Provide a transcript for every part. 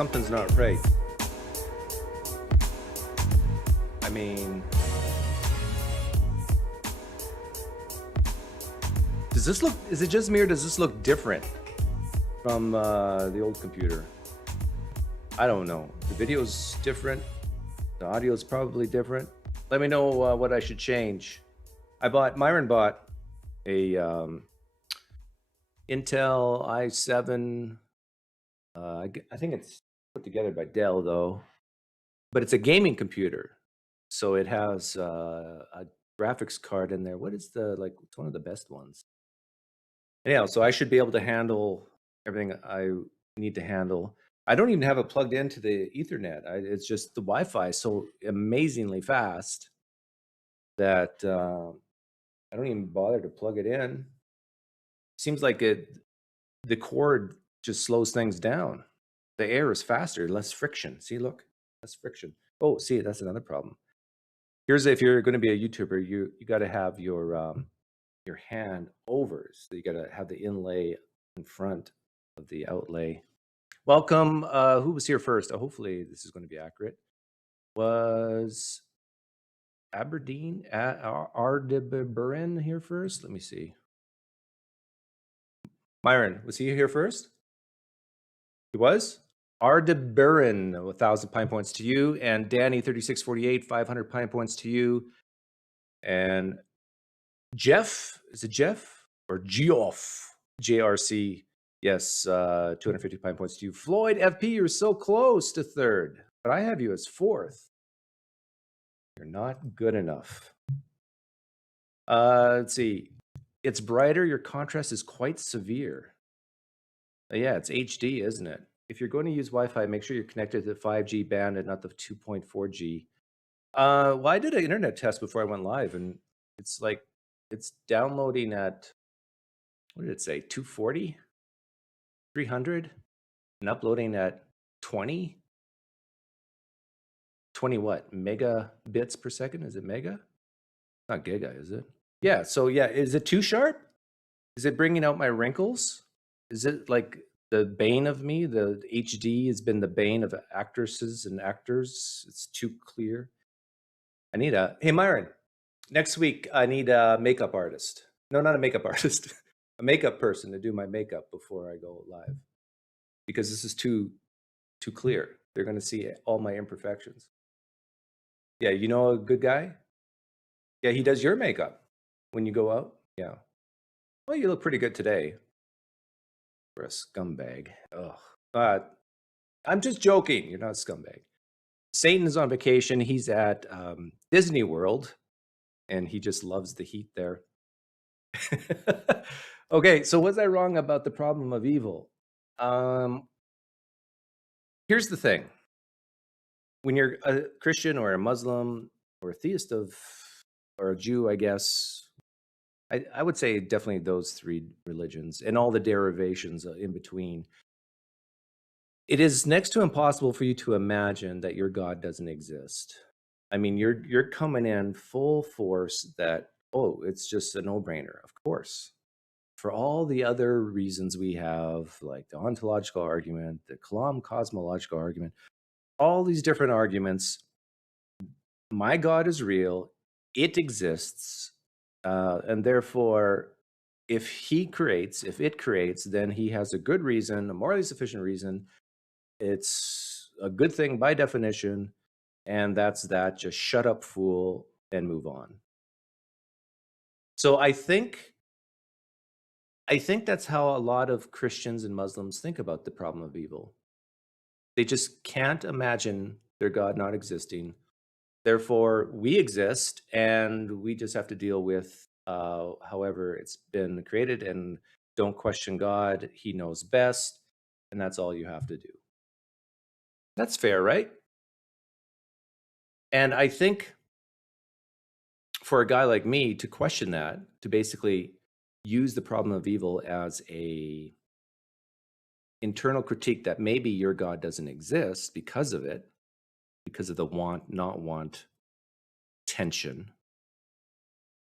something's not right. I mean, does this look, is it just me or does this look different from the old computer? I don't know. The video's different. The audio's probably different. Let me know what I should change. Myron bought a Intel i7. I think it's put together by Dell though, but it's a gaming computer. So it has a graphics card in there. What is it's one of the best ones. Anyhow, so I should be able to handle everything I need to handle. I don't even have it plugged into the Ethernet. It's just the Wi-Fi is so amazingly fast that I don't even bother to plug it in. Seems like the cord just slows things down. The air is faster, less friction. See, look, less friction. Oh, see, that's another problem. Here's if you're going to be a YouTuber, you got to have your hand over. So you got to have the inlay in front of the outlay. Welcome. Who was here first? Hopefully this is going to be accurate. Was Aberdeen Ardeberin here first? Let me see. Myron, was he here first? He was? Ardeberin, 1,000 Pine Points to you. And Danny, 3648, 500 Pine Points to you. And Jeff, is it Jeff? Or Geoff? JRC, yes, 250 Pine Points to you. Floyd, FP, you're so close to third. But I have you as fourth. You're not good enough. Let's see. It's brighter. Your contrast is quite severe. Yeah, it's HD, isn't it? If you're going to use Wi-Fi, make sure you're connected to the 5G band and not the 2.4G. Well, I did an internet test before I went live, and it's like it's downloading at, what did it say, 240, 300, and uploading at 20 what? Megabits per second? Is it mega? Not giga, is it? Yeah, so yeah, is it too sharp? Is it bringing out my wrinkles? Is it like the bane of me? The HD has been the bane of actresses and actors. It's too clear. Hey Myron, next week I need a makeup artist. No, not a makeup artist. A makeup person to do my makeup before I go live. Because this is too clear. They're gonna see all my imperfections. Yeah, you know a good guy? Yeah, he does your makeup when you go out. Yeah. Well, you look pretty good today. For a scumbag. Oh, I'm just joking. You're not a scumbag. Satan is on vacation. He's at Disney World, and he just loves the heat there. Okay, so was I wrong about the problem of evil? Here's the thing. When you're a Christian or a Muslim or a theist or a Jew, I guess, I would say definitely those three religions and all the derivations in between. It is next to impossible for you to imagine that your God doesn't exist. I mean, you're coming in full force that, oh, it's just a no-brainer, of course. For all the other reasons we have, like the ontological argument, the Kalam cosmological argument, all these different arguments, my God is real, it exists, and therefore, if it creates, then he has a good reason, a morally sufficient reason. It's a good thing by definition, and that's that. Just shut up, fool, and move on. So I think that's how a lot of Christians and Muslims think about the problem of evil. They just can't imagine their God not existing. Therefore, we exist, and we just have to deal with however it's been created, and don't question God. He knows best, and that's all you have to do. That's fair, right? And I think for a guy like me to question that, to basically use the problem of evil as a internal critique that maybe your God doesn't exist because of it, because of the want, not want tension,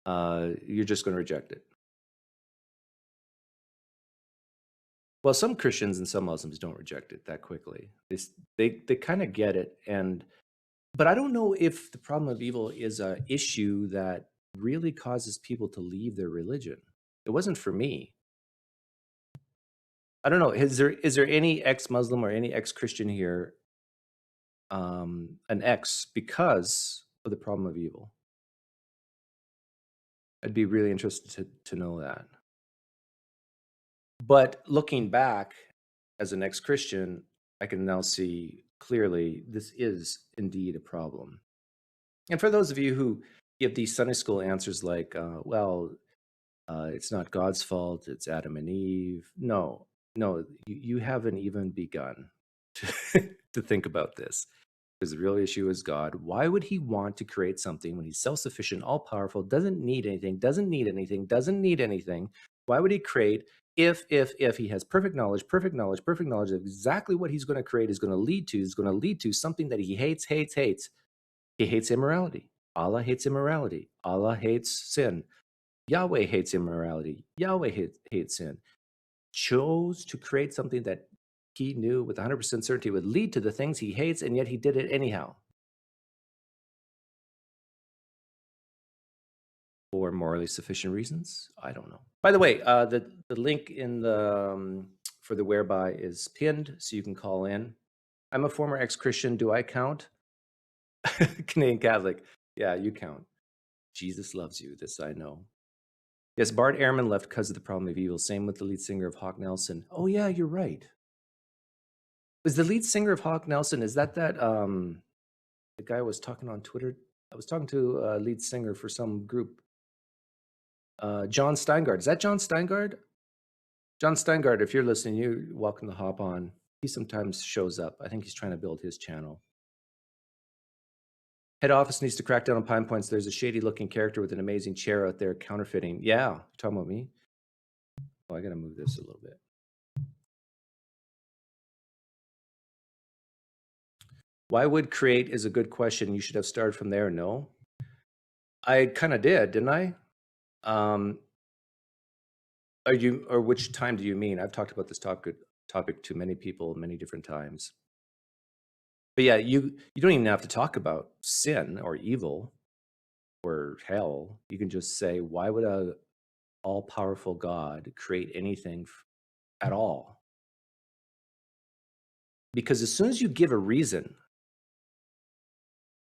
you're just going to reject it. Well, some Christians and some Muslims don't reject it that quickly. They kind of get it, but I don't know if the problem of evil is a issue that really causes people to leave their religion. It wasn't for me. I don't know. Is there any ex-Muslim or any ex-Christian here, an ex because of the problem of evil? I'd be really interested to know that. But looking back as an ex-Christian, I can now see clearly this is indeed a problem. And for those of you who give these Sunday school answers like, it's not God's fault, it's Adam and Eve. No, you haven't even begun to think about this. Because the real issue is God. Why would he want to create something when he's self-sufficient, all-powerful, doesn't need anything? Why would he create if he has perfect knowledge of exactly what he's going to create is going to lead to something that he hates? He hates immorality. Allah hates immorality. Allah hates sin. Yahweh hates immorality. Yahweh hates sin. Chose to create something that he knew with 100% certainty would lead to the things he hates, and yet he did it anyhow. For morally sufficient reasons? I don't know. By the way, the link in the for the whereby is pinned, so you can call in. I'm a former ex-Christian. Do I count? Canadian Catholic. Yeah, you count. Jesus loves you. This I know. Yes, Bart Ehrman left because of the problem of evil. Same with the lead singer of Hawk Nelson. Oh yeah, you're right. Was the lead singer of Hawk Nelson, is that the guy I was talking on Twitter? I was talking to a lead singer for some group. John Steingard. Is that John Steingard? John Steingard, if you're listening, you're welcome to hop on. He sometimes shows up. I think he's trying to build his channel. Head office needs to crack down on Pine Points. There's a shady-looking character with an amazing chair out there counterfeiting. Yeah, you're talking about me? Oh, I got to move this a little bit. Why would create is a good question. You should have started from there. No, I kind of did, didn't I? Or which time do you mean? I've talked about this topic to many people many different times. But yeah, you don't even have to talk about sin or evil or hell. You can just say, why would a all-powerful God create anything at all? Because as soon as you give a reason,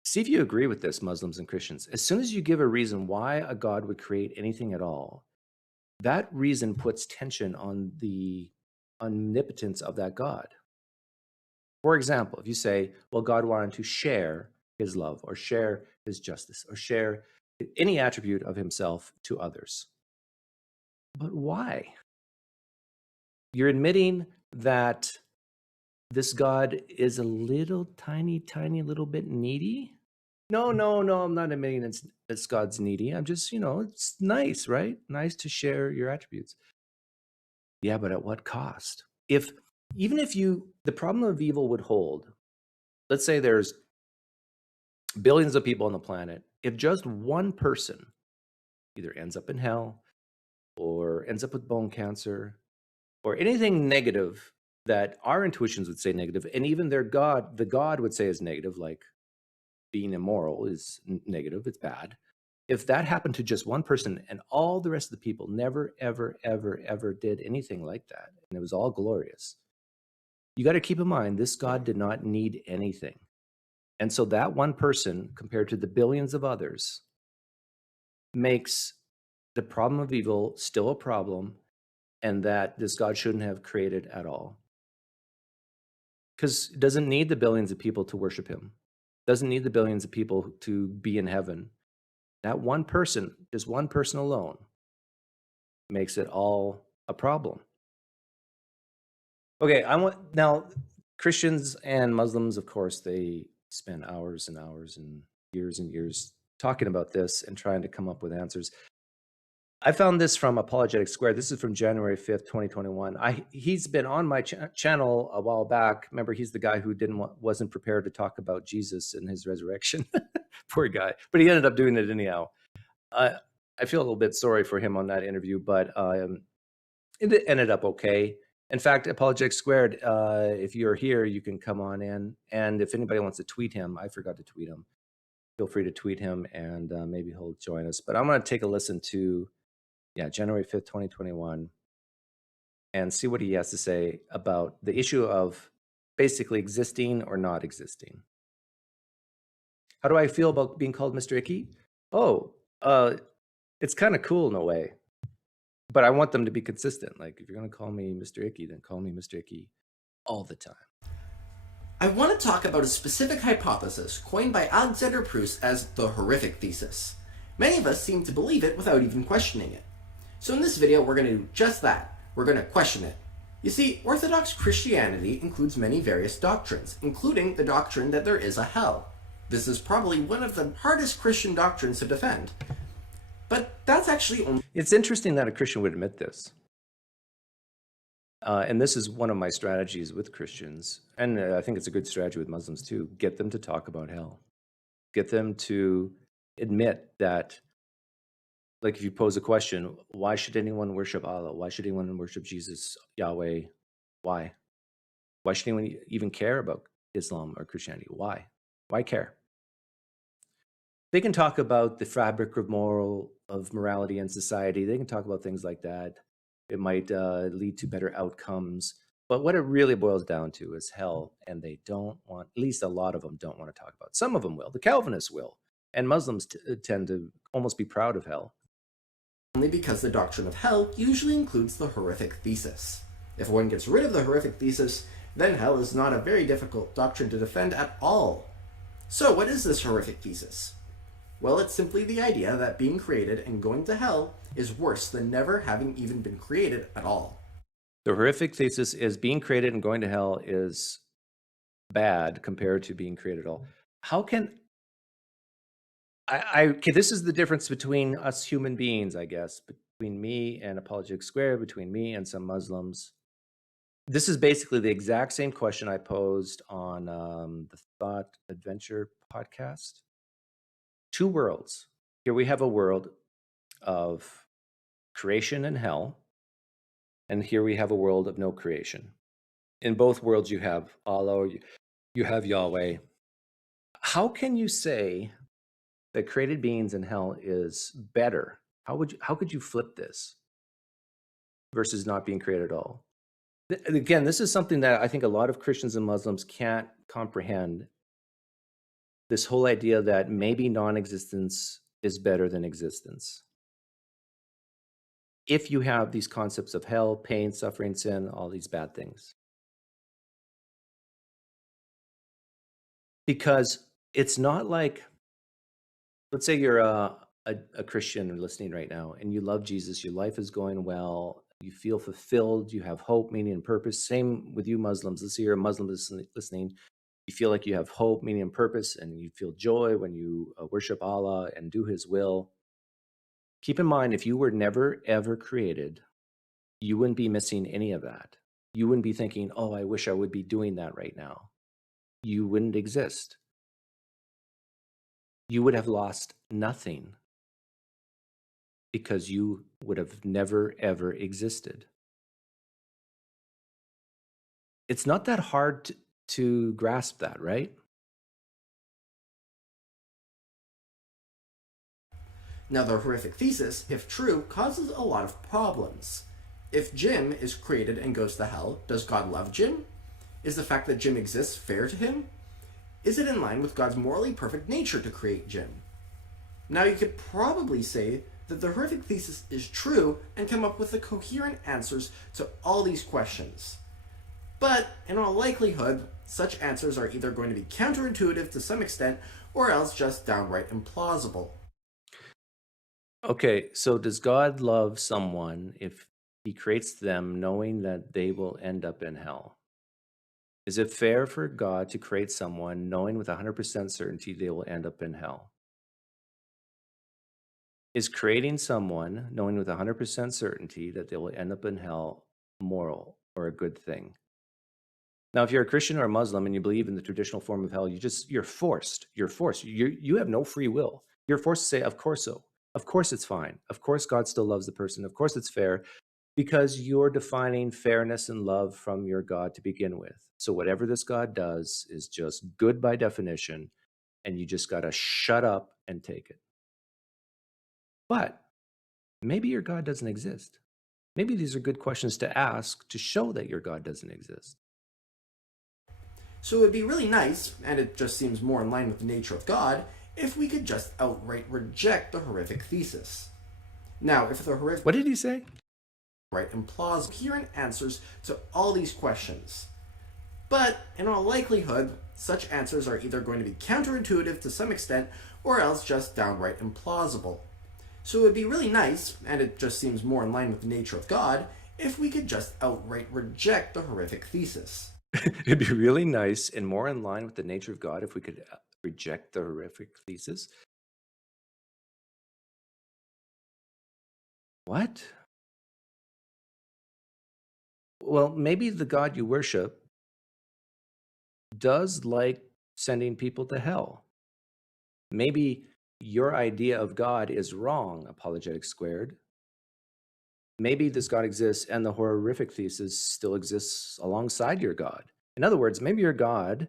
see if you agree with this, Muslims and Christians. As soon as you give a reason why a God would create anything at all, that reason puts tension on the omnipotence of that God. For example, if you say, well, God wanted to share his love or share his justice or share any attribute of himself to others. But why? You're admitting that this God is a little tiny little bit needy? No, I'm not admitting it's God's needy. I'm just, it's nice, right? Nice to share your attributes. Yeah, but at what cost? Even if the problem of evil would hold, let's say there's billions of people on the planet. If just one person either ends up in hell or ends up with bone cancer or anything negative that our intuitions would say negative, and even the God would say is negative, like being immoral is negative, it's bad. If that happened to just one person and all the rest of the people never, ever did anything like that, and it was all glorious, you got to keep in mind, this God did not need anything. And so that one person, compared to the billions of others, makes the problem of evil still a problem, and that this God shouldn't have created at all. Because it doesn't need the billions of people to worship him. Doesn't need the billions of people to be in heaven. That one person, just one person alone, makes it all a problem. Okay, now Christians and Muslims, of course, they spend hours and hours and years talking about this and trying to come up with answers. I found this from Apologetics Squared. This is from January 5th, 2021. He's been on my channel a while back. Remember, he's the guy who wasn't prepared to talk about Jesus and his resurrection. Poor guy. But he ended up doing it anyhow. I feel a little bit sorry for him on that interview, but it ended up okay. In fact, Apologetics Squared, if you're here, you can come on in. And if anybody wants to tweet him, I forgot to tweet him. Feel free to tweet him, and maybe he'll join us. But I'm going to take a listen to, January 5th, 2021, and see what he has to say about the issue of basically existing or not existing. How do I feel about being called Mr. Icky? Oh, it's kind of cool in a way, but I want them to be consistent. Like, if you're going to call me Mr. Icky, then call me Mr. Icky all the time. I want to talk about a specific hypothesis coined by Alexander Proust as the horrific thesis. Many of us seem to believe it without even questioning it. So in this video, we're going to do just that. We're going to question it. You see, Orthodox Christianity includes many various doctrines, including the doctrine that there is a hell. This is probably one of the hardest Christian doctrines to defend. But that's actually only... It's interesting that a Christian would admit this. And this is one of my strategies with Christians, and I think it's a good strategy with Muslims too. Get them to talk about hell. Get them to admit that, like, if you pose a question, why should anyone worship Allah? Why should anyone worship Jesus, Yahweh? Why? Why should anyone even care about Islam or Christianity? Why? Why care? They can talk about the fabric of morality and society. They can talk about things like that. It might lead to better outcomes. But what it really boils down to is hell, and they don't want, at least a lot of them don't want to talk about it. Some of them will. The Calvinists will. And Muslims tend to almost be proud of hell. Only because the doctrine of hell usually includes the horrific thesis. If one gets rid of the horrific thesis, then hell is not a very difficult doctrine to defend at all. So what is this horrific thesis? Well, it's simply the idea that being created and going to hell is worse than never having even been created at all. The horrific thesis is being created and going to hell is bad compared to being created at all. How can okay, this is the difference between us human beings, I guess, between me and Apologetics Squared, between me and some Muslims. This is basically the exact same question I posed on the Thought Adventure podcast. Two worlds. Here we have a world of creation and hell, and here we have a world of no creation. In both worlds, you have Allah, you have Yahweh. How can you say that created beings in hell is better? How could you flip this versus not being created at all? Again, this is something that I think a lot of Christians and Muslims can't comprehend. This whole idea that maybe non-existence is better than existence. If you have these concepts of hell, pain, suffering, sin, all these bad things. Because it's not like, let's say you're a Christian listening right now, and you love Jesus, your life is going well, you feel fulfilled, you have hope, meaning, and purpose. Same with you Muslims. Let's say you're a Muslim listening. You feel like you have hope, meaning, and purpose, and you feel joy when you worship Allah and do His will. Keep in mind, if you were never, ever created, you wouldn't be missing any of that. You wouldn't be thinking, oh, I wish I would be doing that right now. You wouldn't exist. You would have lost nothing because you would have never, ever existed. It's not that hard to grasp that, right? Now, the horrific thesis, if true, causes a lot of problems. If Jim is created and goes to hell, does God love Jim? Is the fact that Jim exists fair to him? Is it in line with God's morally perfect nature to create Jim? Now, you could probably say that the horrific thesis is true and come up with the coherent answers to all these questions. But, in all likelihood, such answers are either going to be counterintuitive to some extent, or else just downright implausible. Okay, so does God love someone if He creates them knowing that they will end up in hell? Is it fair for God to create someone knowing with 100% certainty they will end up in hell? Is creating someone knowing with 100% certainty that they will end up in hell moral or a good thing? Now, if you're a Christian or a Muslim and you believe in the traditional form of hell, you're forced. You have no free will. You're forced to say, of course so. Of course it's fine. Of course God still loves the person. Of course it's fair. because you're defining fairness and love from your God to begin with. So whatever this God does is just good by definition, and you just got to shut up and take it. But maybe your God doesn't exist. Maybe these are good questions to ask to show that your God doesn't exist. So it would be really nice, and it just seems more in line with the nature of God, if we could just outright reject the horrific thesis. Now, if the horrific... What did he say? Right, implausible, coherent answers to all these questions. But, in all likelihood, such answers are either going to be counterintuitive to some extent, or else just downright implausible. So it would be really nice, and it just seems more in line with the nature of God, if we could just outright reject the horrific thesis. It'd be really nice and more in line with the nature of God if we could reject the horrific thesis. What? Well, maybe the God you worship does like sending people to hell. Maybe your idea of God is wrong, Apologetics Squared. Maybe this God exists and the horrific thesis still exists alongside your God. In other words, maybe your God,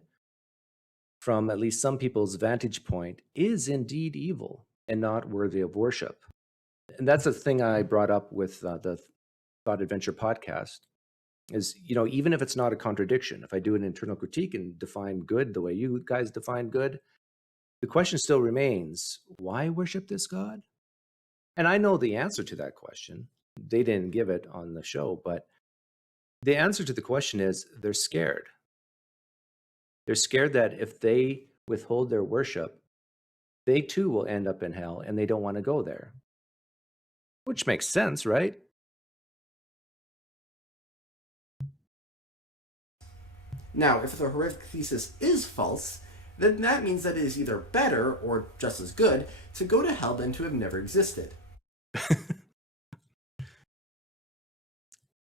from at least some people's vantage point, is indeed evil and not worthy of worship. And that's a thing I brought up with the Thought Adventure podcast, is, even if it's not a contradiction, if I do an internal critique and define good the way you guys define good, the question still remains, why worship this God? And I know the answer to that question. They didn't give it on the show, but the answer to the question is they're scared. They're scared that if they withhold their worship, they too will end up in hell, and they don't want to go there. Which makes sense, right? Now, if the horrific thesis is false, then that means that it is either better, or just as good, to go to hell than to have never existed.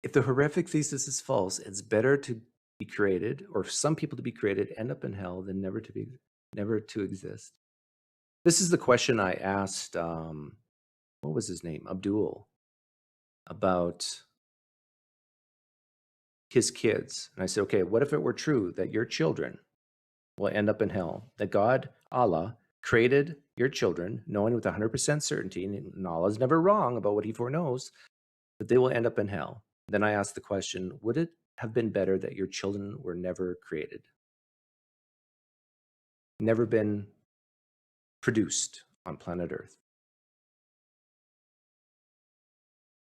If the horrific thesis is false, it's better to be created, or for some people to be created, end up in hell, than never to exist. This is the question I asked, what was his name? Abdul, about his kids. And I said, okay, what if it were true that your children will end up in hell? That God, Allah, created your children, knowing with 100% certainty, and Allah's never wrong about what he foreknows, that they will end up in hell. Then I asked the question, would it have been better that your children were never created? Never been produced on planet Earth?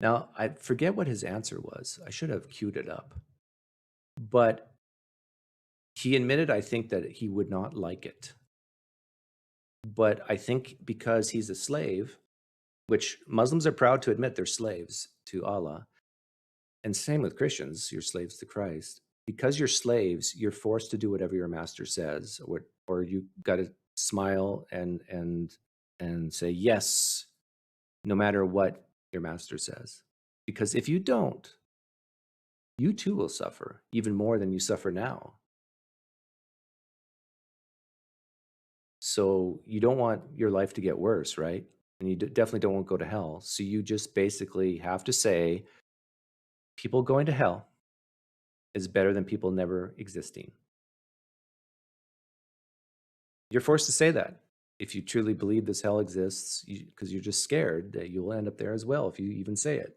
Now, I forget what his answer was. I should have queued it up. But he admitted, I think, that he would not like it. But I think because he's a slave, which Muslims are proud to admit they're slaves to Allah, and same with Christians, you're slaves to Christ. Because you're slaves, you're forced to do whatever your master says, or you got to smile and say yes, no matter what your master says. Because if you don't, you too will suffer, even more than you suffer now. So you don't want your life to get worse, right? And you definitely don't want to go to hell. So you just basically have to say, people going to hell is better than people never existing. You're forced to say that if you truly believe this hell exists, because you're just scared that you will end up there as well if you even say it.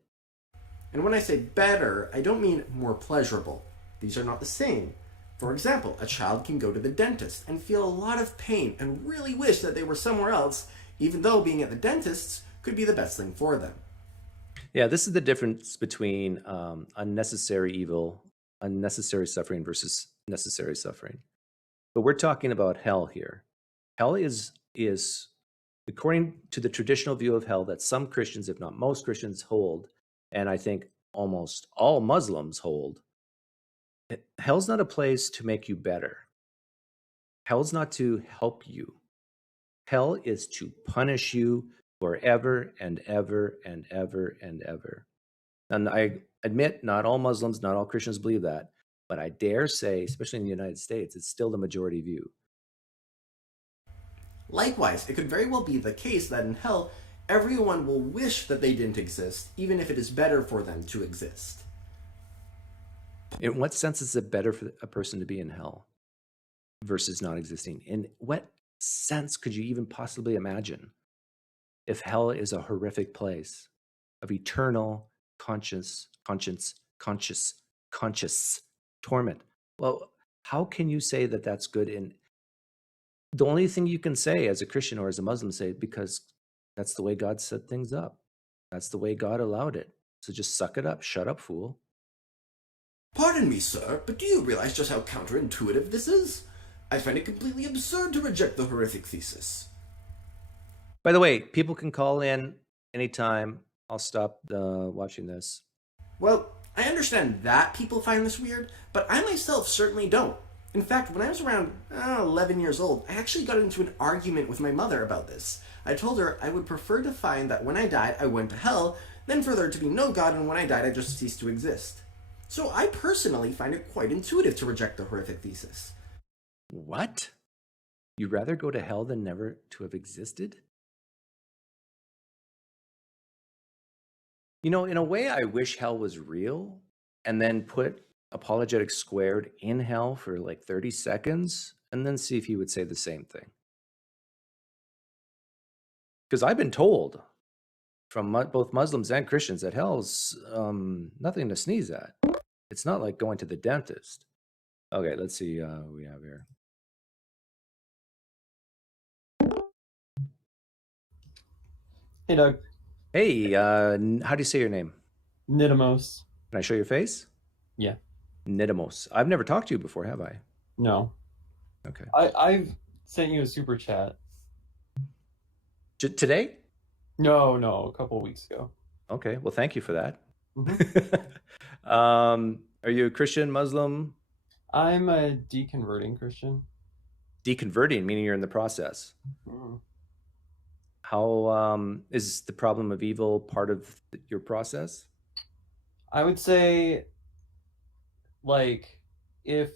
And when I say better, I don't mean more pleasurable. These are not the same. For example, a child can go to the dentist and feel a lot of pain and really wish that they were somewhere else, even though being at the dentist's could be the best thing for them. Yeah, this is the difference between unnecessary evil, unnecessary suffering versus necessary suffering. But we're talking about hell here. Hell is according to the traditional view of hell that some Christians, if not most Christians, hold, and I think almost all Muslims hold, hell's not a place to make you better. Hell's not to help you. Hell is to punish you forever and ever and ever and ever. And I admit not all Muslims, not all Christians believe that, but I dare say, especially in the United States, it's still the majority view. Likewise, it could very well be the case that in hell, Everyone will wish that they didn't exist, even if it is better for them to exist. In what sense is it better for a person to be in hell versus not existing? In what sense could you even possibly imagine if hell is a horrific place of eternal conscious torment? Well, how can you say that that's good? In the only thing you can say as a Christian or as a Muslim, say, because that's the way God set things up. That's the way God allowed it. So just suck it up. Shut up, fool. Pardon me, sir, but do you realize just how counterintuitive this is? I find it completely absurd to reject the horrific thesis. By the way, people can call in anytime. I'll stop watching this. Well, I understand that people find this weird, but I myself certainly don't. In fact, when I was around 11 years old, I actually got into an argument with my mother about this. I told her I would prefer to find that when I died, I went to hell, than for there to be no God, and when I died, I just ceased to exist. So I personally find it quite intuitive to reject the horrific thesis. What? You'd rather go to hell than never to have existed? You know, in a way, I wish hell was real and then put Apologetics Squared in hell for like 30 seconds and then see if he would say the same thing. Because I've been told from both Muslims and Christians that hell's nothing to sneeze at. It's not like going to the dentist. Okay, let's see who we have here. Hey, Doug. Hey, how do you say your name? Nidemos. Can I show your face? Yeah. Nidemos. I've never talked to you before, have I? No. Okay. I've sent you a super chat. Today? No, a couple weeks ago. Okay, well, thank you for that. Mm-hmm. Are you a Christian, Muslim? I'm a deconverting Christian. Deconverting, meaning you're in the process. Mm. How is the problem of evil part of your process? I would say, like, if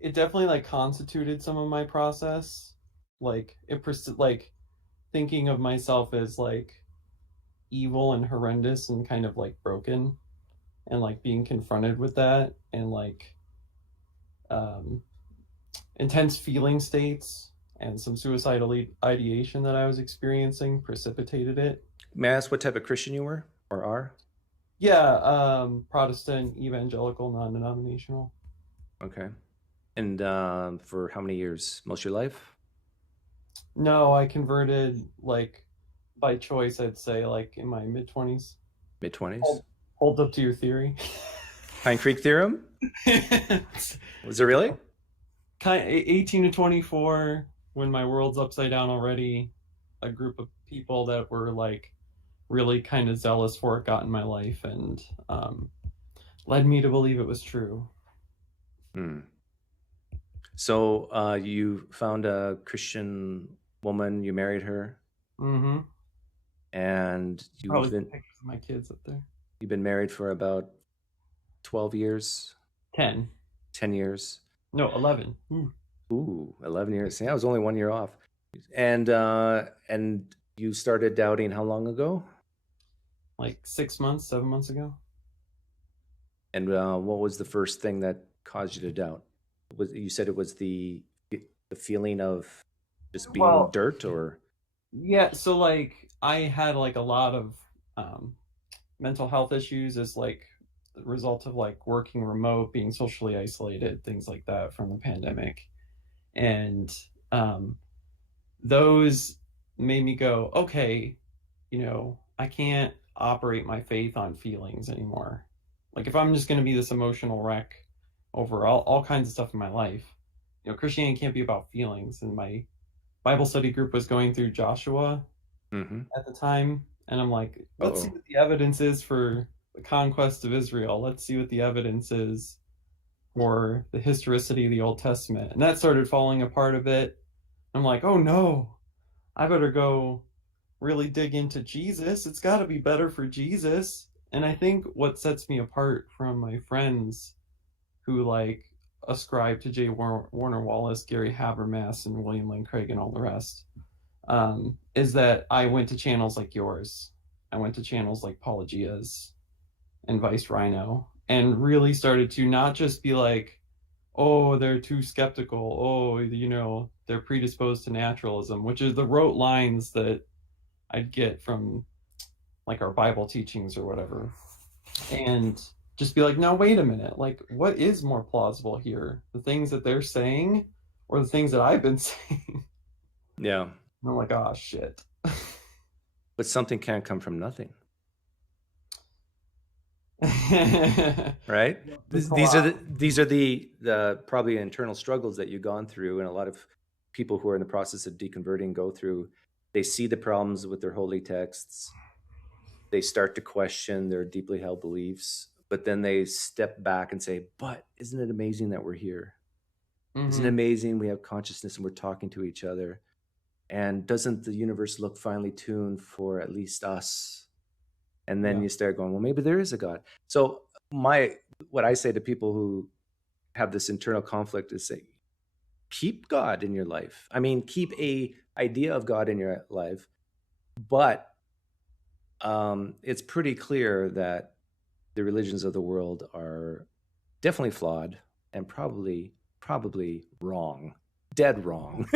it definitely like constituted some of my process, like like thinking of myself as like evil and horrendous and kind of like broken, and like being confronted with that, and like intense feeling states and some suicidal ideation that I was experiencing precipitated it. May I ask what type of Christian you were or are? Yeah, Protestant, evangelical, non-denominational. Okay. And for how many years? Most of your life? No, I converted like by choice, I'd say, like in my mid-20s. Mid-20s? Hold up to your theory. PineCreek theorem? Was it really? Kind of 18 to 24, when my world's upside down already, a group of people that were like really kind of zealous for it got in my life and led me to believe it was true. So you found a Christian woman, you married her, Mm-hmm. and Probably some pictures of my kids up there. You've been married for about 12 years? 10. 10 years? No, 11. Ooh, 11 years. Yeah, I was only 1 year off. And you started doubting how long ago? Like 6 months, 7 months ago. And what was the first thing that caused you to doubt? You said it was the feeling of just being dirt, or? Yeah, so like I had like a lot of mental health issues as like the result of like working remote, being socially isolated, things like that from the pandemic. And those made me go, okay, I can't operate my faith on feelings anymore. Like if I'm just going to be this emotional wreck over all kinds of stuff in my life, Christianity can't be about feelings. And my Bible study group was going through Joshua at the time. And I'm like, let's see what the evidence is for the conquest of Israel. Let's see what the evidence is for the historicity of the Old Testament. And that started falling apart a bit. I'm like, oh no, I better go really dig into Jesus. It's got to be better for Jesus. And I think what sets me apart from my friends who like ascribe to J. Warner Wallace, Gary Habermas, and William Lane Craig and all the rest, is that I went to channels like yours. I went to channels like Apologias and Vice Rhino, and really started to not just be like, oh, they're too skeptical, oh, you know, they're predisposed to naturalism, which is the rote lines that I'd get from like our Bible teachings or whatever. And just be like, no, wait a minute, like, what is more plausible here? The things that they're saying or the things that I've been saying? Yeah. And I'm like, oh, shit. But something can't come from nothing. Right? These are the probably internal struggles that you've gone through, and a lot of people who are in the process of deconverting go through. They see the problems with their holy texts. They start to question their deeply held beliefs, but then they step back and say, but isn't it amazing that we're here? Isn't it amazing we have consciousness and we're talking to each other? And doesn't the universe look finely tuned for at least us? And then you start going, well, maybe there is a God. So what I say to people who have this internal conflict is say, keep God in your life. I mean, keep a idea of God in your life, but it's pretty clear that the religions of the world are definitely flawed and probably wrong, dead wrong.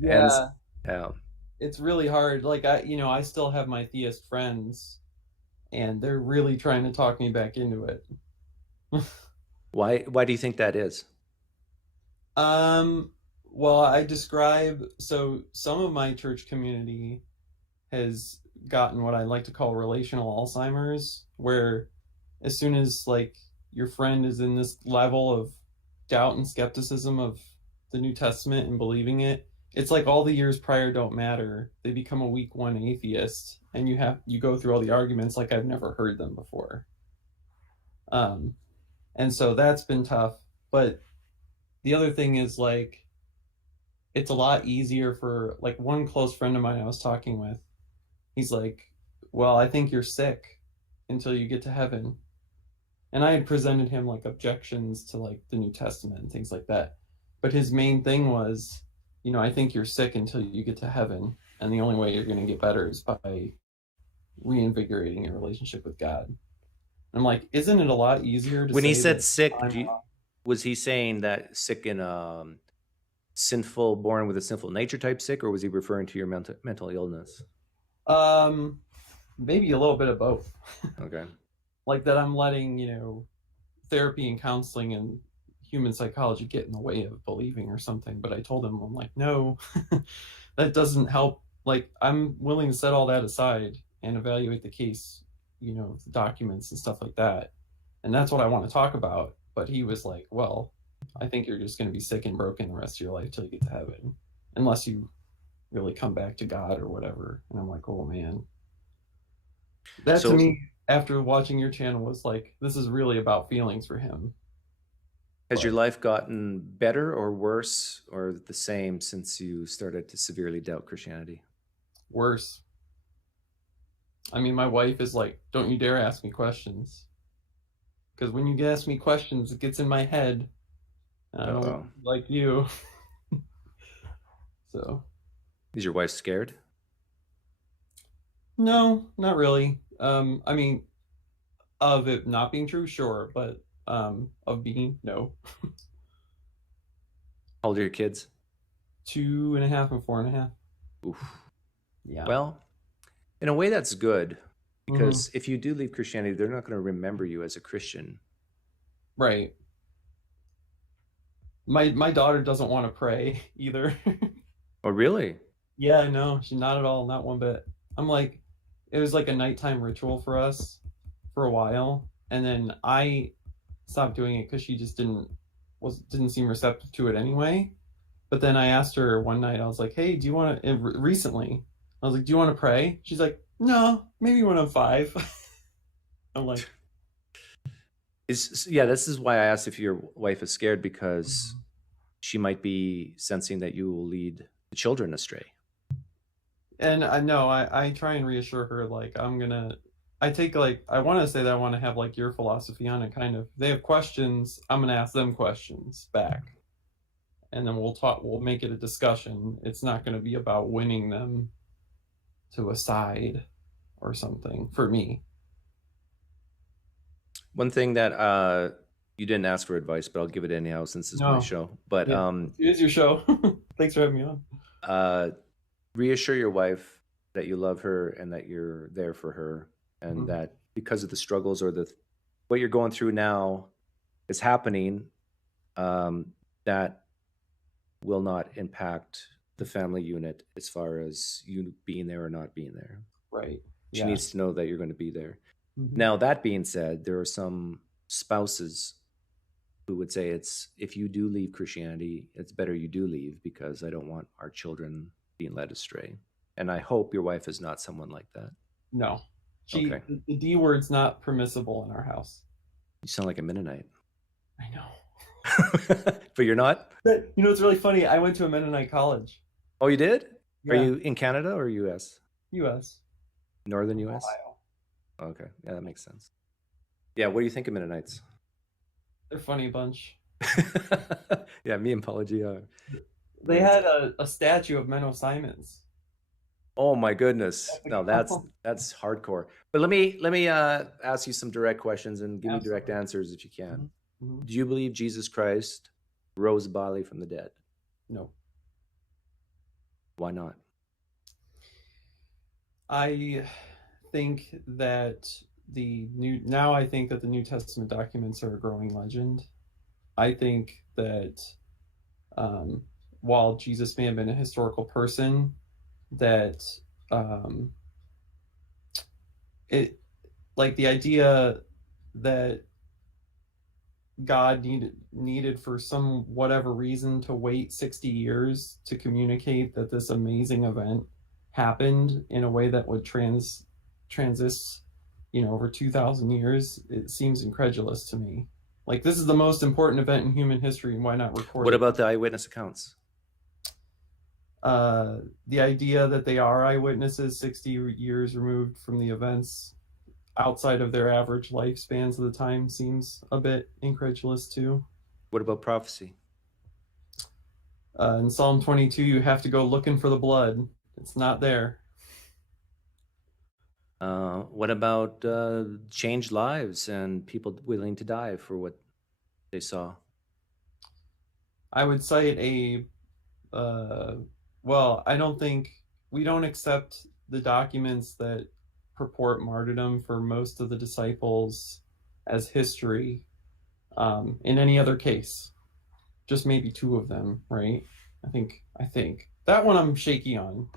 Yeah. And, it's really hard. Like, I still have my theist friends, and they're really trying to talk me back into it. Why do you think that is? Well, I describe, so some of my church community has gotten what I like to call relational Alzheimer's, where as soon as like your friend is in this level of doubt and skepticism of the New Testament and believing it, it's like all the years prior don't matter. They become a week one atheist, and you go through all the arguments like I've never heard them before. And so that's been tough. But the other thing is, like, it's a lot easier for, like, one close friend of mine I was talking with, he's like, well, I think you're sick until you get to heaven. And I had presented him like objections to like the New Testament and things like that. But his main thing was, I think you're sick until you get to heaven. And the only way you're going to get better is by reinvigorating your relationship with God. And I'm like, isn't it a lot easier to when say he said that sick, was he saying that sick in sinful, born with a sinful nature type sick, or was he referring to your mental illness? Maybe a little bit of both. Okay. Like that I'm letting, therapy and counseling and human psychology get in the way of believing or something. But I told him, I'm like, no, that doesn't help. Like, I'm willing to set all that aside and evaluate the case, the documents and stuff like that. And that's what I want to talk about. But he was like, well, I think you're just going to be sick and broken the rest of your life till you get to heaven, unless you really come back to God or whatever. And I'm like, oh man. That to me, after watching your channel, was like, this is really about feelings for him. Has your life gotten better or worse or the same since you started to severely doubt Christianity? Worse. I mean, my wife is like, don't you dare ask me questions. Because when you ask me questions, it gets in my head. I don't like you. So. Is your wife scared? No, not really. I mean, of it not being true, sure, but of being, no. How old are your kids? 2.5 and 4.5. Oof. Yeah. Well, in a way that's good, because if you do leave Christianity, they're not going to remember you as a Christian. Right. My daughter doesn't want to pray either. Oh, really? Yeah, no, she's not at all, not one bit. I'm like, it was like a nighttime ritual for us for a while, and then I stopped doing it because she just didn't seem receptive to it anyway. But then I asked her one night, I was like, hey, do you want to, recently, I was like, do you want to pray? She's like, no, maybe when I'm 5. I'm like, this is why I asked if your wife is scared, because she might be sensing that you will lead the children astray. And I try and reassure her, like, I want to say that I want to have like your philosophy on it, kind of. If they have questions, I'm going to ask them questions back. and then we'll make it a discussion. It's not going to be about winning them to a side or something for me. One thing that you didn't ask for advice, but I'll give it anyhow since it's my show. But it is your show. Thanks for having me on. Reassure your wife that you love her and that you're there for her, and that because of the struggles or what you're going through now is happening, that will not impact the family unit as far as you being there or not being there. Right. She needs to know that you're going to be there. Mm-hmm. Now, that being said, there are some spouses who would say if you do leave Christianity, it's better you do leave because I don't want our children being led astray. And I hope your wife is not someone like that. No. Okay. The D word's not permissible in our house. You sound like a Mennonite. I know. But you're not? You know, it's really funny. I went to a Mennonite college. Oh, you did? Yeah. Are you in Canada or US? US. Northern US? Ohio. Okay. Yeah, that makes sense. Yeah, what do you think of Mennonites? They're a funny bunch. Yeah, me and Apology are. They had a statue of Menno Simons. Oh my goodness! No, that's hardcore. But let me ask you some direct questions and give me direct answers if you can. Mm-hmm. Do you believe Jesus Christ rose bodily from the dead? No. Why not? I think that the New Testament documents are a growing legend. I think that while Jesus may have been a historical person, that the idea that God needed for some whatever reason to wait 60 years to communicate that this amazing event happened in a way that would transist, over 2,000 years, it seems incredulous to me. Like, this is the most important event in human history, and why not record it? What about the eyewitness accounts? The idea that they are eyewitnesses 60 years removed from the events outside of their average lifespans of the time seems a bit incredulous too. What about prophecy? In Psalm 22, you have to go looking for the blood. It's not there. What about changed lives and people willing to die for what they saw? I would cite I don't think we don't accept the documents that purport martyrdom for most of the disciples as history in any other case. Just maybe two of them, right? I think that one I'm shaky on.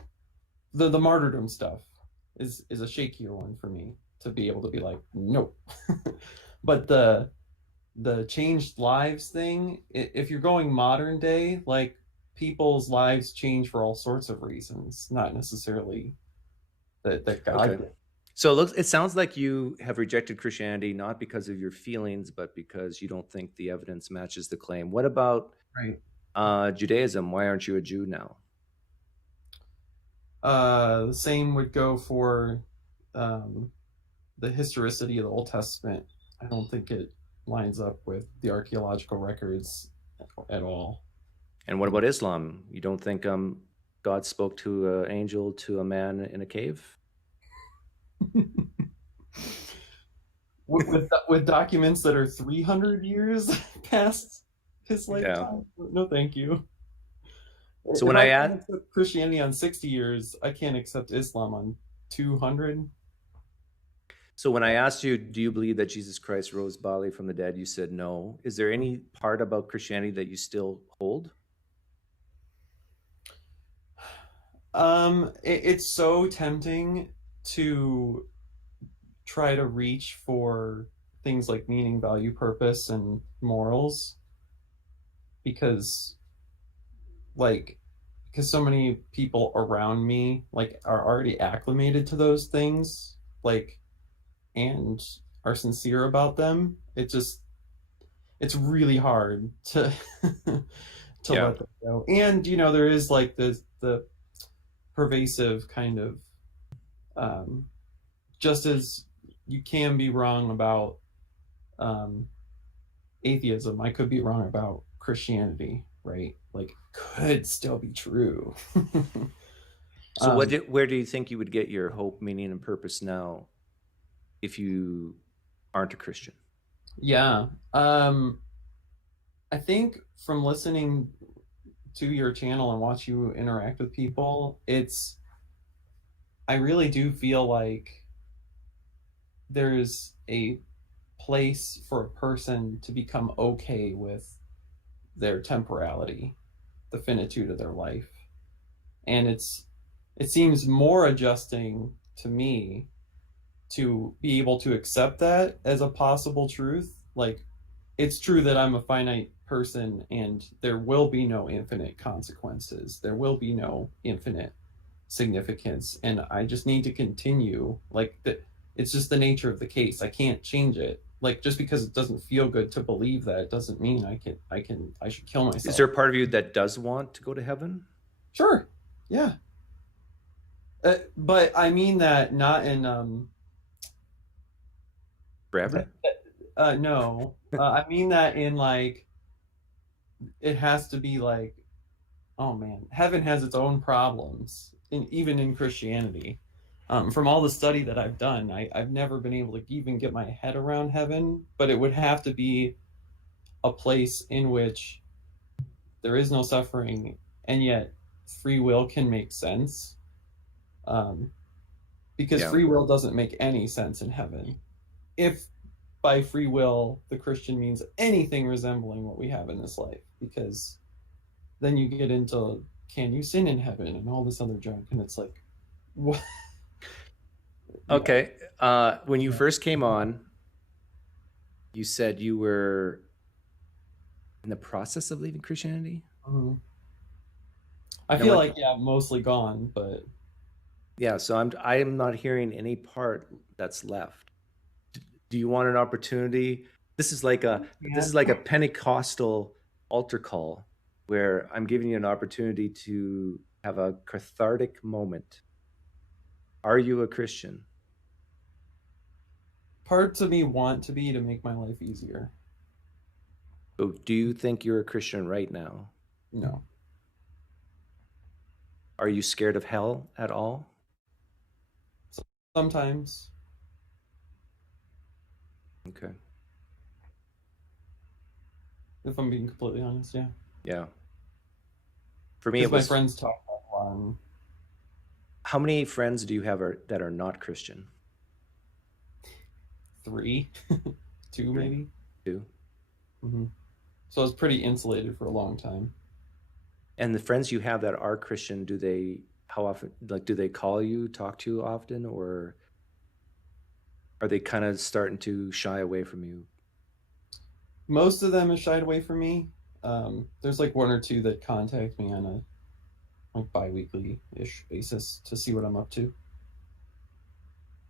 The martyrdom stuff is a shakier one for me to be able to be like, nope. But the changed lives thing, if you're going modern day, like, people's lives change for all sorts of reasons, not necessarily that God did. So it sounds like you have rejected Christianity not because of your feelings, but because you don't think the evidence matches the claim. What about Judaism? Why aren't you a Jew now? The same would go for the historicity of the Old Testament. I don't think it lines up with the archaeological records at all. And what about Islam? You don't think God spoke to an angel to a man in a cave? with documents that are 300 years past his lifetime? Yeah. No, thank you. So when I add Christianity on 60 years, I can't accept Islam on 200. So when I asked you, do you believe that Jesus Christ rose bodily from the dead? You said no. Is there any part about Christianity that you still hold? It's so tempting to try to reach for things like meaning, value, purpose, and morals, because so many people around me are already acclimated to those things, and are sincere about them. It's really hard to let them go. And there is the pervasive kind of just as you can be wrong about atheism, I could be wrong about Christianity, right? Like, could still be true. So where do you think you would get your hope, meaning, and purpose now if you aren't a Christian? Yeah. I think from listening to your channel and watch you interact with people, I really do feel like there's a place for a person to become okay with their temporality, the finitude of their life. And it seems more adjusting to me to be able to accept that as a possible truth. Like, it's true that I'm a finite person and there will be no infinite consequences. There will be no infinite significance. And I just need to continue. Like, it's just the nature of the case. I can't change it. Like, just because it doesn't feel good to believe that, it doesn't mean I should kill myself. Is there a part of you that does want to go to heaven? Sure. Yeah. But I mean that not in Forever? no. I mean that in, like, it has to be like, oh man, heaven has its own problems, even in Christianity. From all the study that I've done, I've never been able to even get my head around heaven, but it would have to be a place in which there is no suffering, and yet free will can make sense. Because free will doesn't make any sense in heaven. If by free will the Christian means anything resembling what we have in this life, because then you get into, can you sin in heaven and all this other junk, and it's like, what? Okay. When you first came on, you said you were in the process of leaving Christianity? Mm-hmm. I feel like, mostly gone, but yeah. So I'm not hearing any part that's left. Do you want an opportunity? This is like a Pentecostal altar call where I'm giving you an opportunity to have a cathartic moment. Are you a Christian? Parts of me want to be, to make my life easier. So do you think you're a Christian right now? No. Are you scared of hell at all? Sometimes. Okay. If I'm being completely honest, yeah. Yeah. For me, it was... my friends talk about one. How many friends do you have that are not Christian? 3. 2 maybe. 2. Mm-hmm. So I was pretty insulated for a long time. And the friends you have that are Christian, how often, like, do they call you, talk to you often, or are they kind of starting to shy away from you? Most of them have shied away from me. There's like 1 or 2 that contact me on a bi-weekly-ish basis to see what I'm up to.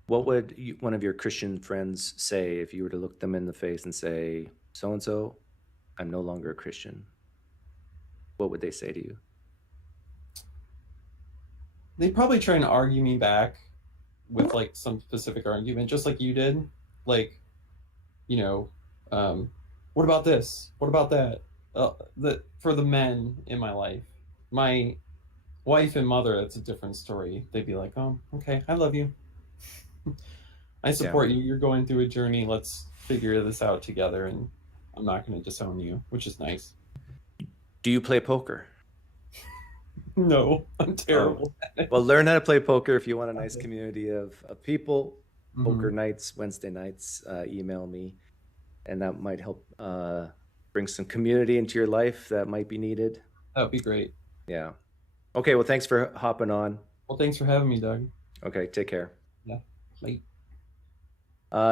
What would one of your Christian friends say if you were to look them in the face and say, so-and-so, I'm no longer a Christian? What would they say to you? They'd probably try and argue me back with like some specific argument, just like you did. Like, what about this? What about that? For the men in my life, my wife and mother, that's a different story. They'd be like, oh, okay, I love you. I support you. You're going through a journey. Let's figure this out together, and I'm not going to disown you, which is nice. Do you play poker? No, I'm terrible. Well, learn how to play poker if you want a nice community of people. Mm-hmm. Poker nights, Wednesday nights, email me, and that might help bring some community into your life that might be needed. That would be great. Yeah. Okay, well, thanks for hopping on. Well, thanks for having me, Doug. Okay, take care. Yeah, bye.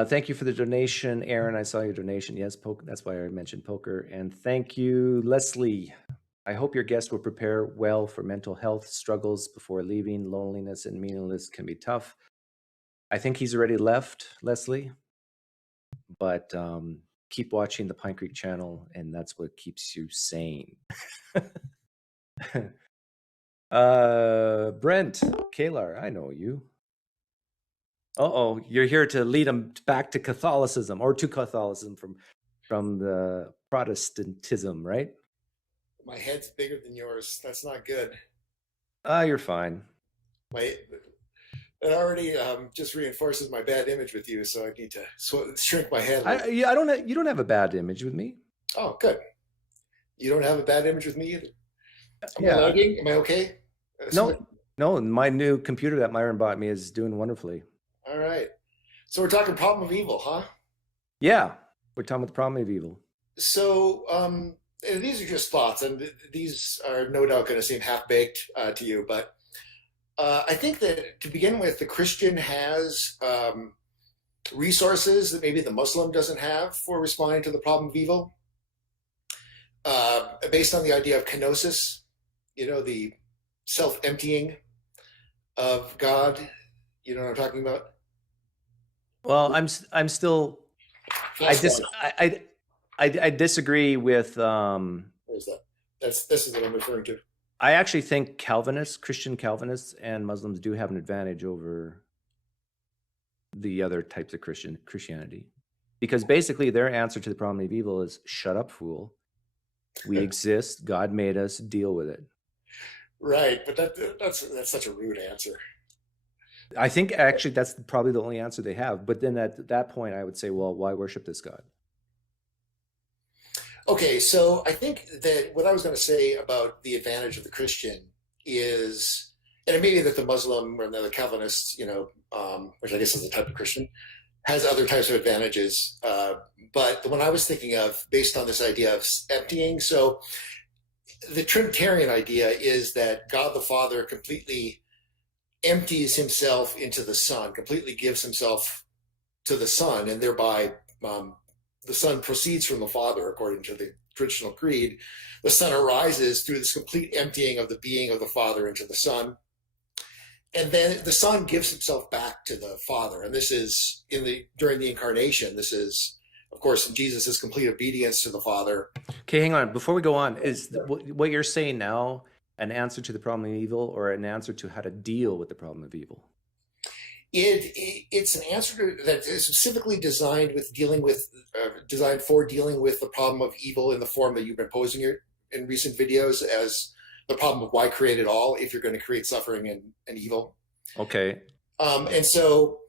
Thank you for the donation, Aaron. I saw your donation. Yes, poker. That's why I mentioned poker. And thank you, Leslie. I hope your guest will prepare well for mental health struggles before leaving. Loneliness and meaninglessness can be tough. I think he's already left, Leslie. But keep watching the PineCreek channel, and that's what keeps you sane. Brent, Kalar, I know you. You're here to lead them back to Catholicism, or to Catholicism from the Protestantism, right? My head's bigger than yours. That's not good. You're fine. It already just reinforces my bad image with you, so I need to shrink my head. I don't. You don't have a bad image with me. Oh, good. You don't have a bad image with me either. Am Yeah. I lagging? Am I okay? No. My new computer that Myron bought me is doing wonderfully. All right. So we're talking problem of evil, huh? Yeah, we're talking about the problem of evil. So and these are just thoughts, and these are no doubt going to seem half-baked to you, but I think that to begin with, the Christian has resources that maybe the Muslim doesn't have for responding to the problem of evil, based on the idea of kenosis, the self-emptying of God. You know what I'm talking about? Well, I'm still. I disagree with. Where's that? This is what I'm referring to. I actually think Christian Calvinists and Muslims do have an advantage over the other types of Christianity. Because basically their answer to the problem of evil is, shut up, fool. We exist, God made us, deal with it. Right, but that's such a rude answer. I think actually that's probably the only answer they have. But then at that point I would say, well, why worship this God? Okay, so I think that what I was going to say about the advantage of the Christian is, and it may be that the Muslim or the Calvinist, which I guess is a type of Christian, has other types of advantages. But the one I was thinking of, based on this idea of emptying, so the Trinitarian idea is that God the Father completely empties himself into the Son, completely gives himself to the Son, and thereby the Son proceeds from the Father, according to the traditional creed. The Son arises through this complete emptying of the being of the Father into the Son. And then the Son gives himself back to the Father. And this is during the incarnation. This is, of course, in Jesus' complete obedience to the Father. Okay, hang on. Before we go on, is what you're saying now an answer to the problem of evil, or an answer to how to deal with the problem of evil? It's an answer that is specifically designed for dealing with the problem of evil in the form that you've been posing it in recent videos as the problem of why create it all if you're going to create suffering and evil. Okay. And so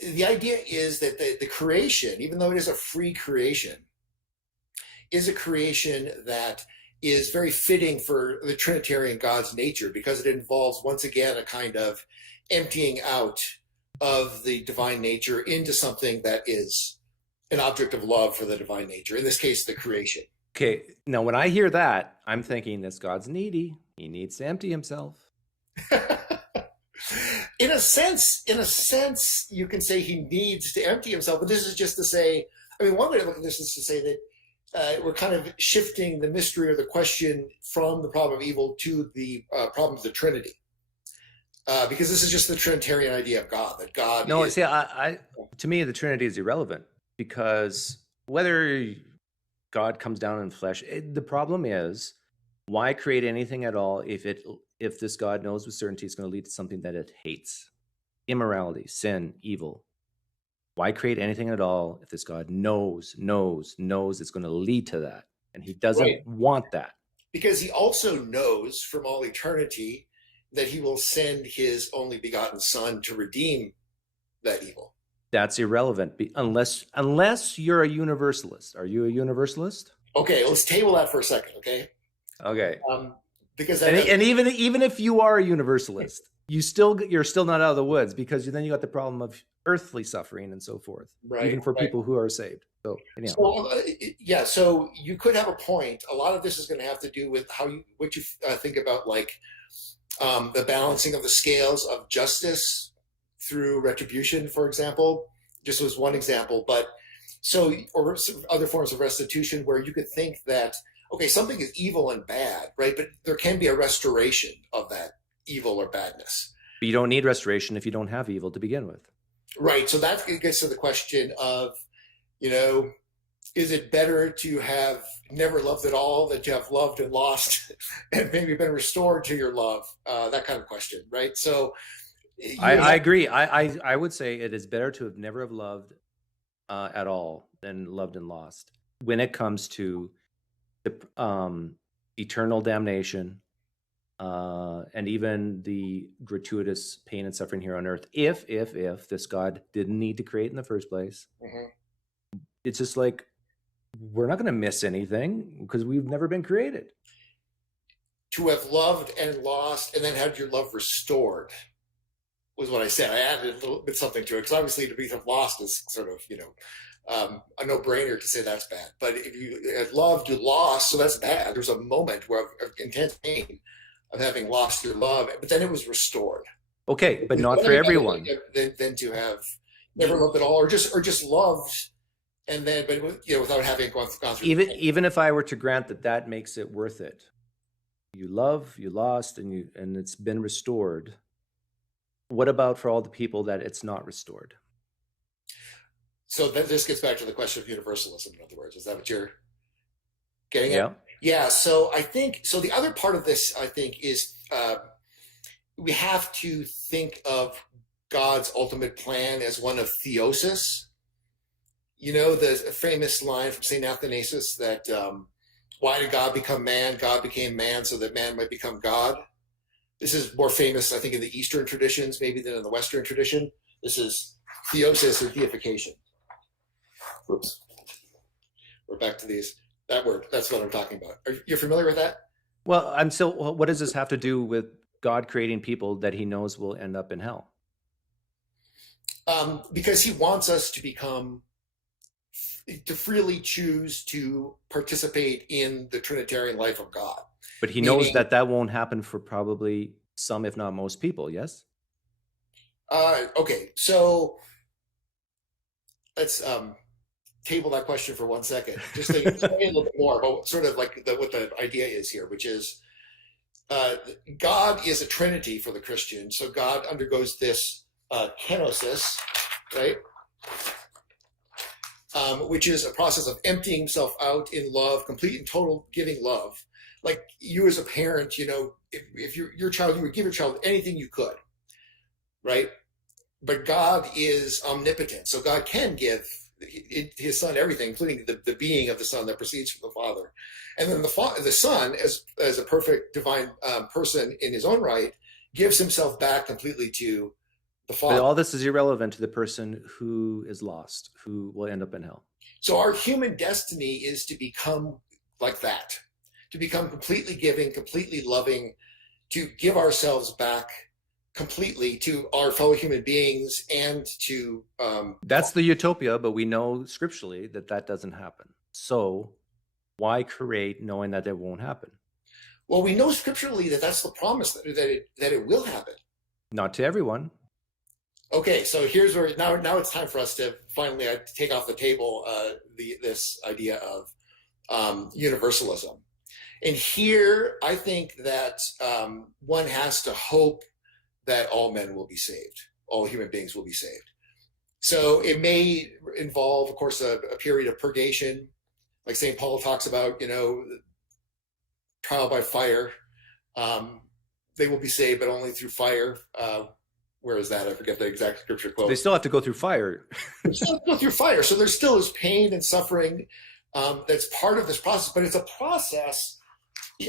the idea is that the creation, even though it is a free creation, is a creation that is very fitting for the Trinitarian God's nature, because it involves, once again, a kind of emptying out of the divine nature into something that is an object of love for the divine nature, in this case, the creation. Okay, now when I hear that, I'm thinking this God's needy. He needs to empty himself. In a sense, you can say he needs to empty himself, but this is just to say, one way to look at this is to say that we're kind of shifting the mystery or the question from the problem of evil to the problem of the Trinity. Because this is just the Trinitarian idea of God, that God No, see, to me, the Trinity is irrelevant, because whether God comes down in flesh, the problem is, why create anything at all if this God knows with certainty it's going to lead to something that it hates? Immorality, sin, evil. Why create anything at all if this God knows it's going to lead to that? And he doesn't want that. Because he also knows from all eternity that he will send his only begotten Son to redeem that evil. That's irrelevant, unless you're a universalist. Are you a universalist? Okay, let's table that for a second, okay? Okay. Because even if you are a universalist, you're still not out of the woods, because then you got the problem of earthly suffering and so forth, even for people who are saved. So, anyhow. So you could have a point. A lot of this is going to have to do with what you think about, the balancing of the scales of justice through retribution, for example. Just was one example, or other forms of restitution, where you could think that, okay, something is evil and bad, right? But there can be a restoration of that evil or badness. But you don't need restoration if you don't have evil to begin with. Right. So that gets to the question of, is it better to have never loved at all than to have loved and lost and maybe been restored to your love? That kind of question, right? So I agree. I would say it is better to have never have loved at all than loved and lost when it comes to the eternal damnation, and even the gratuitous pain and suffering here on earth, if this God didn't need to create in the first place. It's just like, we're not going to miss anything because we've never been created. To have loved and lost and then had your love restored was what I said. I added a little bit something to it because obviously to be lost is sort of, a no-brainer to say that's bad. But if you had loved, you lost, so that's bad. There's a moment where of intense pain of having lost your love, but then it was restored. Okay, but not for everyone. Than to have never loved at all, or just loved, and then but without having gone through. Even if I were to grant that makes it worth it, you love, you lost, and it's been restored. What about for all the people that it's not restored? So then this gets back to the question of universalism. In other words, is that what you're getting at? Yeah. Yeah. So I think the other part of this, I think, is we have to think of God's ultimate plan as one of theosis. The famous line from St. Athanasius that why did God become man? God became man so that man might become God. This is more famous, I think, in the Eastern traditions, maybe than in the Western tradition. This is theosis or deification. Oops. We're back to that word. That's what I'm talking about. Are you familiar with that? Well, what does this have to do with God creating people that he knows will end up in hell? Because he wants us to freely choose to participate in the Trinitarian life of God. But he knows that won't happen for probably some, if not most people, yes? Okay, so let's table that question for 1 second. Just to explain a little bit more about sort of like what the idea is here, which is God is a Trinity for the Christian. So God undergoes this kenosis, right? Which is a process of emptying himself out in love, complete and total giving love. Like you as a parent, if your child, you would give your child anything you could, right? But God is omnipotent. So God can give his son everything, including the being of the son that proceeds from the Father. And then the son, as a perfect divine person in his own right, gives himself back completely to the Father. But all this is irrelevant to the person who is lost, who will end up in hell. So our human destiny is to become like that, to become completely giving, completely loving, to give ourselves back completely to our fellow human beings and to... That's the utopia, but we know scripturally that doesn't happen. So why create knowing that it won't happen? Well, we know scripturally that's the promise, that it will happen. Not to everyone. Okay, so here's where now it's time for us to finally take off the table this idea of universalism. And here, I think that one has to hope that all men will be saved, all human beings will be saved. So it may involve, of course, a period of purgation, like St. Paul talks about, trial by fire. They will be saved, but only through fire. Where is that? I forget the exact scripture quote. They still have to go through fire. They still have to go through fire. So there still is pain and suffering that's part of this process, but it's a process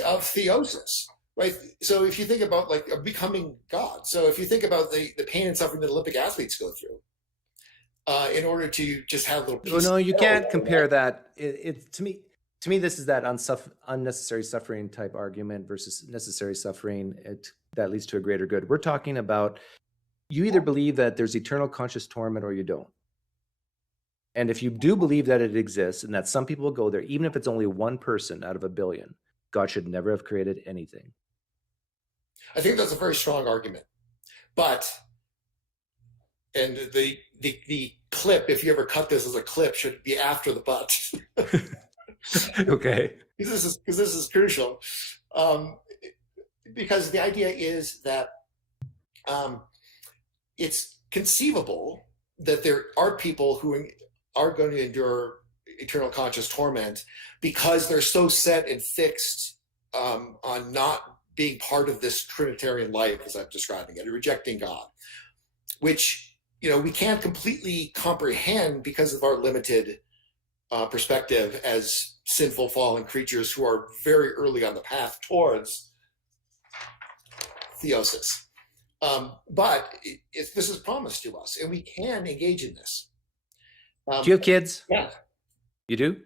of theosis, right? So if you think about like becoming God, so if you think about the pain and suffering that Olympic athletes go through in order to just have a little peace. No, you can't compare that. To me, this is that unnecessary suffering type argument versus necessary suffering that leads to a greater good. We're talking about you either believe that there's eternal conscious torment or you don't. And if you do believe that it exists and that some people will go there, even if it's only one person out of a billion, God should never have created anything. I think that's a very strong argument. But, and the clip, if you ever cut this as a clip, should be after the but. Okay. Because this is crucial. Because the idea is that it's conceivable that there are people who are going to endure eternal conscious torment because they're so set and fixed on not being part of this Trinitarian life, as I'm describing it, rejecting God, which we can't completely comprehend because of our limited perspective as sinful fallen creatures who are very early on the path towards theosis. But this is promised to us, and we can engage in this. Do you have kids? Yeah. You do?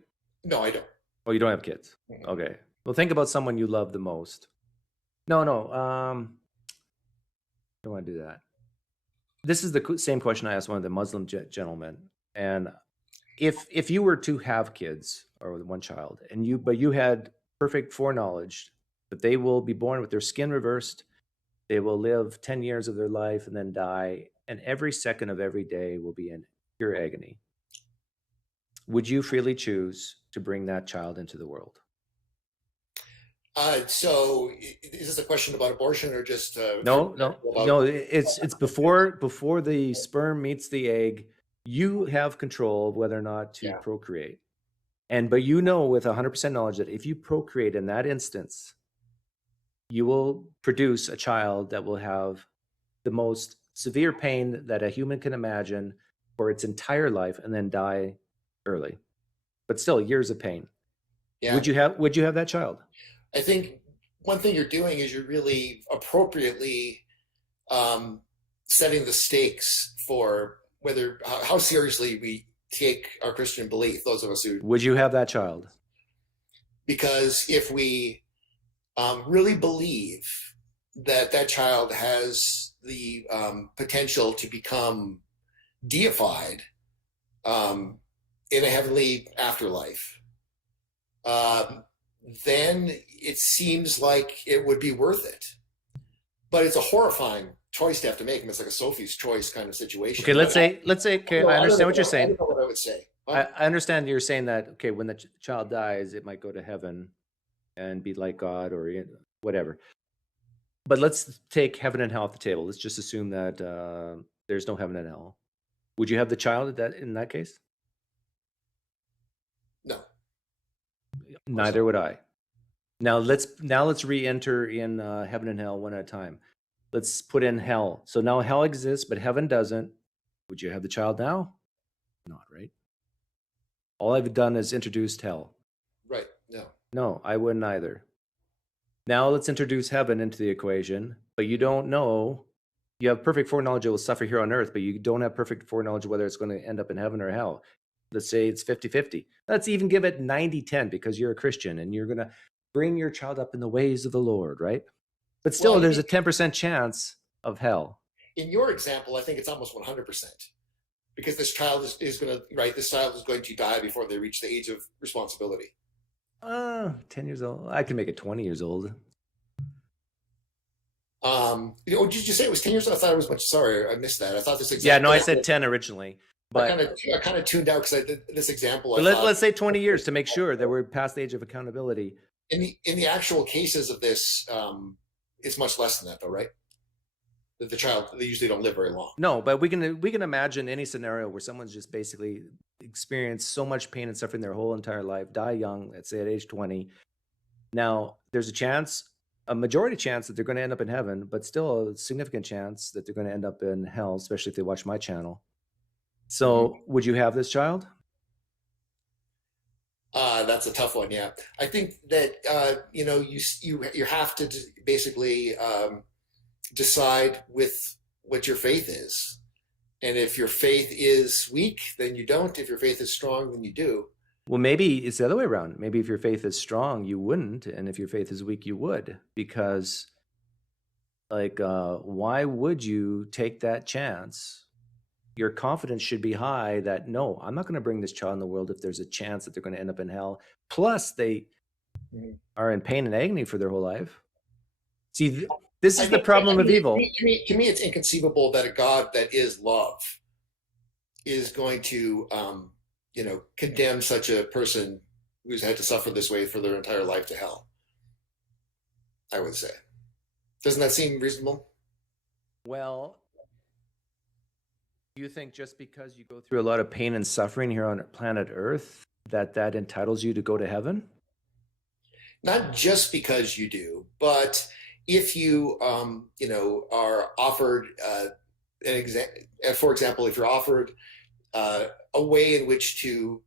No, I don't. Oh, you don't have kids. Mhm. Okay. Well, think about someone you love the most. No. Don't want to do that. This is the same question I asked one of the Muslim gentlemen. And if you were to have kids or one child, but you had perfect foreknowledge that they will be born with their skin reversed, they will live 10 years of their life and then die, and every second of every day will be in pure agony, would you freely choose to bring that child into the world? So is this a question about abortion or just No. It's before the sperm meets the egg. You have control of whether or not to procreate, but you know with 100% knowledge that if you procreate in that instance, you will produce a child that will have the most severe pain that a human can imagine for its entire life, and then die early, but still years of pain. Yeah. Would you have that child? I think one thing you're doing is you're really appropriately setting the stakes for how seriously we take our Christian belief, those of us who... Would you have that child? Because if we really believe that child has the potential to become deified in a heavenly afterlife, then it seems like it would be worth it. But it's a horrifying choice to have to make. It's like a Sophie's choice kind of situation. Okay, let's say. Okay, I understand what you're saying. I don't know what I would say. I understand you're saying that. Okay, when the child dies, it might go to heaven and be like God or whatever. But let's take heaven and hell off the table. Let's just assume that there's no heaven and hell. Would you have the child in that case? No. Neither would I. Now let's re-enter in heaven and hell one at a time. Let's put in hell. So now hell exists, but heaven doesn't. Would you have the child now? Not, right? All I've done is introduced hell. Right. No. No, I wouldn't either. Now let's introduce heaven into the equation, but you don't know. You have perfect foreknowledge it will suffer here on earth, but you don't have perfect foreknowledge whether it's going to end up in heaven or hell. Let's say it's 50-50. Let's even give it 90-10 because you're a Christian and you're going to bring your child up in the ways of the Lord, right? But still, there's a 10% chance of hell. In your example, I think it's almost 100%. Because this child is going to die before they reach the age of responsibility. 10 years old. I can make it 20 years old. Did you say it was 10 years old? I thought it was much. Sorry, I missed that. I thought this example. Yeah, no, I said 10 originally. But I kind of tuned out because I did this example. But let's say 20 years to make sure that we're past the age of accountability. In the actual cases of this, it's much less than that, though, right? That they usually don't live very long. No, but we can imagine any scenario where someone's just basically experienced so much pain and suffering their whole entire life, die young, let's say at age 20. Now, there's a majority chance that they're going to end up in heaven, but still a significant chance that they're going to end up in hell, especially if they watch my channel. So, would you have this child? That's a tough one. Yeah, I think that you have to basically decide with what your faith is, and if your faith is weak, then you don't. If your faith is strong, then you do. Well, maybe it's the other way around. Maybe if your faith is strong, you wouldn't, and if your faith is weak, you would. Because, why would you take that chance? Your confidence should be high that, no, I'm not going to bring this child in the world if there's a chance that they're going to end up in hell. Plus, they are in pain and agony for their whole life. See, this is the problem of evil. To me, it's inconceivable that a God that is love is going to, condemn such a person who's had to suffer this way for their entire life to hell. I would say. Doesn't that seem reasonable? Well, do you think just because you go through a lot of pain and suffering here on planet Earth, that entitles you to go to heaven? Not just because you do, but if you, are offered for example, if you're offered a way in which to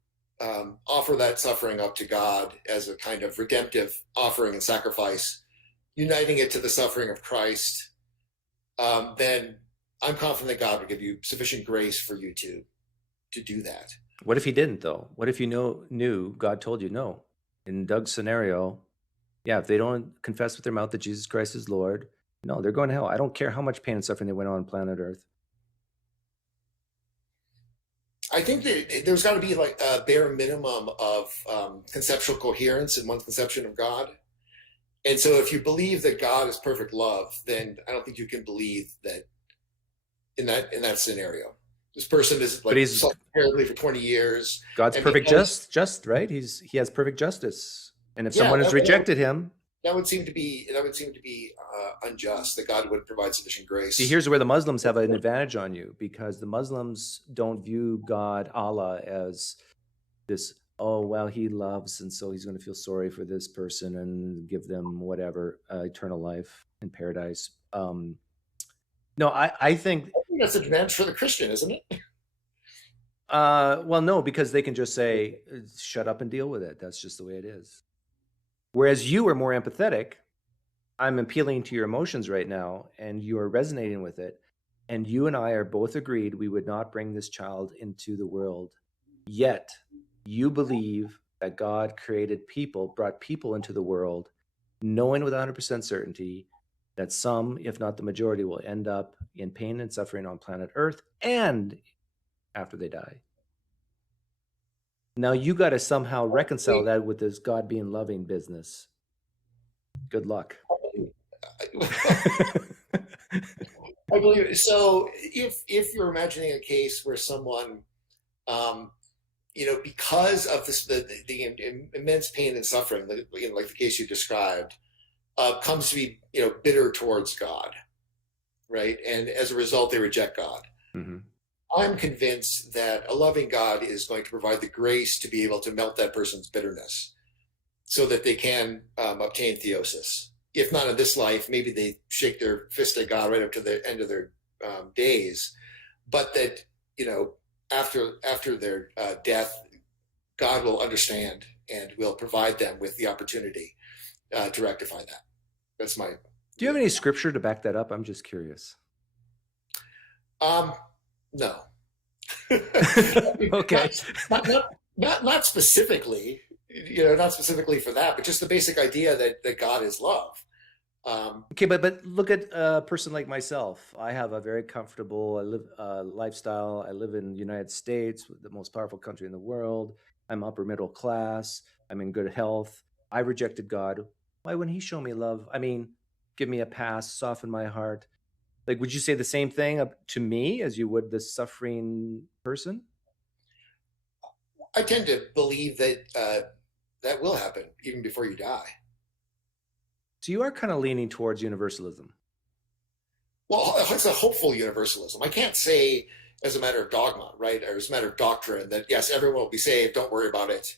offer that suffering up to God as a kind of redemptive offering and sacrifice, uniting it to the suffering of Christ, then I'm confident that God would give you sufficient grace for you to do that. What if he didn't, though? What if you knew God told you no? In Doug's scenario, yeah, if they don't confess with their mouth that Jesus Christ is Lord, no, they're going to hell. I don't care how much pain and suffering they went on planet Earth. I think that there's got to be like a bare minimum of conceptual coherence in one's conception of God. And so if you believe that God is perfect love, then I don't think you can believe that in that scenario. This person is like suffered terribly for 20 years. God's perfect just, right? He has perfect justice. And if someone has rejected him, that would seem to be unjust, that God would provide sufficient grace. See, here's where the Muslims have an advantage on you, because the Muslims don't view God, Allah, as this, oh, well, he loves, and so he's going to feel sorry for this person and give them whatever, eternal life in paradise. No, I think that's an advantage for the Christian, isn't it? Well, no, because they can just say, shut up and deal with it. That's just the way it is. Whereas you are more empathetic. I'm appealing to your emotions right now, and you are resonating with it. And you and I are both agreed we would not bring this child into the world. Yet, you believe that God created people, brought people into the world, knowing with 100% certainty that some, if not the majority, will end up in pain and suffering on planet Earth and after they die. Now you got to somehow reconcile that with this God being loving business. Good luck. I believe so. If you're imagining a case where someone, because of this, the immense pain and suffering, like the case you described, comes to be bitter towards God, right? And as a result, they reject God. Mm-hmm. I'm convinced that a loving God is going to provide the grace to be able to melt that person's bitterness so that they can obtain theosis. If not in this life, maybe they shake their fist at God right up to the end of their days. But that, after their death, God will understand and will provide them with the opportunity to rectify that. That's my... Do you have any scripture to back that up? I'm just curious. No. Okay. Not specifically, not specifically for that, but just the basic idea that God is love. Okay, but look at a person like myself. I have a very comfortable lifestyle. I live in the United States, the most powerful country in the world. I'm upper middle class. I'm in good health. I rejected God. Why wouldn't he show me love? I mean, give me a pass, soften my heart. Like, would you say the same thing to me as you would the suffering person? I tend to believe that that will happen even before you die. So you are kind of leaning towards universalism. Well, it's a hopeful universalism. I can't say as a matter of dogma, right, or as a matter of doctrine that, yes, everyone will be saved, don't worry about it.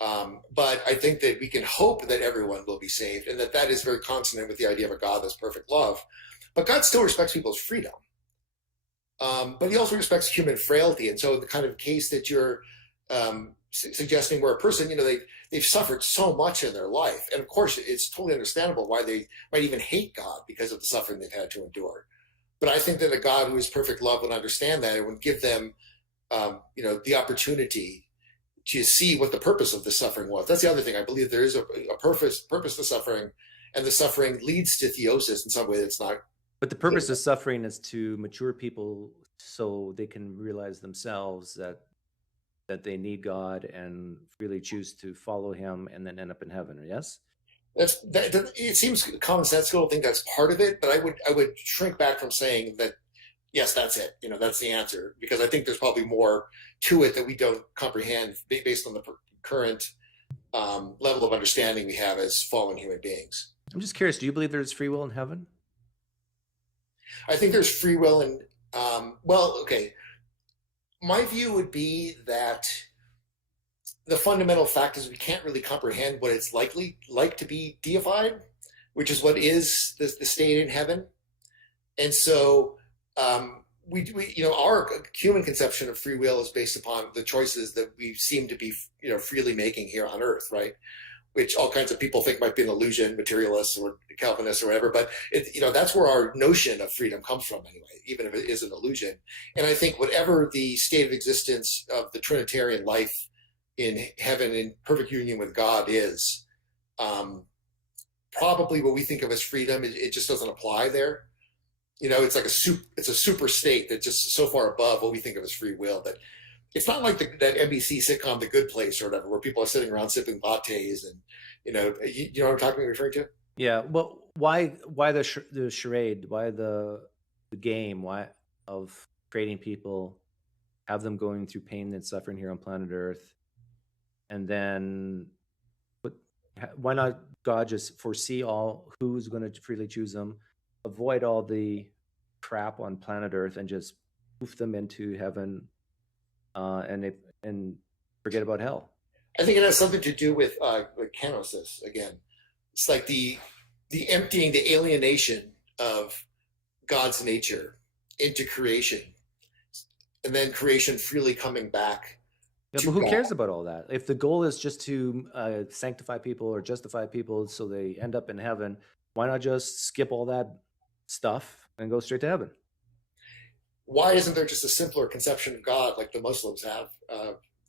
But I think that we can hope that everyone will be saved, and that is very consonant with the idea of a God that's perfect love. But God still respects people's freedom. But he also respects human frailty. And so the kind of case that you're suggesting where a person, they've suffered so much in their life. And of course, it's totally understandable why they might even hate God because of the suffering they've had to endure. But I think that a God who is perfect love would understand that and would give them, the opportunity to see what the purpose of the suffering was. That's the other thing. I believe there is a purpose to suffering, and the suffering leads to theosis in some way that's not. But the purpose of suffering is to mature people so they can realize themselves that they need God and really choose to follow him and then end up in heaven, yes? It seems commonsensical to think that's part of it, but I would shrink back from saying that, yes, that's it. That's the answer, because I think there's probably more to it that we don't comprehend based on the current level of understanding we have as fallen human beings. I'm just curious, do you believe there's free will in heaven? I think there's free will in, okay. My view would be that the fundamental fact is we can't really comprehend what it's like to be deified, which is what is the state in heaven. And so our human conception of free will is based upon the choices that we seem to be, freely making here on Earth, right? Which all kinds of people think might be an illusion, materialists or Calvinists or whatever. But that's where our notion of freedom comes from, anyway, even if it is an illusion. And I think whatever the state of existence of the Trinitarian life in heaven in perfect union with God is, probably what we think of as freedom, it just doesn't apply there. It's like it's a super state that's just so far above what we think of as free will that it's not like that NBC sitcom The Good Place or whatever, where people are sitting around sipping lattes and you know what I'm referring to. Yeah. Well, why the charade? Why the game? Why of creating people, have them going through pain and suffering here on planet Earth, and then why not God just foresee all who's going to freely choose them, avoid all the crap on planet Earth, and just poof them into heaven, and forget about hell. I think it has something to do with kenosis again. It's like the emptying, the alienation of God's nature into creation, and then creation freely coming back. Yeah, but who cares about all that? If the goal is just to sanctify people or justify people so they end up in heaven, why not just skip all that stuff and go straight to heaven? Why isn't there just a simpler conception of God like the Muslims have?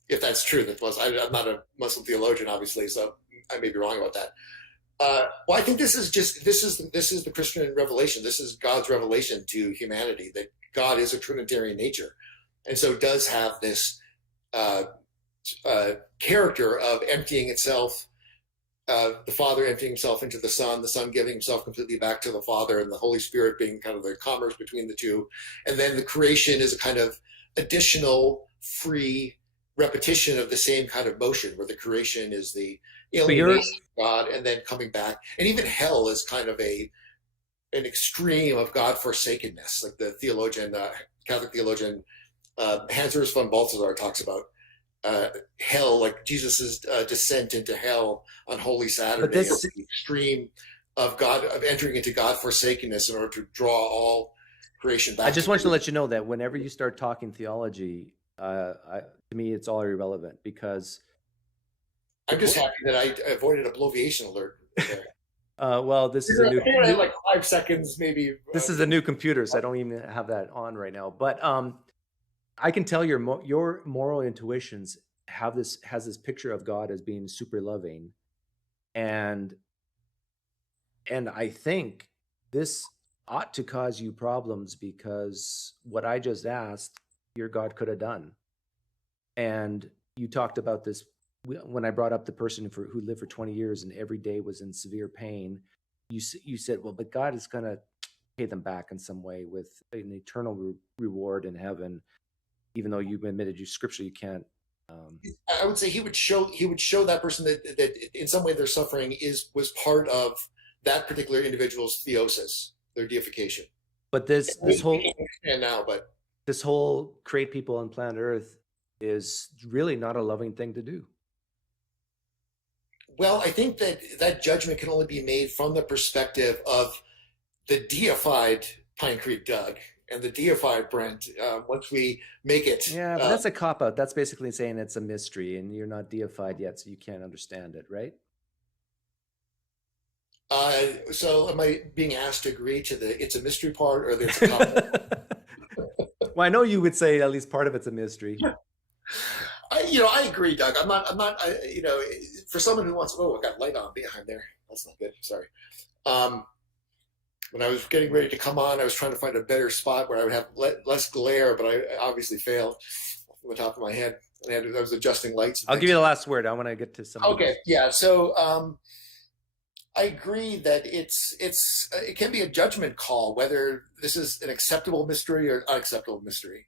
If that's true, I'm not a Muslim theologian, obviously, so I may be wrong about that. Well, I think this is the Christian revelation. This is God's revelation to humanity that God is a Trinitarian nature, and so does have this character of emptying itself, the Father emptying himself into the Son giving himself completely back to the Father, and the Holy Spirit being kind of the commerce between the two. And then the creation is a kind of additional free repetition of the same kind of motion, where the creation is the alienation of God and then coming back. And even hell is kind of an extreme of God forsakenness, like the theologian, Catholic theologian Hans von Balthasar talks about hell, like Jesus's descent into hell on Holy Saturday, is the extreme of God, of entering into God forsakenness in order to draw all creation back. I just want to let you know that whenever you start talking theology, to me, it's all irrelevant, because I'm just happy that I avoided a bloviation alert there. Well, this is a new. I had like 5 seconds, maybe. This is a new computer, so I don't even have that on right now. But I can tell your moral intuitions has this picture of God as being super loving, and I think this ought to cause you problems, because what I just asked, your God could have done. And you talked about this when I brought up the person who lived for 20 years and every day was in severe pain. You said, well, but God is going to pay them back in some way with an eternal reward in heaven, even though you admitted scripturally you can't. I would say he would show that person that in some way their suffering was part of that particular individual's theosis, their deification. But this whole create people on planet Earth is really not a loving thing to do. Well, I think that judgment can only be made from the perspective of the deified PineCreek Doug and the deified Brent, once we make it. Yeah, but that's a cop-out. That's basically saying it's a mystery and you're not deified yet, so you can't understand it, right? So am I being asked to agree to it's a mystery part, or there's a cop-out? Well, I know you would say at least part of it's a mystery. I agree, Doug. I'm not, for someone who wants, I got light on behind there. That's not good. Sorry. When I was getting ready to come on, I was trying to find a better spot where I would have less glare, but I obviously failed from the top of my head. And I was adjusting lights. I'll give you the last word. I want to get to some. Okay. Yeah. So, I agree that it can be a judgment call whether this is an acceptable mystery or unacceptable mystery.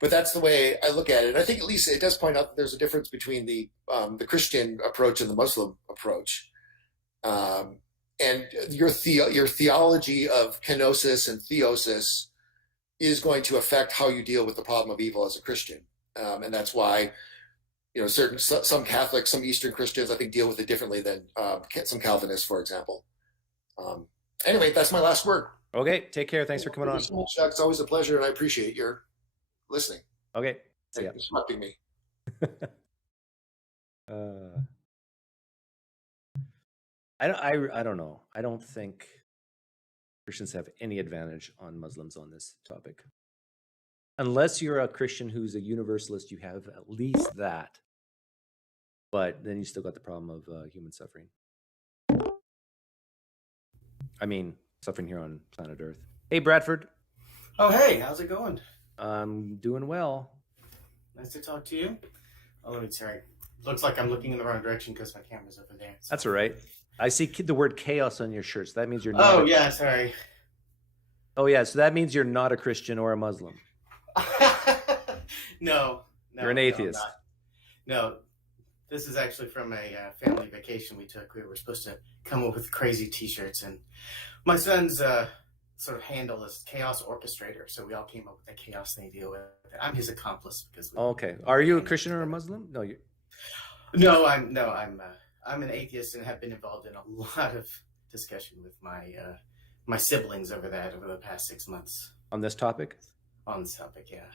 But that's the way I look at it. And I think at least it does point out that there's a difference between the Christian approach and the Muslim approach. And your theology of kenosis and theosis is going to affect how you deal with the problem of evil as a Christian. And that's why, some Catholics, some Eastern Christians, I think, deal with it differently than some Calvinists, for example. Anyway, that's my last word. Okay, take care. Thanks for coming on. Thank you so much, Chuck. It's always a pleasure, and I appreciate your listening Okay, see ya. and instructing me. I don't know. I don't think Christians have any advantage on Muslims on this topic. Unless you're a Christian who's a universalist, you have at least that. But then you still got the problem of human suffering. I mean, suffering here on planet Earth. Hey, Bradford. Oh, hey, how's it going? I'm doing well. Nice to talk to you. Oh, let me sorry. Looks like I'm looking in the wrong direction because my camera's over there. So. That's all right. I see the word chaos on your shirt, so that means you're not. Oh, yeah, sorry. Oh, yeah, so that means you're not a Christian or a Muslim. No. You're an atheist. No, this is actually from a family vacation we took. We were supposed to come up with crazy T-shirts, and my son's sort of handle is chaos orchestrator, so we all came up with a chaos thing to deal with. I'm his accomplice because. Okay. Are you a Christian or a Muslim? No, you. No, I'm an atheist and have been involved in a lot of discussion with my siblings over the past 6 months. On this topic? On this topic, yeah.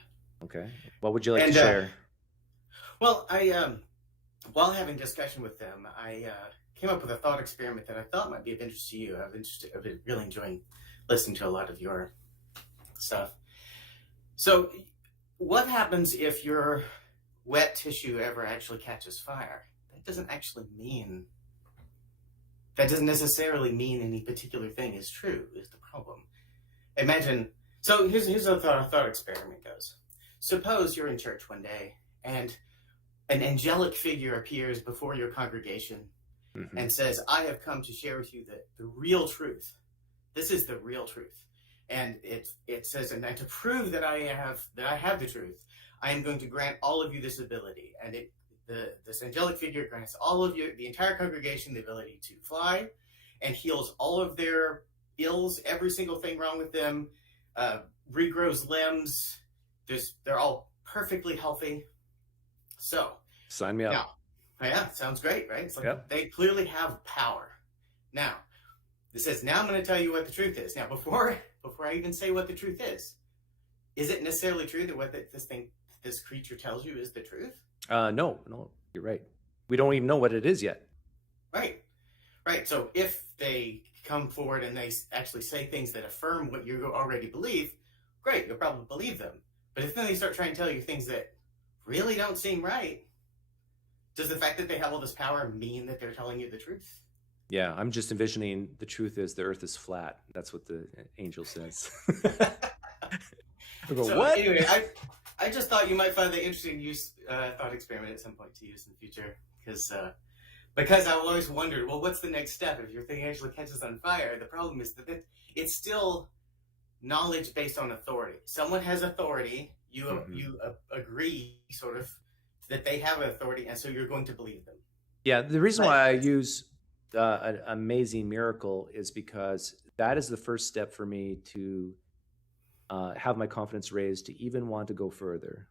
Okay. What would you like to share? Well, I while having discussion with them, I came up with a thought experiment that I thought might be of interest to you. I've been really enjoying listening to a lot of your stuff. So, what happens if your wet tissue ever actually catches fire? That doesn't necessarily mean any particular thing is true, is the problem. Imagine, so here's how the thought experiment goes. Suppose you're in church one day and an angelic figure appears before your congregation and says, I have come to share with you the real truth. This is the real truth. And it says, and to prove that I have the truth, I am going to grant all of you this ability. And this angelic figure grants all of you, the entire congregation, the ability to fly and heals all of their ills, every single thing wrong with them, regrows limbs. They're all perfectly healthy. So sign me up. Now, yeah, sounds great, right? It's like They clearly have power. Now, it says, now I'm going to tell you what the truth is. Now, before I even say what the truth is it necessarily true that what this creature tells you is the truth? No, you're right. We don't even know what it is yet. Right. So if they come forward and they actually say things that affirm what you already believe, great, you'll probably believe them. But if then they start trying to tell you things that really don't seem right, does the fact that they have all this power mean that they're telling you the truth? Yeah, I'm just envisioning the truth is the earth is flat. That's what the angel says. I go, So, what? Anyway, I just thought you might find that interesting thought experiment at some point to use in the future. Because I've always wondered, well, what's the next step if your thing actually catches on fire? The problem is that it's still knowledge based on authority. Someone has authority. You agree, sort of, that they have authority, and so you're going to believe them. Yeah, the reason why I use an amazing miracle is because that is the first step for me to have my confidence raised to even want to go further.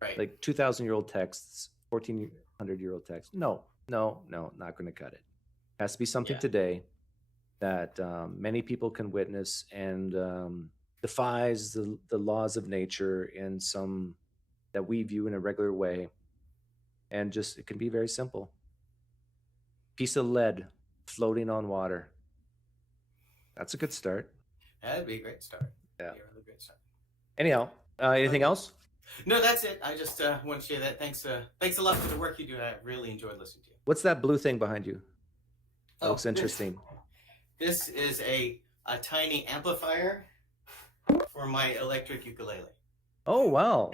Right. Like 2,000-year-old texts, 1,400-year-old texts. No, not going to cut it. Has to be something today that many people can witness and defies the laws of nature in some that we view in a regular way. And just, it can be very simple. Piece of lead floating on water. That's a good start. That'd be a great start. Yeah. That'd be a really great start. Anyhow, anything else? No, that's it. I just want to share that. Thanks a lot for the work you do. I really enjoyed listening to you. What's that blue thing behind you? That looks interesting. This is a tiny amplifier for my electric ukulele. Oh, wow.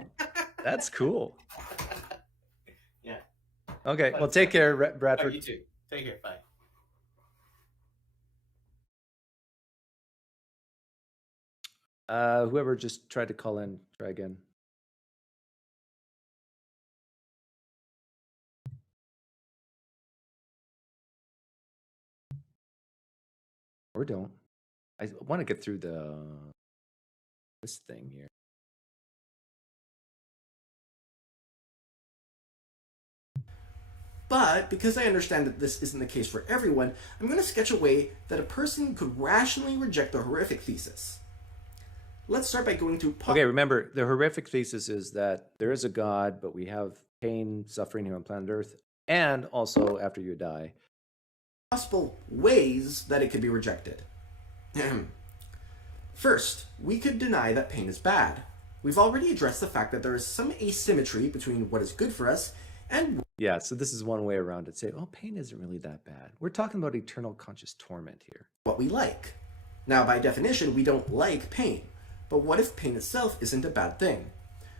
That's cool. Yeah. Okay. Well, take care, Bradford. Oh, you too. Take care. Bye. Whoever just tried to call in, try again. Or don't. I want to get through this thing here. But because I understand that this isn't the case for everyone, I'm going to sketch a way that a person could rationally reject the horrific thesis. Let's start by going through... Okay, remember, the horrific thesis is that there is a God, but we have pain, suffering here on planet Earth, and also after you die. Possible ways that it could be rejected. First, we could deny that pain is bad. We've already addressed the fact that there is some asymmetry between what is good for us and... Yeah, so this is one way around it. Say, oh, pain isn't really that bad. We're talking about eternal conscious torment here. What we like. Now, by definition, we don't like pain. But what if pain itself isn't a bad thing?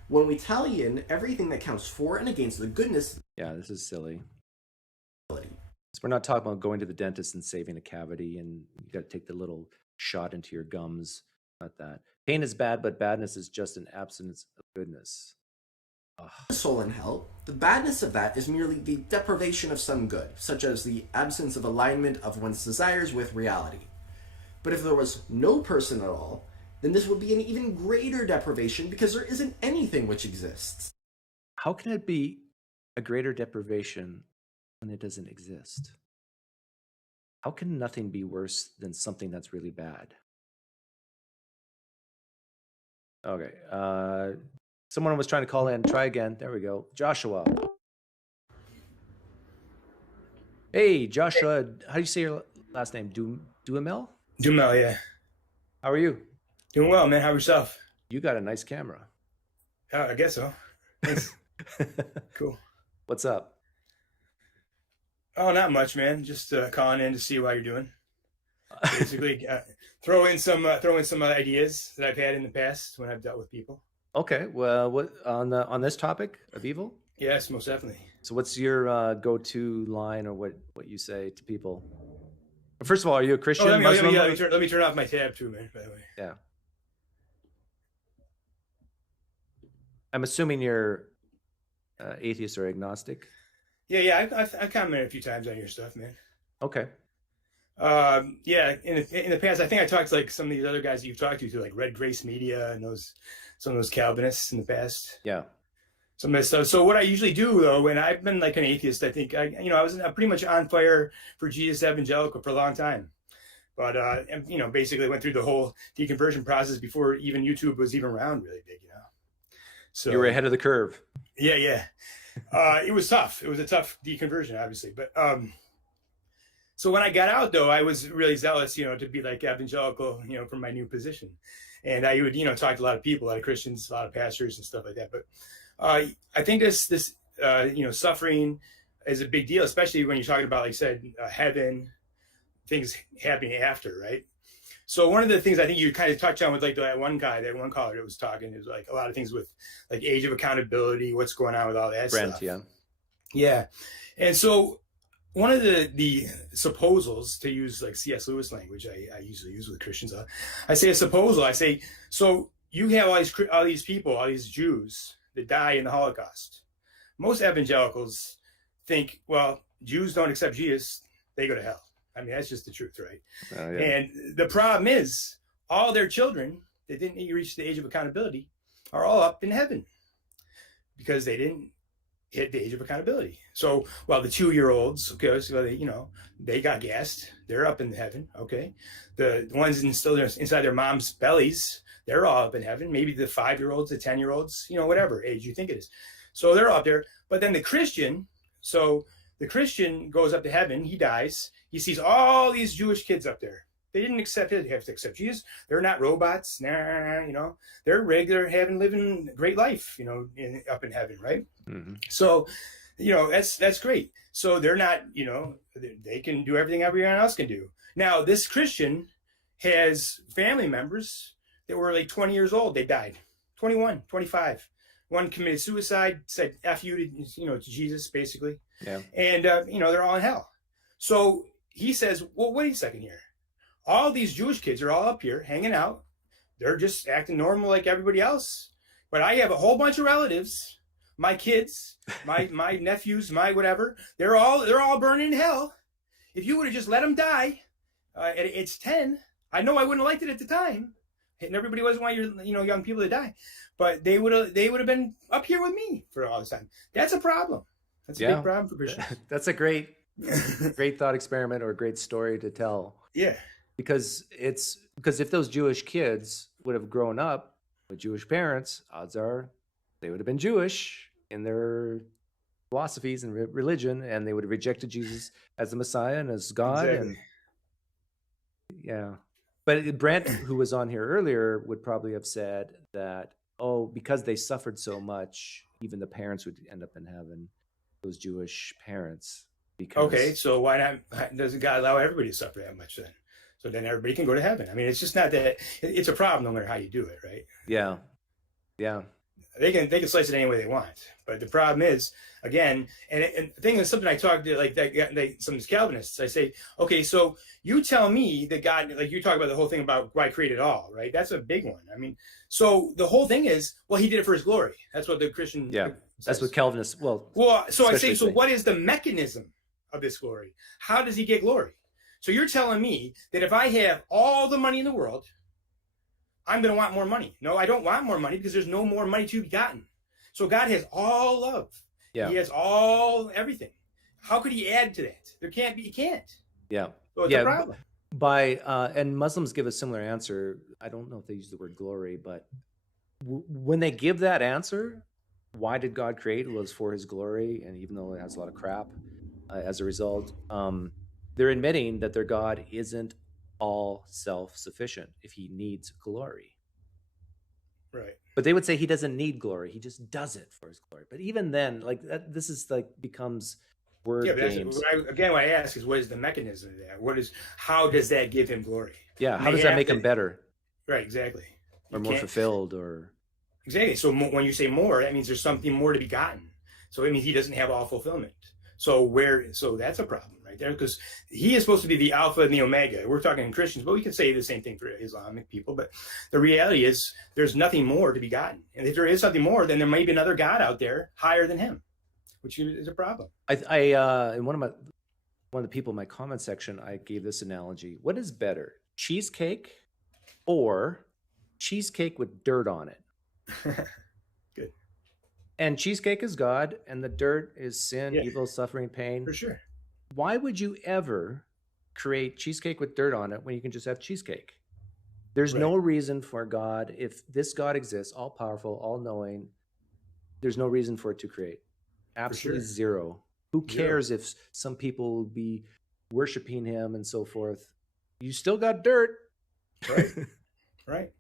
When we tally in everything that counts for and against the goodness... Yeah, this is silly. So we're not talking about going to the dentist and saving a cavity and you got to take the little shot into your gums. Not that. Pain is bad, but badness is just an absence of goodness. Ugh. The soul in hell, the badness of that is merely the deprivation of some good, such as the absence of alignment of one's desires with reality. But if there was no person at all, then this would be an even greater deprivation because there isn't anything which exists. How can it be a greater deprivation when it doesn't exist? How can nothing be worse than something that's really bad? Okay, someone was trying to call in. Try again. There we go. Joshua. Hey, Joshua. How do you say your last name? Duhamel? Dumel, yeah. How are you? Doing well, man. How yourself? You got a nice camera. I guess so. Thanks. Cool. What's up? Oh, not much, man. Just calling in to see how you're doing. Basically, throw in some ideas that I've had in the past when I've dealt with people. Okay. Well, what on this topic of evil? Yes, most definitely. So, what's your go-to line or what you say to people? First of all, are you a Christian? Let me turn off my tab too, man. By the way. Yeah. I'm assuming you're atheist or agnostic. Yeah. I've commented a few times on your stuff, man. Okay. Yeah. In the past, I think I talked to like some of these other guys that you've talked to like Red Grace Media and some of those Calvinists in the past. Yeah. Some of this stuff. So what I usually do though, when I've been like an atheist, I think I was pretty much on fire for Jesus evangelical for a long time, but basically went through the whole deconversion process before even YouTube was even around really big, So you were ahead of the curve. Yeah. It was tough. It was a tough deconversion, obviously, but so when I got out though, I was really zealous, to be like evangelical, from my new position, and I would talk to a lot of people, a lot of Christians, a lot of pastors and stuff like that, but. I think this suffering is a big deal, especially when you're talking about, like I said, heaven, things happening after, right? So one of the things I think you kind of touched on with like that one caller that was talking is like a lot of things with like age of accountability, what's going on with all that Brent, stuff. Yeah. Yeah. And so one of the supposals, to use like C.S. Lewis language, I usually use with Christians. I say a supposal. I say, so you have all these people, all these Jews that die in the Holocaust. Most evangelicals think, well, Jews don't accept Jesus, they go to hell. I mean, that's just the truth, right? Oh, yeah. And the problem is, all their children that didn't reach the age of accountability are all up in heaven because they didn't hit the age of accountability. So, well, the 2-year-olds, okay, so they got gassed. They're up in heaven, okay? The ones still inside their mom's bellies, they're all up in heaven. Maybe the 5-year-olds, the 10-year-olds, whatever age you think it is. So they're up there. But then the Christian goes up to heaven. He dies. He sees all these Jewish kids up there. They didn't accept it. They have to accept Jesus. They're not robots. They're regular, living great life, up in heaven, right? Mm-hmm. So, that's great. So they're not, they can do everything everyone else can do. Now, this Christian has family members that were like 20 years old. They died, 21, 25. One committed suicide, said F you to Jesus, basically. Yeah. And, they're all in hell. So he says, well, wait a second here. All these Jewish kids are all up here hanging out. They're just acting normal like everybody else. But I have a whole bunch of relatives, my kids, my nephews, my whatever. They're all burning in hell. If you would have just let them die at age 10, I know I wouldn't have liked it at the time. And everybody always want your young people to die, but they would have been up here with me for all this time. That's a problem. That's a Yeah. big problem for Christians. That's a great thought experiment or a great story to tell. Yeah. Because if those Jewish kids would have grown up with Jewish parents, odds are they would have been Jewish in their philosophies and religion, and they would have rejected Jesus as the Messiah and as God. Exactly. And yeah. But Brent, who was on here earlier, would probably have said that, oh, because they suffered so much, even the parents would end up in heaven, those Jewish parents. Because Okay, so why not? Doesn't God allow everybody to suffer that much then? So then everybody can go to heaven. I mean, it's just not that. It's a problem no matter how you do it, right? Yeah. They can slice it any way they want, but the problem is, again, and the thing is, something I talked to some Calvinists. I say, okay, so you tell me that God, like you talk about the whole thing about why created all, right? That's a big one. I mean, so the whole thing is, well, he did it for his glory. That's what the Christian. Yeah. says. That's what Calvinists. Well, so I say, especially so say. what is the mechanism of this glory? How does he get glory? So you're telling me that if I have all the money in the world, I'm going to want more money. No, I don't want more money because there's no more money to be gotten. So God has all love. Yeah. He has all everything. How could he add to that? There can't be. He can't. Yeah. So it's a problem. And Muslims give a similar answer. I don't know if they use the word glory, but when they give that answer, why did God create? It was for his glory. And even though it has a lot of crap as a result, they're admitting that their God isn't all self-sufficient if he needs glory. Right. But they would say he doesn't need glory. He just does it for his glory. But even then, like this is like becomes word games. What I ask is, what is the mechanism of that? How does that give him glory? Yeah. How does that make him better? Right. Exactly. Or more fulfilled or. Exactly. So when you say more, that means there's something more to be gotten. So it means he doesn't have all fulfillment. So that's a problem right there, because he is supposed to be the Alpha and the Omega. We're talking Christians, but we can say the same thing for Islamic people. But the reality is there's nothing more to be gotten. And if there is something more, then there may be another God out there higher than him, which is a problem. In one of the people in my comment section, I gave this analogy. What is better, cheesecake or cheesecake with dirt on it? Good. And cheesecake is God, and the dirt is sin, evil, suffering, pain. For sure. Why would you ever create cheesecake with dirt on it when you can just have cheesecake? There's no reason for God, if this God exists, all powerful, all knowing, there's no reason for it to create. Absolutely zero. Who cares if some people will be worshiping him and so forth? You still got dirt. Right. Right.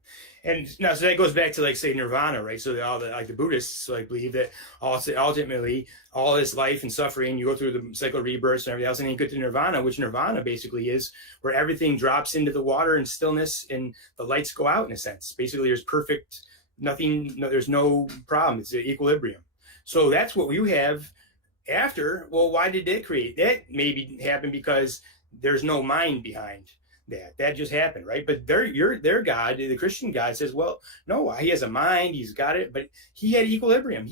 And now, so that goes back to, like, say, nirvana, right? So the Buddhists believe that ultimately all this life and suffering, you go through the cycle of rebirth and everything else, and then you get to nirvana, which nirvana basically is where everything drops into the water and stillness and the lights go out, in a sense. Basically, there's perfect nothing. There's no problem. It's equilibrium. So that's what you have after. Well, why did it create? That maybe happened because there's no mind behind that just happened, right? But their God, the Christian God, says, well, no, he has a mind, he's got it, but he had equilibrium.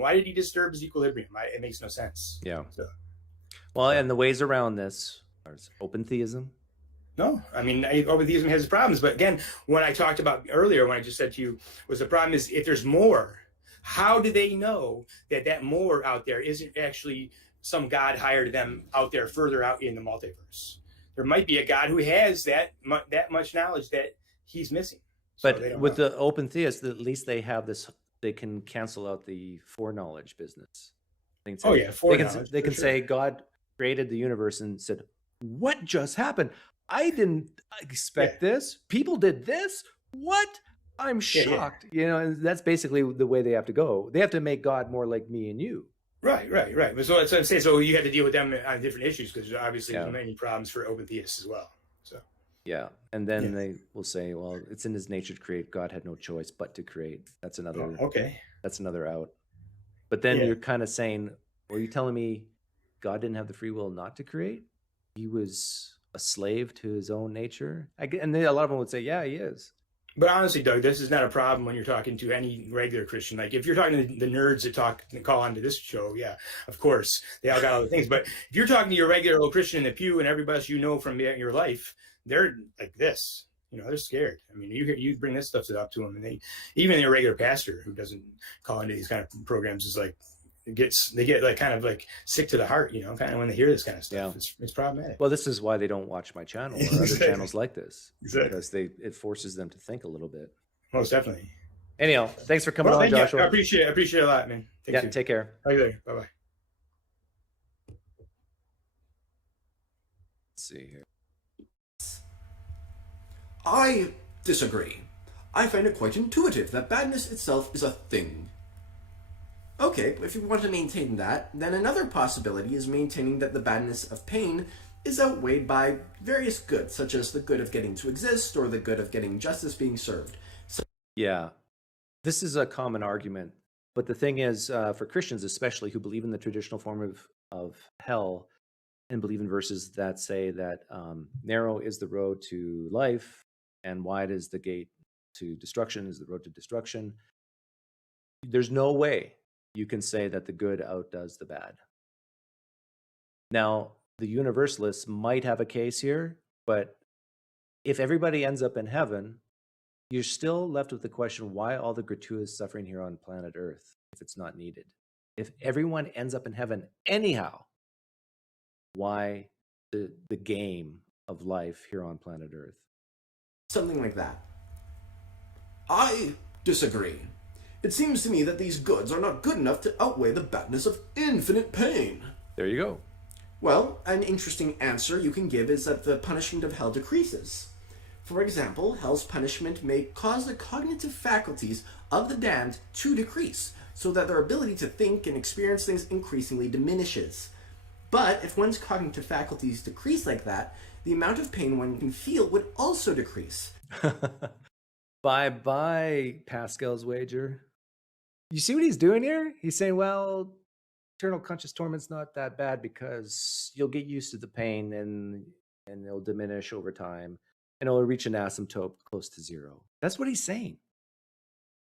Why did he disturb his equilibrium? It makes no sense. Yeah. Well, and the ways around this are open theism. No, I mean, open theism has its problems, but again, when I talked about earlier, when I just said to you, was the problem is if there's more, how do they know that more out there isn't actually some God higher to them out there further out in the multiverse? There might be a God who has that much knowledge that he's missing. But with the open theists, at least they have this. They can cancel out the foreknowledge business. They can say God created the universe and said, "What just happened? I didn't expect this. People did this. What? I'm shocked." You know, and that's basically the way they have to go. They have to make God more like me and you. Right. So that's what I'm saying. So you have to deal with them on different issues because obviously there's many problems for open theists as well. So and then they will say, well, it's in his nature to create. God had no choice but to create. That's another. That's another out. But then you're kind of saying, well, you're telling me God didn't have the free will not to create? He was a slave to his own nature? And then a lot of them would say, yeah, he is. But honestly, Doug, this is not a problem when you're talking to any regular Christian. Like if you're talking to the nerds that call onto this show, yeah, of course, they all got other things. But if you're talking to your regular old Christian in the pew and everybody else you know from your life, they're like this. You know, they're scared. I mean, you bring this stuff up to them, and even your regular pastor who doesn't call into these kind of programs is like, they get like kind of like sick to the heart, you know, kind of when they hear this kind of stuff. Yeah. It's problematic. Well, this is why they don't watch my channel or other Exactly. channels like this. Exactly. Because it forces them to think a little bit. Most definitely. Anyhow, thanks for coming on, Joshua. I appreciate it a lot, man. Thanks. Take care. Bye bye. Let's see here. I disagree. I find it quite intuitive that badness itself is a thing. Okay, if you want to maintain that, then another possibility is maintaining that the badness of pain is outweighed by various goods, such as the good of getting to exist or the good of getting justice being served. Yeah, this is a common argument. But the thing is, for Christians especially, who believe in the traditional form of hell and believe in verses that say that narrow is the road to life and wide is the gate to destruction, is the road to destruction, there's no way you can say that the good outdoes the bad. Now, the universalists might have a case here, but if everybody ends up in heaven, you're still left with the question, why all the gratuitous suffering here on planet Earth if it's not needed? If everyone ends up in heaven anyhow, why the game of life here on planet Earth? Something like that. I disagree. It seems to me that these goods are not good enough to outweigh the badness of infinite pain. There you go. Well, an interesting answer you can give is that the punishment of hell decreases. For example, hell's punishment may cause the cognitive faculties of the damned to decrease, so that their ability to think and experience things increasingly diminishes. But if one's cognitive faculties decrease like that, the amount of pain one can feel would also decrease. Bye-bye, Pascal's wager. You see what he's doing here? He's saying, well, eternal conscious torment's not that bad because you'll get used to the pain and it'll diminish over time and it'll reach an asymptote close to zero. That's what he's saying.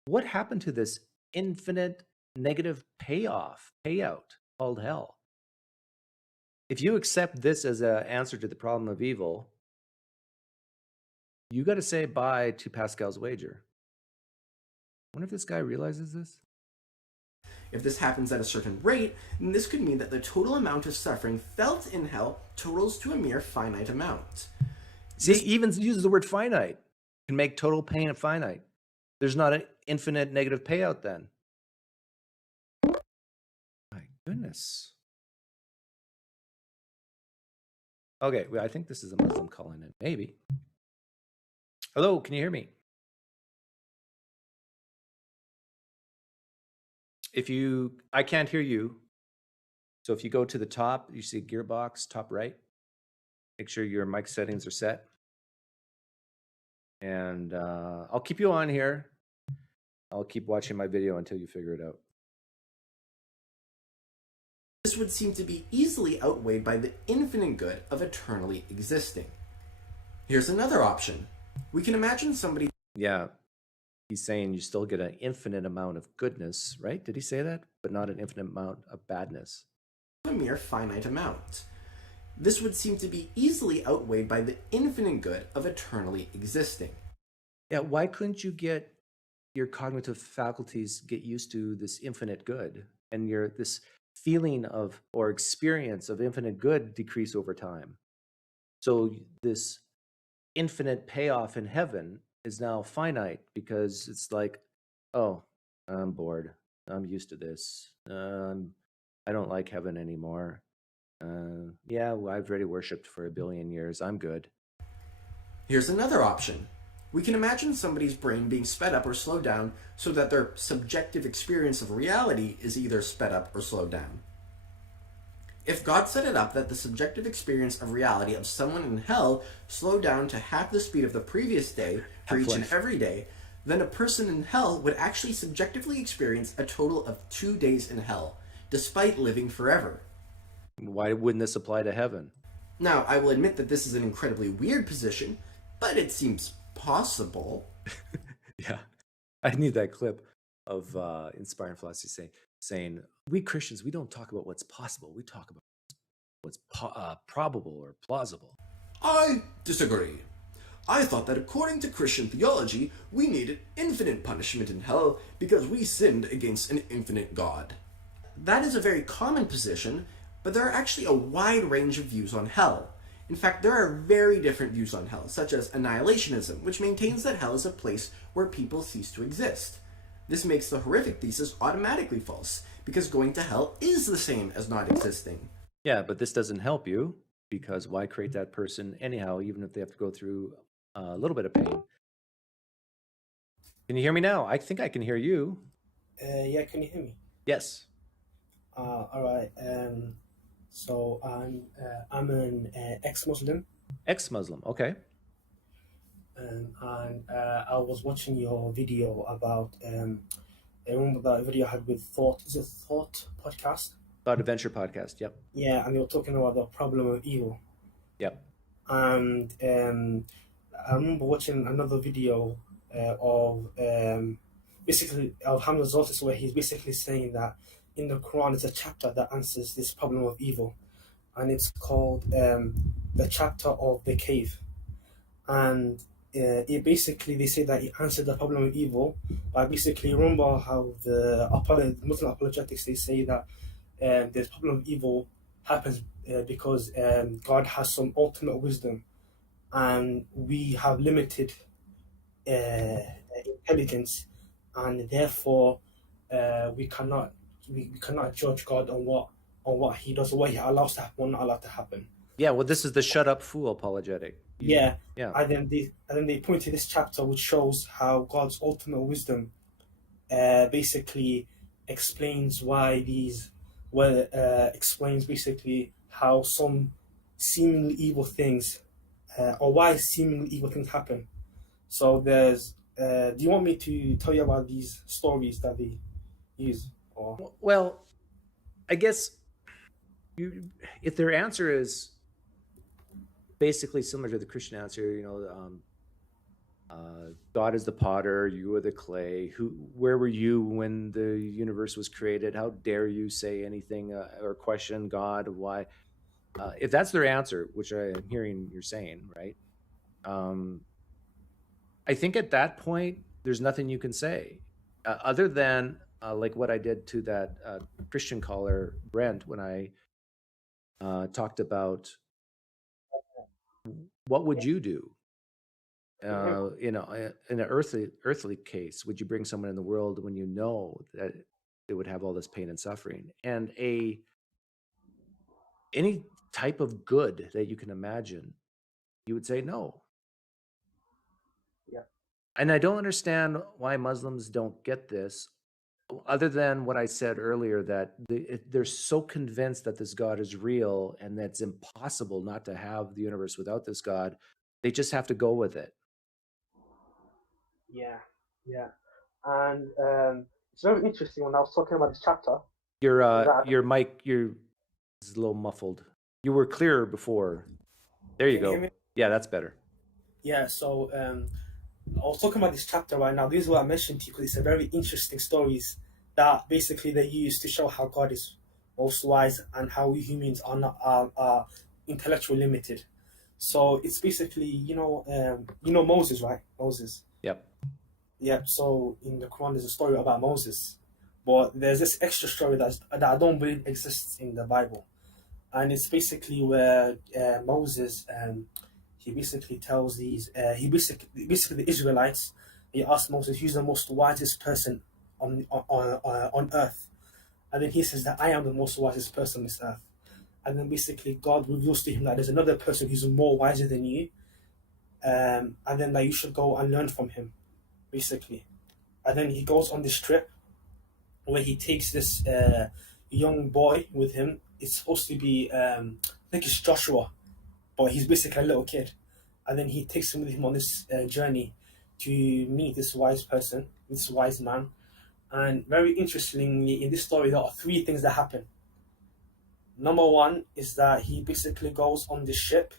What happened to this infinite negative payout called hell? If you accept this as an answer to the problem of evil, you got to say bye to Pascal's wager. I wonder if this guy realizes this. If this happens at a certain rate, then this could mean that the total amount of suffering felt in hell totals to a mere finite amount. See, he even uses the word finite. Can make total pain finite. There's not an infinite negative payout then. My goodness. Okay, well, I think this is a Muslim calling in. Maybe. Hello, can you hear me? I can't hear you. So if you go to the top, you see gearbox, top right. Make sure your mic settings are set. And I'll keep you on here. I'll keep watching my video until you figure it out. This would seem to be easily outweighed by the infinite good of eternally existing. Here's another option. We can imagine somebody... Yeah, he's saying you still get an infinite amount of goodness, right? Did he say that? But not an infinite amount of badness. A mere finite amount. This would seem to be easily outweighed by the infinite good of eternally existing. Yeah, why couldn't you get your cognitive faculties get used to this infinite good and this feeling of or experience of infinite good decrease over time? So this infinite payoff in heaven is now finite because it's like, oh, I'm bored. I'm used to this. I don't like heaven anymore. Yeah, well, I've already worshipped for 1 billion years. I'm good. Here's another option. We can imagine somebody's brain being sped up or slowed down so that their subjective experience of reality is either sped up or slowed down. If God set it up that the subjective experience of reality of someone in hell slowed down to half the speed of the previous day for each and every day, then a person in hell would actually subjectively experience a total of 2 days in hell, despite living forever. Why wouldn't this apply to heaven? Now, I will admit that this is an incredibly weird position, but it seems possible. Yeah, I need that clip of Inspiring Philosophy saying, we Christians, we don't talk about what's possible. We talk about what's probable or plausible. I disagree. I thought that according to Christian theology, we needed infinite punishment in hell because we sinned against an infinite God. That is a very common position, but there are actually a wide range of views on hell. In fact, there are very different views on hell, such as annihilationism, which maintains that hell is a place where people cease to exist. This makes the horrific thesis automatically false, because going to hell is the same as not existing. Yeah, but this doesn't help you, because why create that person anyhow, even if they have to go through a little bit of pain? Can you hear me now? I think I can hear you. Yeah, can you hear me? Yes. All right. So I'm an ex-Muslim, Ex-Muslim. Okay. and I was watching your video about. I remember that video I had with Thought. Is it Thought podcast? About Adventure podcast. Yep. Yeah, and they were talking about the problem of evil. Yep. And I remember watching another video of basically of Hamza's Zotis, where he's basically saying that in the Quran is a chapter that answers this problem of evil, and it's called the chapter of the cave. And it basically, they say that it answered the problem of evil by basically, remember how the Muslim apologetics, they say that the problem of evil happens because God has some ultimate wisdom, and we have limited intelligence, and therefore we cannot judge God on what he does, or what he allows to happen, or not allowed to happen. Yeah, well, this is the shut up fool apologetic. Yeah. Yeah. And then they point to this chapter, which shows how God's ultimate wisdom basically explains explains basically how some seemingly evil things or why seemingly evil things happen. So there's do you want me to tell you about these stories that they use? Or Well, I guess if their answer is basically similar to the Christian answer, God is the potter, you are the clay. Where were you when the universe was created? How dare you say anything or question God? Why? If that's their answer, which I'm hearing you're saying, right? I think at that point, there's nothing you can say other than like what I did to that Christian caller, Brent, when I talked about what would you do? In an earthly case, would you bring someone in the world when you know that it would have all this pain and suffering? And any type of good that you can imagine, you would say no. Yeah. And I don't understand why Muslims don't get this, other than what I said earlier, that they're so convinced that this God is real and that it's impossible not to have the universe without this God. They just have to go with it. yeah, and it's very interesting when I was talking about this chapter. Your mic, is a little muffled. You were clearer before. There you Can you go. hear me? Yeah, that's better. Yeah, so I was talking about this chapter right now. This is what I mentioned to you because it's a very interesting stories that basically they use to show how God is most wise and how we humans are not are intellectually limited. So it's basically Moses, right? Moses. Yep. Yeah. So in the Quran, there's a story about Moses, but there's this extra story that I don't believe exists in the Bible, and it's basically where Moses he basically tells these basically the Israelites. He asked Moses, "Who's the most wisest person on earth?" And then he says that I am the most wisest person on this earth. And then basically God reveals to him that there's another person who's more wiser than you, and then that you should go and learn from him, basically. And then he goes on this trip where he takes this young boy with him. It's supposed to be I think it's Joshua, but he's basically a little kid. And then he takes him with him on this journey to meet this wise person, this wise man. And very interestingly, in this story, there are three things that happen. Number one is that he basically goes on this ship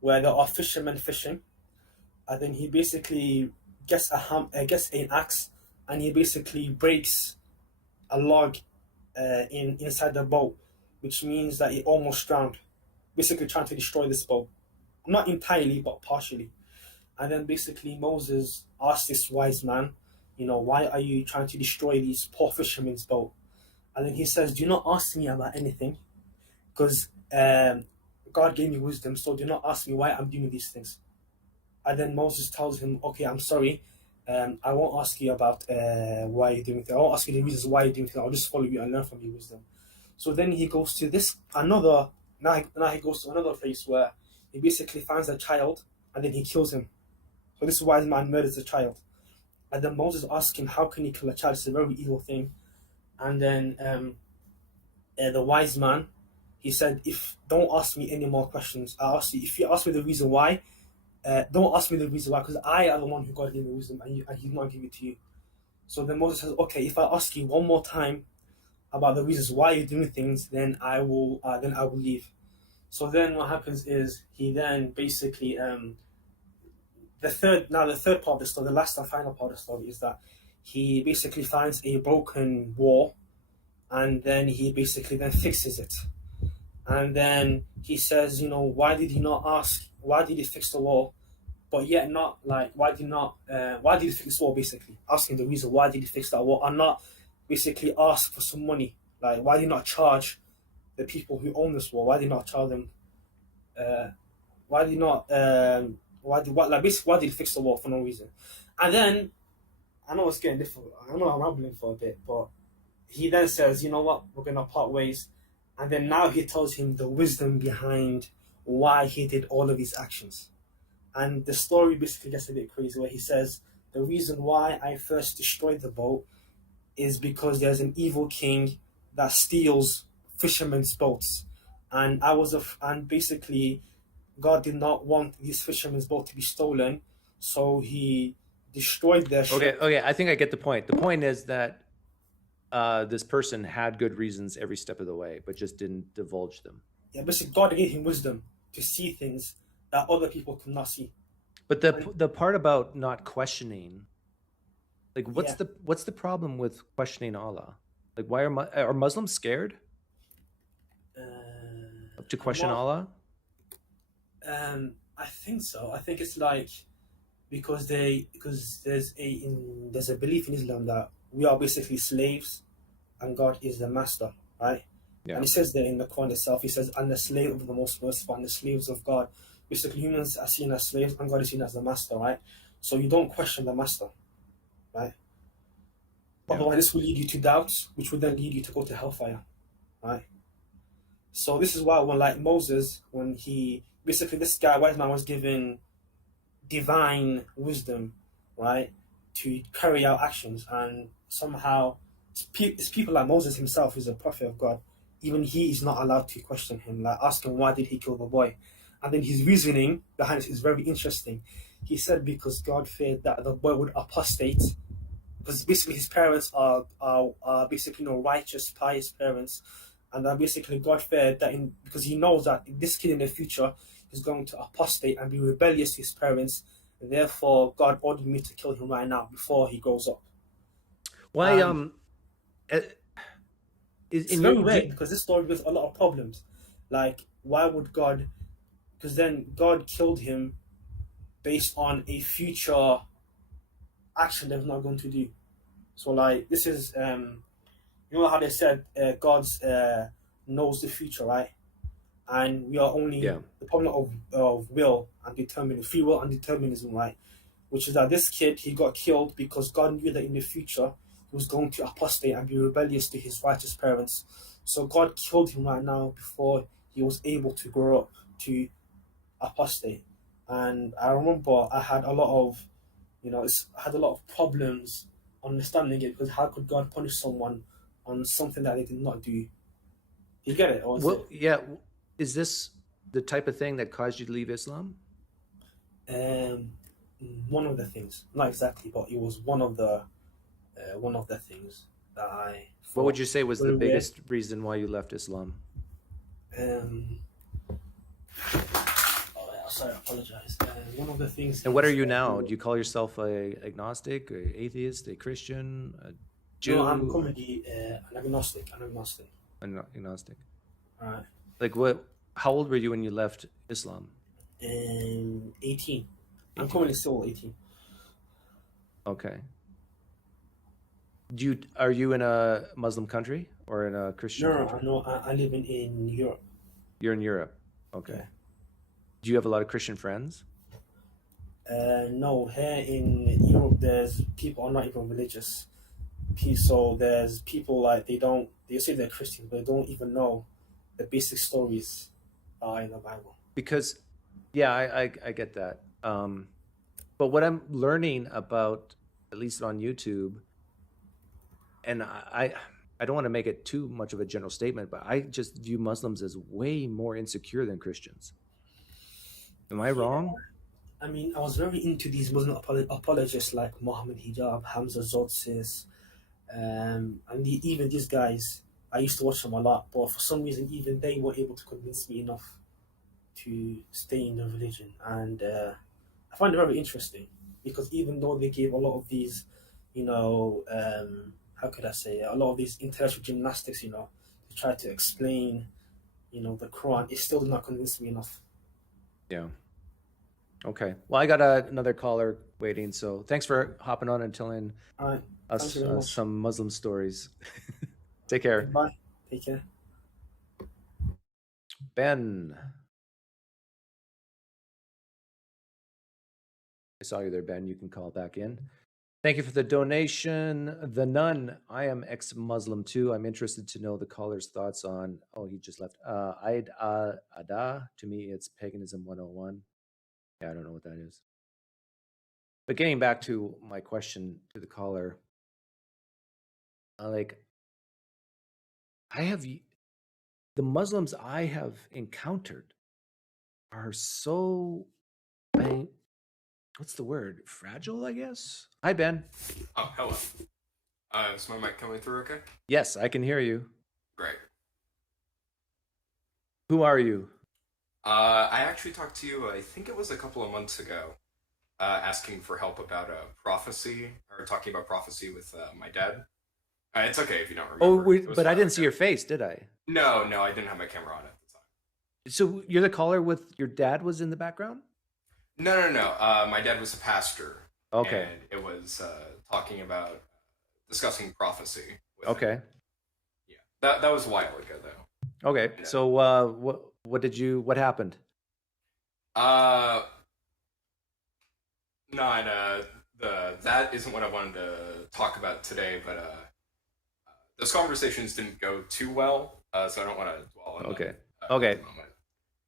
where there are fishermen fishing, and then he basically gets an axe, and he basically breaks a log inside the boat, which means that he almost drowned, basically trying to destroy this boat. Not entirely, but partially. And then basically Moses asked this wise man, why are you trying to destroy these poor fishermen's boat? And then he says, do not ask me about anything, because God gave me wisdom, so do not ask me why I'm doing these things. And then Moses tells him, okay, I'm sorry, I won't ask you about why you're doing things. I won't ask you the reasons why you're doing things. I'll just follow you and learn from your wisdom. So then he goes to now he goes to another place where he basically finds a child and then he kills him. So this wise man murders a child. And then Moses asks him, how can he kill a child? It's a very evil thing. And then the wise man, he said, don't ask me any more questions. If you ask me the reason why, don't ask me the reason why, because I am the one who God gave me wisdom, and He's not giving it to you. So then Moses says, okay, if I ask you one more time about the reasons why you're doing things, then I will leave. So then what happens is he then basically the third part of the story, the last and final part of the story, is that he basically finds a broken wall, and then he basically then fixes it. And then he says, why did he fix the wall? But yet not like, why did he fix the wall, basically? Asking the reason why did he fix that wall, and not basically ask for some money. Like, why did he not charge the people who own this wall? Why did he not charge them? Why did he fix the wall for no reason? And then, I know it's getting difficult. I know I'm rambling for a bit, but he then says, you know what, we're going to part ways. And then now he tells him the wisdom behind why he did all of these actions. And the story basically gets a bit crazy, where he says, the reason why I first destroyed the boat is because there's an evil king that steals fishermen's boats. And basically God did not want these fishermen's boat to be stolen, so he destroyed their ship. Okay, I think I get the point. The point is that this person had good reasons every step of the way, but just didn't divulge them. Yeah, basically God gave him wisdom to see things that other people could not see. But the part about not questioning, like what's the problem with questioning Allah? Like, why are Muslims scared to question Allah? I think so. I think it's like because there's a belief in Islam that we are basically slaves and God is the master, right? Yeah. And it says there in the Quran itself, he says, and the slave of the most merciful, and the slaves of God. Basically, humans are seen as slaves and God is seen as the master, right? So you don't question the master, right? Yeah. Otherwise, this will lead you to doubts, which will then lead you to go to hellfire, right? So this is why when like Moses, when this guy, wise man, was given divine wisdom, right, to carry out actions, and somehow it's people like Moses himself, who's a prophet of God, even he is not allowed to question him, like ask him why did he kill the boy. And then his reasoning behind it is very interesting. He said because God feared that the boy would apostate, because basically his parents are basically righteous, pious parents, and then basically God feared that because he knows that this kid in the future is going to apostate and be rebellious to his parents, and therefore God ordered me to kill him right now before he grows up. Why it's very weird, because this story has a lot of problems. Like, why would God? Because then God killed him based on a future action they're not going to do. So like, this is you know how they said God's knows the future, right? And we are only the problem of will and determinism, free will and determinism, right? Which is that this kid, he got killed because God knew that in the future he was going to apostate and be rebellious to his righteous parents. So God killed him right now before he was able to grow up to apostate. And I remember I had a lot of problems understanding it, because how could God punish someone on something that they did not do? You get it? Or is this the type of thing that caused you to leave Islam? One of the things, not exactly, but it was one of the things that I thought. What would you say was the biggest reason why you left Islam? Sorry, I apologize. One of the things. And what are you now? Do you call yourself a agnostic, a atheist, a Christian, a Jew? No, I'm currently an agnostic. Agnostic. All right. Like what? How old were you when you left Islam? 18. I'm currently still 18. Okay. Are you in a Muslim country or in a Christian country? No, I live in Europe. You're in Europe. Okay. Yeah. Do you have a lot of Christian friends? No, here in Europe, there's people are not even religious. So there's people like they say they're Christian, but they don't even know the basic stories in the Bible. Because, yeah, I get that. But what I'm learning about, at least on YouTube, and I don't want to make it too much of a general statement, but I just view Muslims as way more insecure than Christians. Am I wrong? I mean, I was very into these Muslim apologists like Muhammad Hijab, Hamza Zotsis, and even these guys. I used to watch them a lot, but for some reason, even they were able to convince me enough to stay in the religion. And I find it very interesting because even though they gave a lot of these, how could I say, a lot of these intellectual gymnastics, to try to explain, the Quran, it still did not convince me enough. Yeah. Okay. Well, I got another caller waiting, so thanks for hopping on and telling us some Muslim stories. Take care. Bye. Take care. Ben. I saw you there, Ben. You can call back in. Thank you for the donation. The Nun. I am ex-Muslim too. I'm interested to know the caller's thoughts on, he just left. Eid al-Adha. To me, it's paganism 101. Yeah, I don't know what that is. But getting back to my question to the caller, the Muslims I have encountered are so, what's the word? Fragile, I guess? Hi, Ben. Oh, hello. Is my mic coming through okay? Yes, I can hear you. Great. Who are you? I actually talked to you, I think it was a couple of months ago, asking for help about prophecy, or talking about prophecy with my dad. It's okay if you don't remember. But I didn't see your face, did I? No, I didn't have my camera on at the time. So you're the caller with your dad was in the background? No. My dad was a pastor. Okay. And it was talking about discussing prophecy. Okay. Yeah, that was a while ago, though. Okay. And, so what happened? That isn't what I wanted to talk about today, but those conversations didn't go too well, so I don't want to dwell on Okay. them, Okay. at the moment.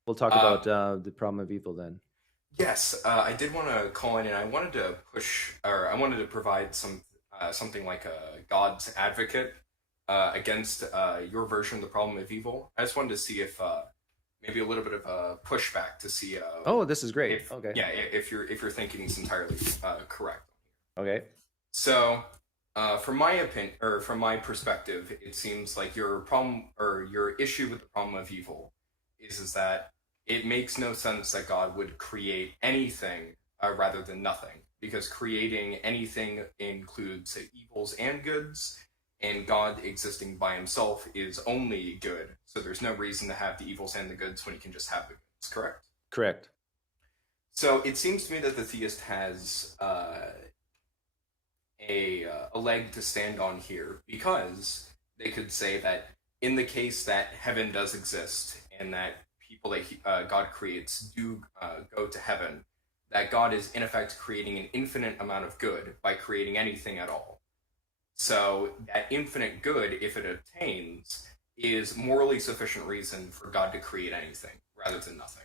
We'll talk about the problem of evil then. Yes, I did want to call in, and I wanted to provide something like a God's advocate against your version of the problem of evil. I just wanted to see if maybe a little bit of a pushback to see. This is great. Okay. Yeah, if your thinking is entirely correct. Okay. So, from my opinion, or from my perspective, it seems like your problem or your issue with the problem of evil is that it makes no sense that God would create anything rather than nothing, because creating anything includes evils and goods, and God existing by himself is only good. So there's no reason to have the evils and the goods when you can just have the goods, correct? Correct. So it seems to me that the theist has a leg to stand on here, because they could say that in the case that heaven does exist and that people that God creates do go to heaven, that God is in effect creating an infinite amount of good by creating anything at all. So that infinite good, if it obtains, is morally sufficient reason for God to create anything rather than nothing.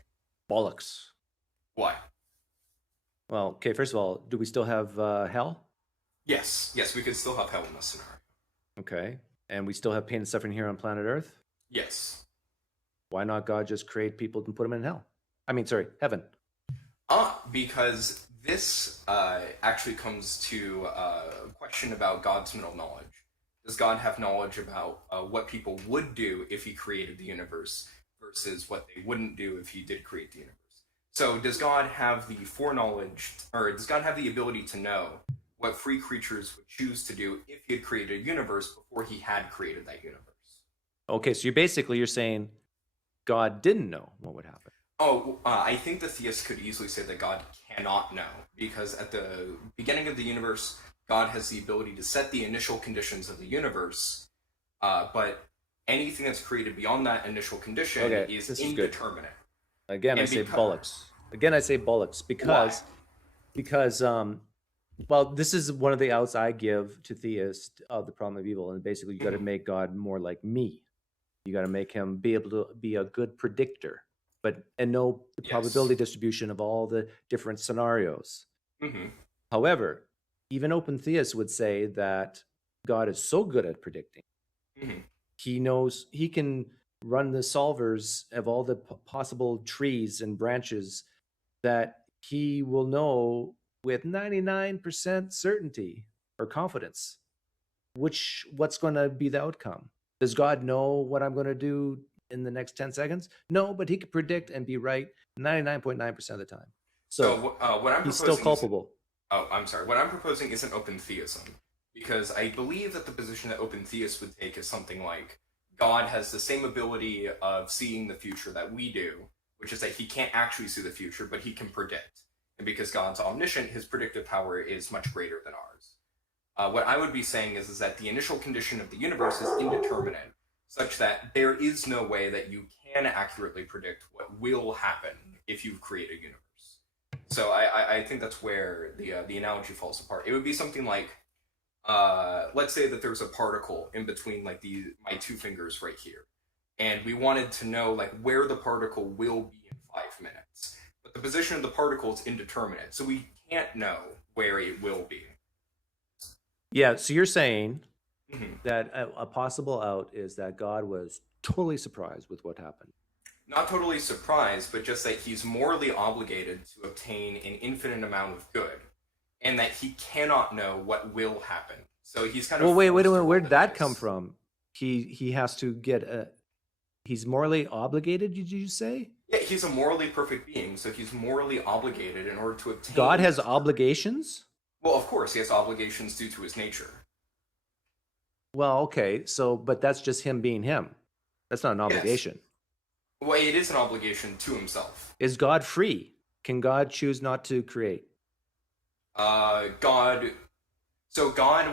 Bollocks. Why? Well, okay, first of all, do we still have hell? Yes, we could still have hell in this scenario. Okay. And we still have pain and suffering here on planet Earth? Yes. Why not God just create people and put them in hell? Heaven. Because this actually comes to a question about God's mental knowledge. Does God have knowledge about what people would do if he created the universe versus what they wouldn't do if he did create the universe? So does God have the foreknowledge, or does God have the ability to know what free creatures would choose to do if he had created a universe before he had created that universe? Okay, so you're saying God didn't know what would happen. I think the theist could easily say that God cannot know, because at the beginning of the universe, God has the ability to set the initial conditions of the universe, but anything that's created beyond that initial condition is indeterminate. Again, I say bollocks. Because well, this is one of the outs I give to theists of the problem of evil, and basically you got to make God more like me. You got to make him be able to be a good predictor, and know the probability distribution of all the different scenarios. However, even open theists would say that God is so good at predicting. He knows he can run the solvers of all the possible trees and branches that he will know with 99% certainty or confidence what's going to be the outcome. Does God know what I'm going to do in the next 10 seconds? No, but he can predict and be right 99.9% of the time. So what I'm he's still culpable. What I'm proposing isn't open theism, because I believe that the position that open theists would take is something like God has the same ability of seeing the future that we do, which is that he can't actually see the future, but he can predict. And because God's omniscient, his predictive power is much greater than ours. What I would be saying is that the initial condition of the universe is indeterminate, such that there is no way that you can accurately predict what will happen if you create a universe. So I think that's where the analogy falls apart. It would be something like, let's say that there's a particle in between like my two fingers right here, and we wanted to know like where the particle will be in 5 minutes. But the position of the particle is indeterminate, so we can't know where it will be. Yeah, so you're saying that a possible out is that God was totally surprised with what happened. Not totally surprised, but just that he's morally obligated to obtain an infinite amount of good, and that he cannot know what will happen. So he's kind of... Well, wait a minute, where did that come from? He has to get he's morally obligated, did you say? Yeah, he's a morally perfect being, so he's morally obligated in order to obtain... God has obligations? Well, of course, he has obligations due to his nature. Well, okay, but that's just him being him. That's not an obligation. Yes. Well, it is an obligation to himself. Is God free? Can God choose not to create? God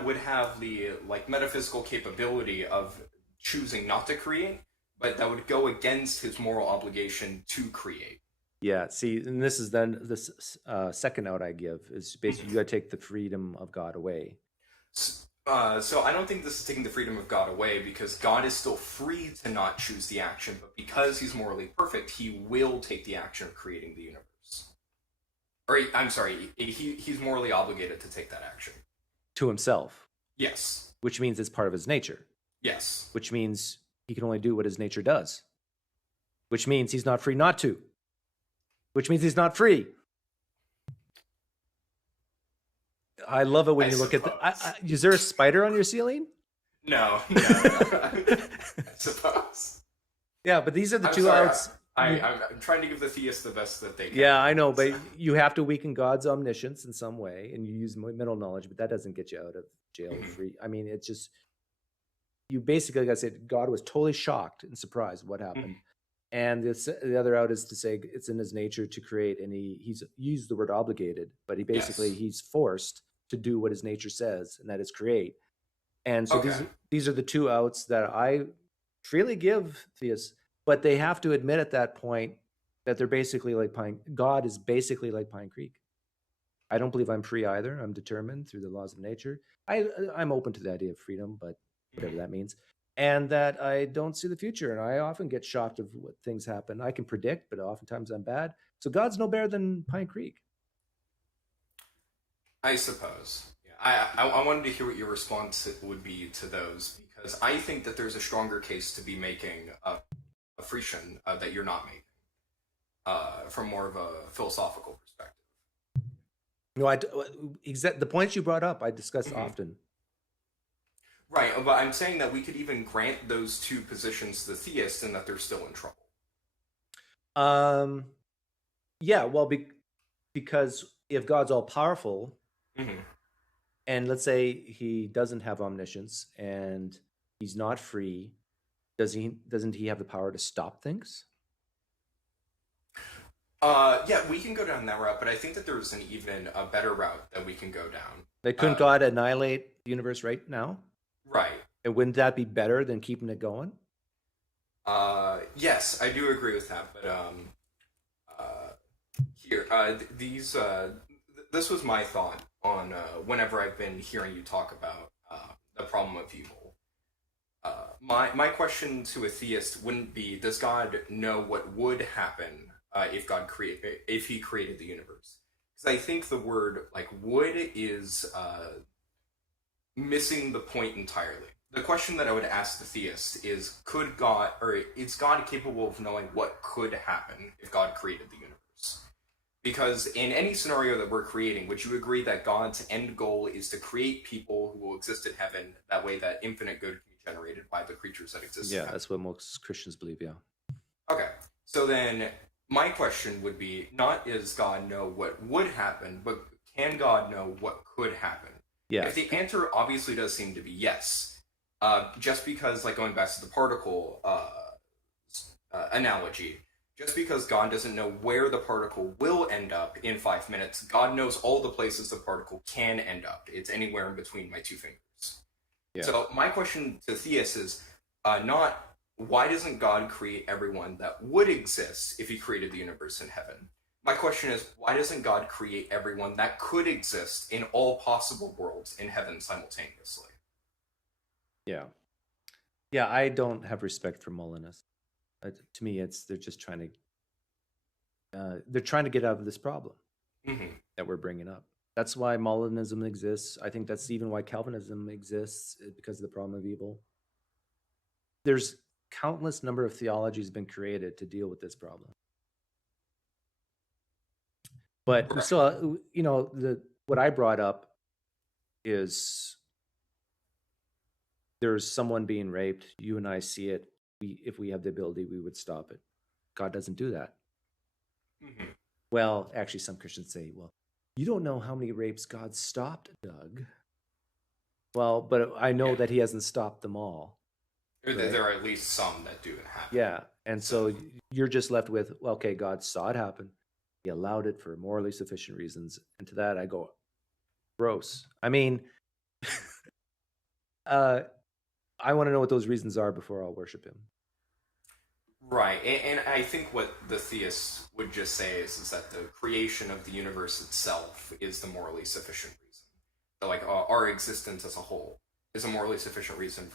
would have the metaphysical capability of choosing not to create, but that would go against his moral obligation to create. Yeah, see, and this is then this second out I give is basically you got to take the freedom of God away. So I don't think this is taking the freedom of God away, because God is still free to not choose the action, but because he's morally perfect, he will take the action of creating the universe. Or, I'm sorry, he's morally obligated to take that action. To himself? Yes. Which means it's part of his nature? Yes. Which means he can only do what his nature does? Which means he's not free not to? Which means he's not free? I love it when you look at is there a spider on your ceiling? No. I suppose. Yeah, but these are the two outs. I'm trying to give the theists the best that they can. Yeah, I know, but you have to weaken God's omniscience in some way, and you use mental knowledge, but that doesn't get you out of jail free. I mean, it's just, you basically got to say God was totally shocked and surprised what happened. And the other out is to say it's in his nature to create, and he's used the word obligated, but he's forced to do what his nature says, and that is create. And so these are the two outs that I freely give theists, but they have to admit at that point that they're basically like God is basically like PineCreek. I don't believe I'm free either. I'm determined through the laws of nature. I'm open to the idea of freedom, but whatever that means. And that I don't see the future, and I often get shocked of what things happen. I can predict, but oftentimes I'm bad. So God's no better than PineCreek. I suppose. Yeah. I wanted to hear what your response would be to those, because I think that there's a stronger case to be making a Frisian that you're not making, from more of a philosophical perspective. No, the points you brought up, I discuss often. Right, but I'm saying that we could even grant those two positions to the theists and that they're still in trouble. Yeah, well, because if God's all powerful, and let's say he doesn't have omniscience and he's not free, doesn't he have the power to stop things? Yeah, we can go down that route, but I think that there's a better route that we can go down, Like, couldn't God annihilate the universe right now? Right. And wouldn't that be better than keeping it going? Yes, I do agree with that, but this was my thought on whenever I've been hearing you talk about the problem of evil. My question to a theist wouldn't be, does God know what would happen if he created the universe? Because I think the word like would is missing the point entirely. The question that I would ask the theist is, is God capable of knowing what could happen if God created the universe? Because in any scenario that we're creating, would you agree that God's end goal is to create people who will exist in heaven, that way that infinite good can be generated by the creatures that exist in heaven? Yeah, that's what most Christians believe, yeah. Okay, so then my question would be, not does God know what would happen, but can God know what could happen? Yeah. If the answer obviously does seem to be yes, just because, like going back to the particle analogy, just because God doesn't know where the particle will end up in 5 minutes, God knows all the places the particle can end up. It's anywhere in between my two fingers. Yeah. So my question to theists is not why doesn't God create everyone that would exist if he created the universe in heaven? My question is, why doesn't God create everyone that could exist in all possible worlds in heaven simultaneously? Yeah. Yeah, I don't have respect for Molinists. To me, they're just trying to get out of this problem that we're bringing up. That's why Molinism exists. I think that's even why Calvinism exists, because of the problem of evil. There's countless number of theologies been created to deal with this problem. But we still, what I brought up is there's someone being raped. You and I see it. If we have the ability, we would stop it. God doesn't do that. Well, actually, some Christians say, well, you don't know how many rapes God stopped, Doug. Well, but I know that he hasn't stopped them all. Right? There are at least some that do happen. Yeah, and so you're just left with, well, okay, God saw it happen. He allowed it for morally sufficient reasons. And to that, I go, gross. I mean, I want to know what those reasons are before I'll worship him. Right, and I think what the theists would just say is that the creation of the universe itself is the morally sufficient reason. So, like, our existence as a whole is a morally sufficient reason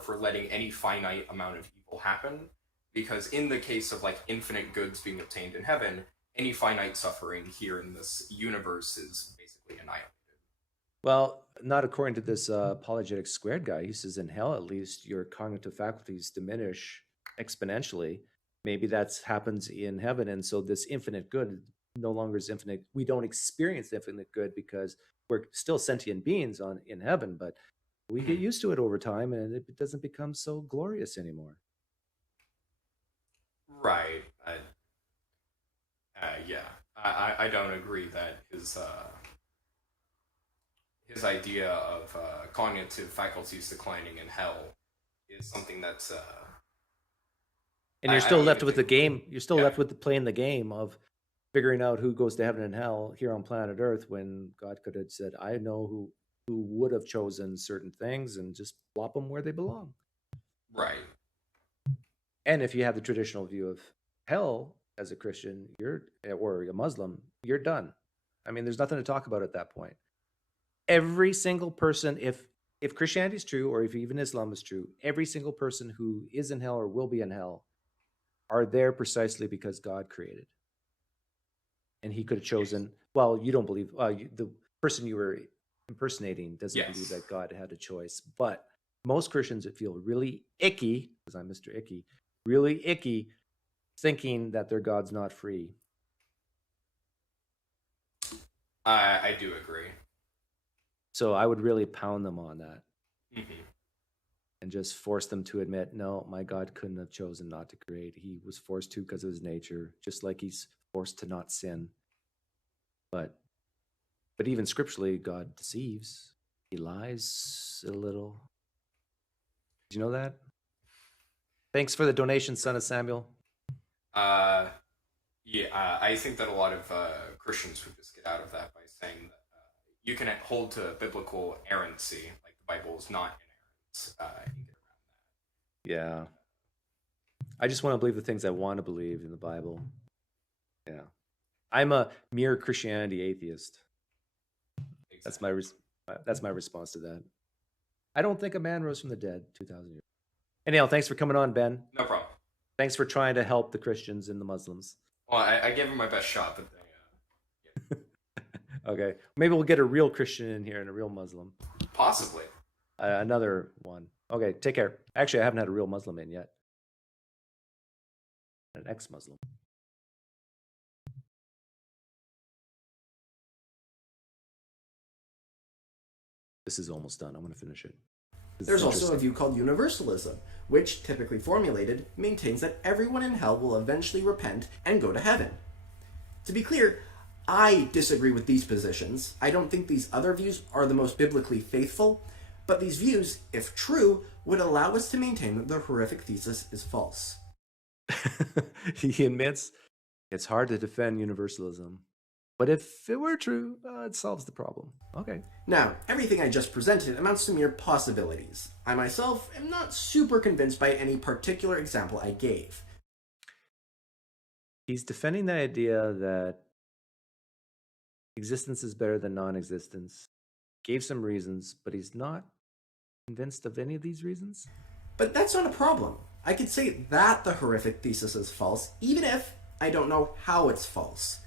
for letting any finite amount of evil happen, because in the case of, like, infinite goods being obtained in heaven, any finite suffering here in this universe is basically annihilated. Well, not according to this Apologetics Squared guy. He says in hell, at least, your cognitive faculties diminish exponentially. Maybe that happens in heaven, and so this infinite good no longer is infinite. We don't experience infinite good because we're still sentient beings in heaven, but we get used to it over time, and it doesn't become so glorious anymore. Right. Yeah. I don't agree that his idea of cognitive faculties declining in hell is something that's and you're still left with the game. You're still left with playing the game of figuring out who goes to heaven and hell here on planet Earth, when God could have said, I know who would have chosen certain things and just plop them where they belong. Right. And if you have the traditional view of hell as a Christian, or a Muslim, you're done. I mean, there's nothing to talk about at that point. Every single person, if Christianity is true, or if even Islam is true, every single person who is in hell or will be in hell are there precisely because God created. And he could have chosen, well, you don't believe, the person you were impersonating doesn't believe that God had a choice. But most Christians that feel really icky, because I'm Mr. Icky, really icky, thinking that their God's not free. I do agree. So I would really pound them on that. And just force them to admit, no, my God couldn't have chosen not to create. He was forced to because of his nature, just like he's forced to not sin. But even scripturally, God deceives. He lies a little. Did you know that? Thanks for the donation, son of Samuel. I think that a lot of Christians would just get out of that by saying that you can hold to biblical errancy, like the Bible is not inerrant. Yeah. I just want to believe the things I want to believe in the Bible. Yeah. I'm a mere Christianity atheist. That's my response to that. I don't think a man rose from the dead 2,000 years. Anyhow, thanks for coming on, Ben. No problem. Thanks for trying to help the Christians and the Muslims. Well, I gave him my best shot, but Okay. Maybe we'll get a real Christian in here and a real Muslim. possibly. Another one. Okay, take care. Actually, I haven't had a real Muslim in yet. An ex-Muslim. This is almost done. I'm going to finish it. There's also a view called universalism, which, typically formulated, maintains that everyone in hell will eventually repent and go to heaven. To be clear, I disagree with these positions. I don't think these other views are the most biblically faithful, but these views, if true, would allow us to maintain that the horrific thesis is false. He admits it's hard to defend universalism, but if it were true, it solves the problem. Okay. Now, everything I just presented amounts to mere possibilities. I myself am not super convinced by any particular example I gave. He's defending the idea that existence is better than non-existence. Gave some reasons, but he's not convinced of any of these reasons. But that's not a problem. I could say that the horrific thesis is false, even if I don't know how it's false.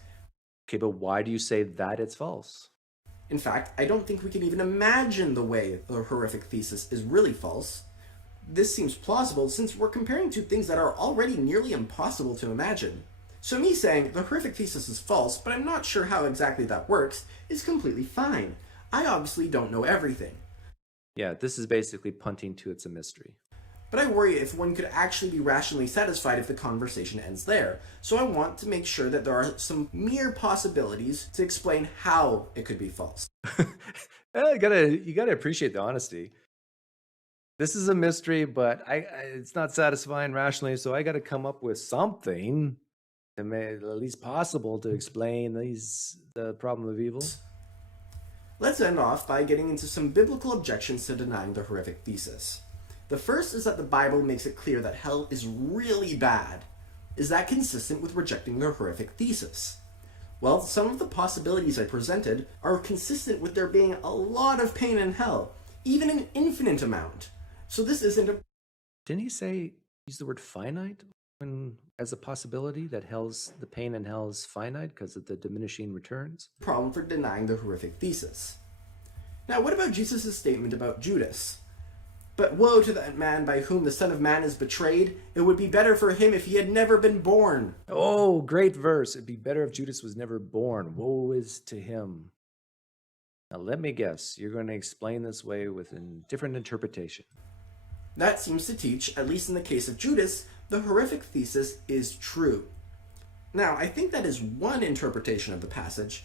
Okay, but why do you say that it's false? In fact, I don't think we can even imagine the way the horrific thesis is really false. This seems plausible since we're comparing two things that are already nearly impossible to imagine. So me saying the horrific thesis is false, but I'm not sure how exactly that works, is completely fine. I obviously don't know everything. Yeah, this is basically punting to it's a mystery. But I worry if one could actually be rationally satisfied if the conversation ends there. So I want to make sure that there are some mere possibilities to explain how it could be false. you gotta appreciate the honesty. This is a mystery, but it's not satisfying rationally, so I gotta come up with something to make it at least possible to explain the problem of evil. Let's end off by getting into some biblical objections to denying the horrific thesis. The first is that the Bible makes it clear that hell is really bad. Is that consistent with rejecting the horrific thesis? Well, some of the possibilities I presented are consistent with there being a lot of pain in hell, even an infinite amount. So this isn't a... Didn't he use the word finite as a possibility that the pain in hell is finite because of the diminishing returns? Problem for denying the horrific thesis. Now, what about Jesus' statement about Judas? But woe to that man by whom the Son of Man is betrayed. It would be better for him if he had never been born. Oh, great verse. It'd be better if Judas was never born. Woe is to him. Now, let me guess. You're going to explain this way with a different interpretation. That seems to teach, at least in the case of Judas, the horrific thesis is true. Now, I think that is one interpretation of the passage,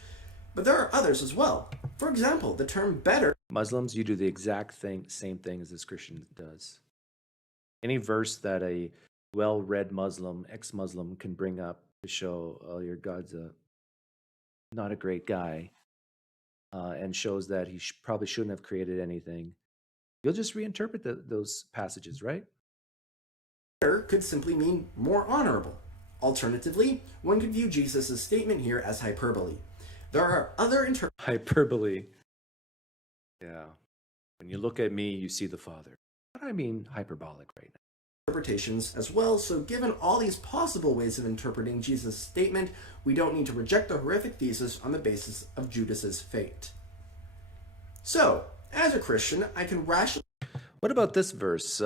but there are others as well. For example, the term better... Muslims, you do the exact same thing as this Christian does. Any verse that a well-read Muslim, ex-Muslim, can bring up to show, oh, your God's not a great guy, and shows that he probably shouldn't have created anything, you'll just reinterpret those passages, right? Better could simply mean more honorable. Alternatively, one could view Jesus' statement here as hyperbole. There are other hyperbole. Yeah. When you look at me, you see the Father. But I mean hyperbolic right now. Interpretations as well, so given all these possible ways of interpreting Jesus' statement, we don't need to reject the horrific thesis on the basis of Judas's fate. So, as a Christian, I can rationally... What about this verse?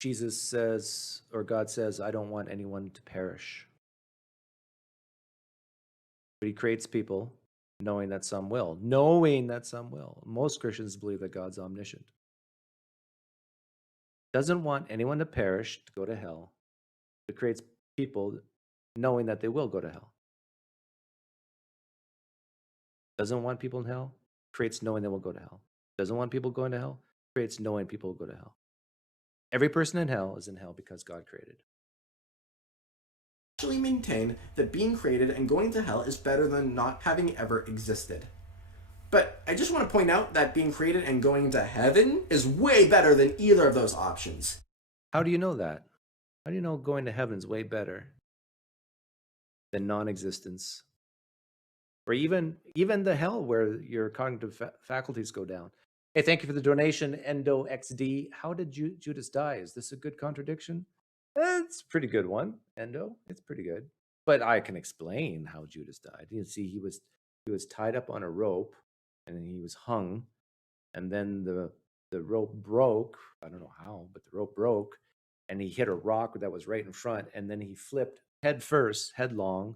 Jesus says, or God says, I don't want anyone to perish. But he creates people knowing that some will. Knowing that some will. Most Christians believe that God's omniscient. Doesn't want anyone to perish, to go to hell. It creates people knowing that they will go to hell. Doesn't want people in hell, creates knowing they will go to hell. Doesn't want people going to hell, creates knowing people will go to hell. Every person in hell is in hell because God created. actually maintain that being created and going to hell is better than not having ever existed. But I just want to point out that being created and going to heaven is way better than either of those options. How do you know that? How do you know going to heaven is way better than non-existence? Or even the hell where your cognitive faculties go down. Hey, thank you for the donation, Endo XD. How did Judas die? Is this a good contradiction? It's a pretty good one, Endo. It's pretty good. But I can explain how Judas died. You see, he was tied up on a rope, and then he was hung, and then the rope broke. I don't know how, but the rope broke, and he hit a rock that was right in front, and then he flipped head first, headlong,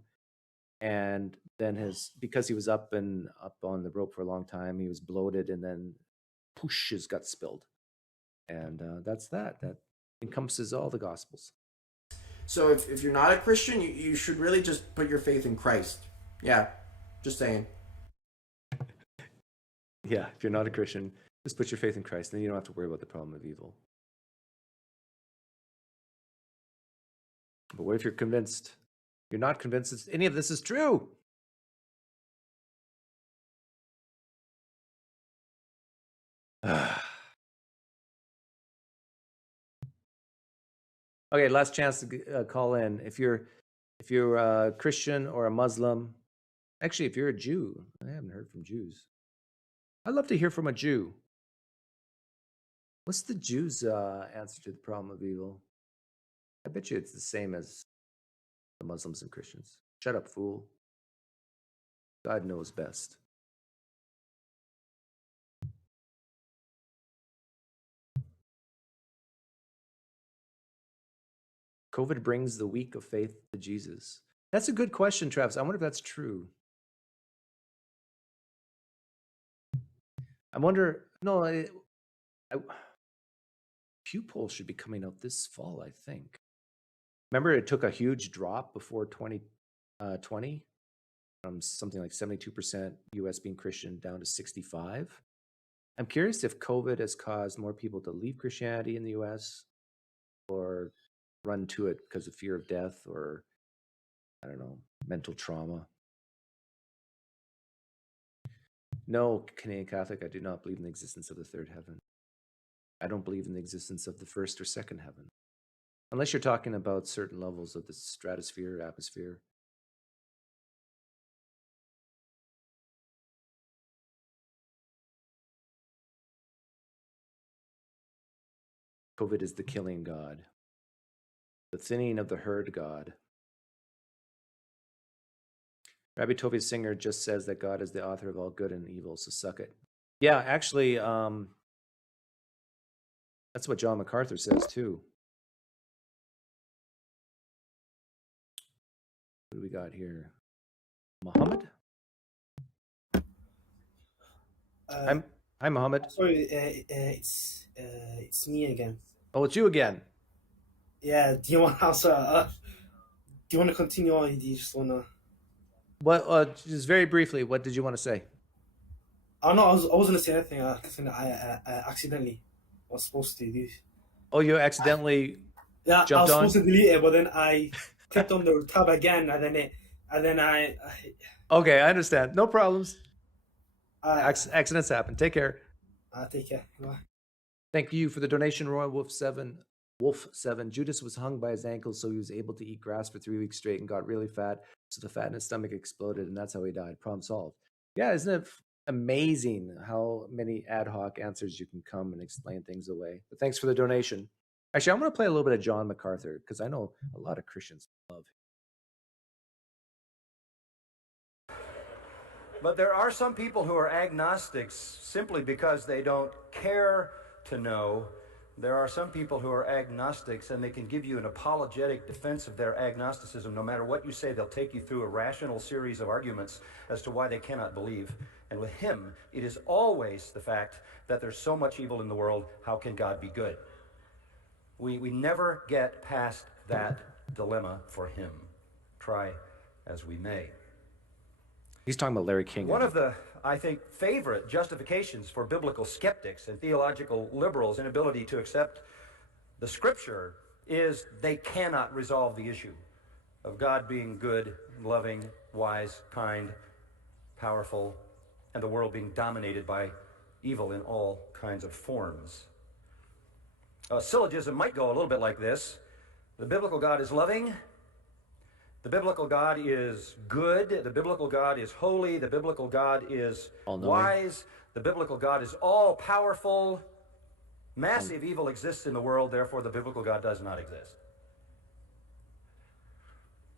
and then because he was up on the rope for a long time, he was bloated, and then poosh, his guts spilled, and that's that encompasses all the Gospels. So if you're not a Christian, you should really just put your faith in Christ. Yeah, just saying. Yeah, if you're not a Christian, just put your faith in Christ, then you don't have to worry about the problem of evil. But what if you're convinced? You're not convinced that any of this is true. Okay, last chance to call in. If you're a Christian or a Muslim, actually, if you're a Jew, I haven't heard from Jews. I'd love to hear from a Jew. What's the Jews' answer to the problem of evil? I bet you it's the same as the Muslims and Christians. Shut up, fool. God knows best. COVID brings the weak of faith to Jesus. That's a good question, Travis. I wonder if that's true. I wonder, no, Pew poll should be coming out this fall, I think. Remember, it took a huge drop before 2020 from something like 72% US being Christian down to 65. I'm curious if COVID has caused more people to leave Christianity in the US or run to it because of fear of death or, I don't know, mental trauma. No, Canadian Catholic, I do not believe in the existence of the third heaven. I don't believe in the existence of the first or second heaven. Unless you're talking about certain levels of the stratosphere, atmosphere. COVID is the killing God. The thinning of the herd God. Rabbi Tovia Singer just says that God is the author of all good and evil, so suck it. Yeah, actually, that's what John MacArthur says too. What do we got here? Muhammad? Hi, Muhammad. Sorry, it's me again. Oh, it's you again. Yeah, do you want to answer? Do you want to continue, or do you just want to? What? Just very briefly, what did you want to say? Oh no, I wasn't gonna say anything. I accidentally was supposed to do. Oh, you accidentally jumped on? I was supposed to delete it, but then I clicked on the tab again, and then I. Okay, I understand. No problems. Accidents happen. Take care. Take care. Bye. Thank you for the donation, Roy Wolf 7. Judas was hung by his ankles, so he was able to eat grass for 3 weeks straight and got really fat. So the fat in his stomach exploded, and that's how he died. Problem solved. Yeah, isn't it amazing how many ad hoc answers you can come and explain things away? But thanks for the donation. Actually, I'm going to play a little bit of John MacArthur because I know a lot of Christians love him. But there are some people who are agnostics simply because they don't care to know. There are some people who are agnostics, and they can give you an apologetic defense of their agnosticism. No matter what you say, they'll take you through a rational series of arguments as to why they cannot believe. And with him, it is always the fact that there's so much evil in the world, how can God be good? We never get past that dilemma for him, try as we may. He's talking about Larry King. One of the, I think, favorite justifications for biblical skeptics and theological liberals' inability to accept the scripture is they cannot resolve the issue of God being good, loving, wise, kind, powerful, and the world being dominated by evil in all kinds of forms. A syllogism might go a little bit like this. The biblical God is loving. The biblical God is good. The biblical God is holy. The biblical God is wise. The biblical God is all-powerful. Massive evil exists in the world, therefore the biblical God does not exist.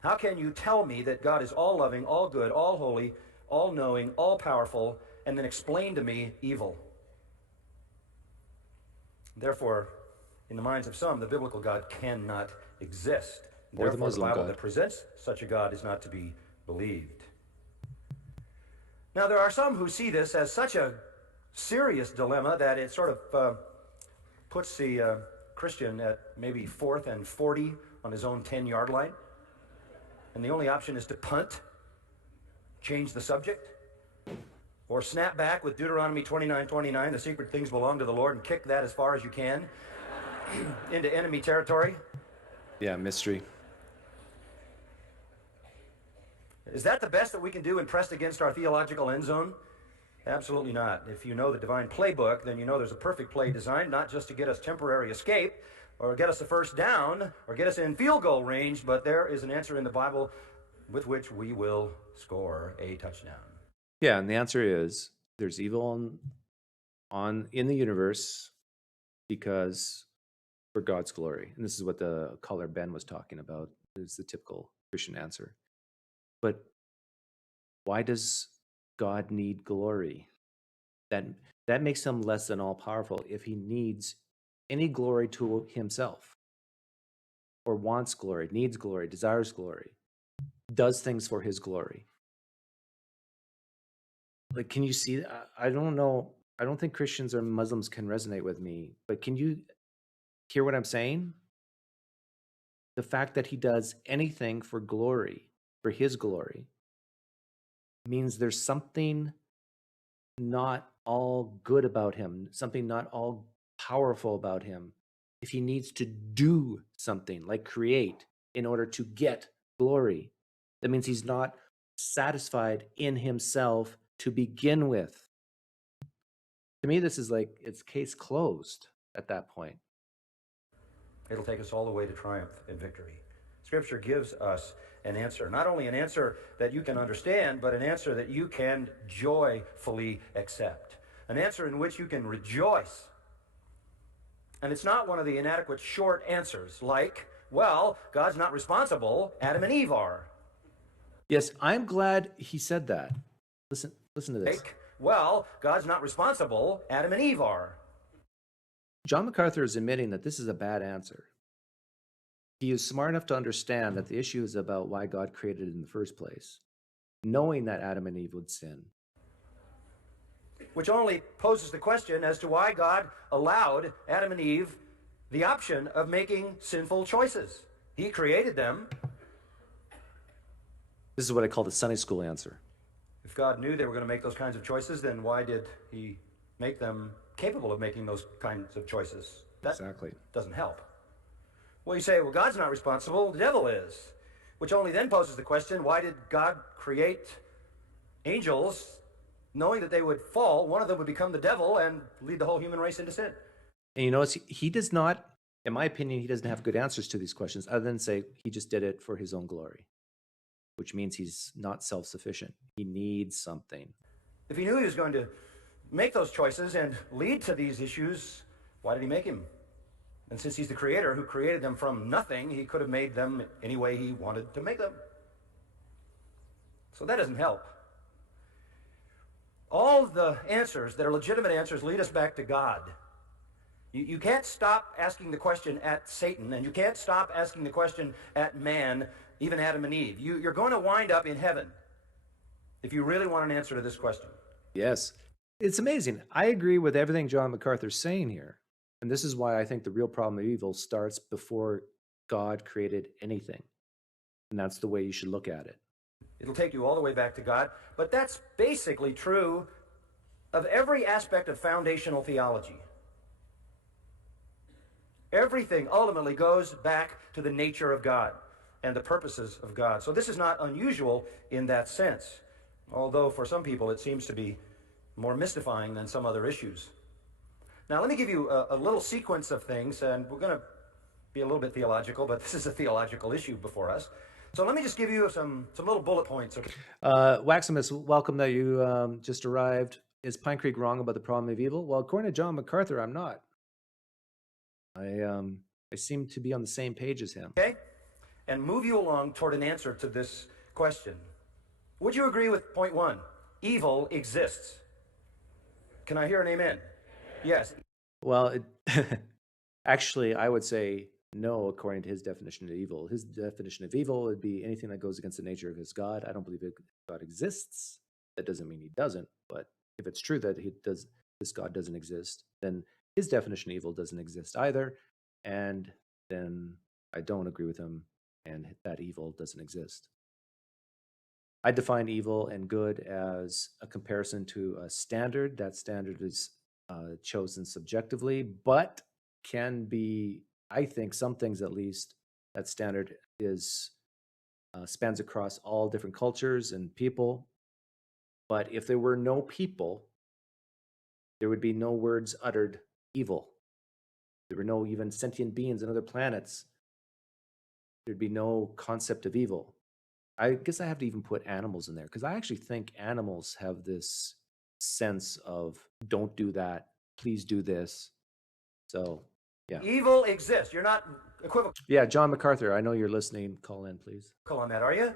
How can you tell me that God is all-loving, all-good, all-holy, all-knowing, all-powerful, and then explain to me evil? Therefore, in the minds of some, the biblical God cannot exist. Or the Therefore, Muslim Bible God. that presents such a God is not to be believed. Now, there are some who see this as such a serious dilemma that it sort of puts the Christian at maybe 4th and 40 on his own 10-yard line. And the only option is to punt, change the subject, or snap back with Deuteronomy 29:29, the secret things belong to the Lord, and kick that as far as you can into enemy territory. Yeah, mystery. Is that the best that we can do when pressed against our theological end zone? Absolutely not. If you know the divine playbook, then you know there's a perfect play designed not just to get us temporary escape or get us a first down or get us in field goal range, but there is an answer in the Bible with which we will score a touchdown. Yeah, and the answer is there's evil in the universe because for God's glory. And this is what the Kalar Ben was talking about. Is the typical Christian answer. But why does God need glory? That makes him less than all powerful if he needs any glory to himself, or wants glory, needs glory, desires glory, does things for his glory. Like, can you see? I don't know. I don't think Christians or Muslims can resonate with me, but can you hear what I'm saying? The fact that he does anything for glory, for his glory, means there's something not all good about him, something not all powerful about him. If he needs to do something like create in order to get glory, that means he's not satisfied in himself to begin with. To me, this is like it's case closed at that point. It'll take us all the way to triumph and victory. Scripture gives us an answer, not only an answer that you can understand, but an answer that you can joyfully accept. An answer in which you can rejoice. And it's not one of the inadequate short answers like, well, God's not responsible, Adam and Eve are. Yes, I'm glad he said that. Listen to this. Like, well, God's not responsible, Adam and Eve are. John MacArthur is admitting that this is a bad answer. He is smart enough to understand that the issue is about why God created it in the first place, knowing that Adam and Eve would sin. Which only poses the question as to why God allowed Adam and Eve the option of making sinful choices. He created them. This is what I call the Sunday school answer. If God knew they were going to make those kinds of choices, then why did he make them capable of making those kinds of choices? That Exactly. doesn't help. Well, you say, well, God's not responsible, the devil is. Which only then poses the question, why did God create angels knowing that they would fall, one of them would become the devil and lead the whole human race into sin? And you notice he does not, in my opinion, he doesn't have good answers to these questions other than say he just did it for his own glory, which means he's not self-sufficient. He needs something. If he knew he was going to make those choices and lead to these issues, why did he make him? And since he's the creator who created them from nothing, he could have made them any way he wanted to make them. So that doesn't help. All the answers that are legitimate answers lead us back to God. You can't stop asking the question at Satan, and you can't stop asking the question at man, even Adam and Eve. You're going to wind up in heaven if you really want an answer to this question. Yes. It's amazing. I agree with everything John MacArthur's saying here. And this is why I think the real problem of evil starts before God created anything. And that's the way you should look at it. It'll take you all the way back to God. But that's basically true of every aspect of foundational theology. Everything ultimately goes back to the nature of God. and the purposes of God. So this is not unusual in that sense, although for some people it seems to be more mystifying than some other issues. Now let me give you a little sequence of things, and we're going to be a little bit theological, but this is a theological issue before us. So let me just give you some little bullet points. Okay. Waximus, welcome that you just arrived. Is PineCreek wrong about the problem of evil? Well, according to John MacArthur, I'm not. I seem to be on the same page as him. Okay, and move you along toward an answer to this question. Would you agree with point one? Evil exists. Can I hear an amen? Yes. Well, actually, I would say no, according to his definition of evil. His definition of evil would be anything that goes against the nature of his God. I don't believe God exists. That doesn't mean he doesn't. But if it's true that this God doesn't exist, then his definition of evil doesn't exist either. And then I don't agree with him, and that evil doesn't exist. I define evil and good as a comparison to a standard. That standard is chosen subjectively, but can be, I think, some things at least, that standard is spans across all different cultures and people. But if there were no people, there would be no words uttered evil. There were no even sentient beings on other planets. There'd be no concept of evil. I guess I have to even put animals in there, because I actually think animals have this sense of don't do that, please do this. So, yeah. Evil exists. You're not equivocal Yeah, John MacArthur, I know you're listening. Call in, please. on that, are you?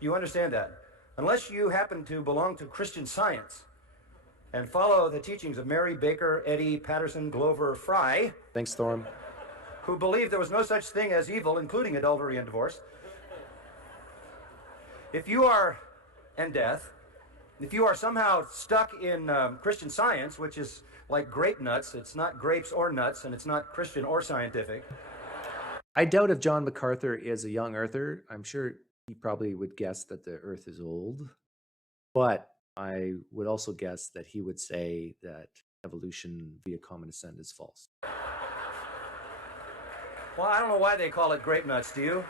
You understand that? Unless you happen to belong to Christian Science and follow the teachings of Mary Baker Eddy Patterson Glover Fry, Thanks, Thorm. who believed there was no such thing as evil, including adultery and divorce. If you are, and death, if you are somehow stuck in Christian Science, which is like grape nuts, it's not grapes or nuts, and it's not Christian or scientific. I doubt if John MacArthur is a young earther. I'm sure he probably would guess that the earth is old. But I would also guess that he would say that evolution via common descent is false. Well, I don't know why they call it grape nuts, do you?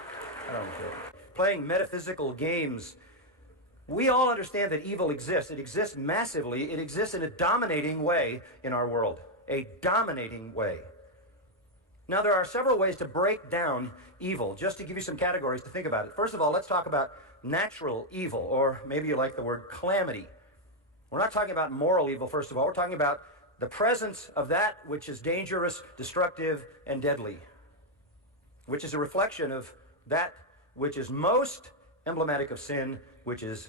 I don't know. Playing metaphysical games. We all understand that evil exists. It exists massively. It exists in a dominating way in our world. A dominating way. Now, there are several ways to break down evil, just to give you some categories to think about it. First of all, let's talk about natural evil, or maybe you like the word calamity. We're not talking about moral evil, first of all. We're talking about the presence of that which is dangerous, destructive, and deadly, which is a reflection of that which is most emblematic of sin, which is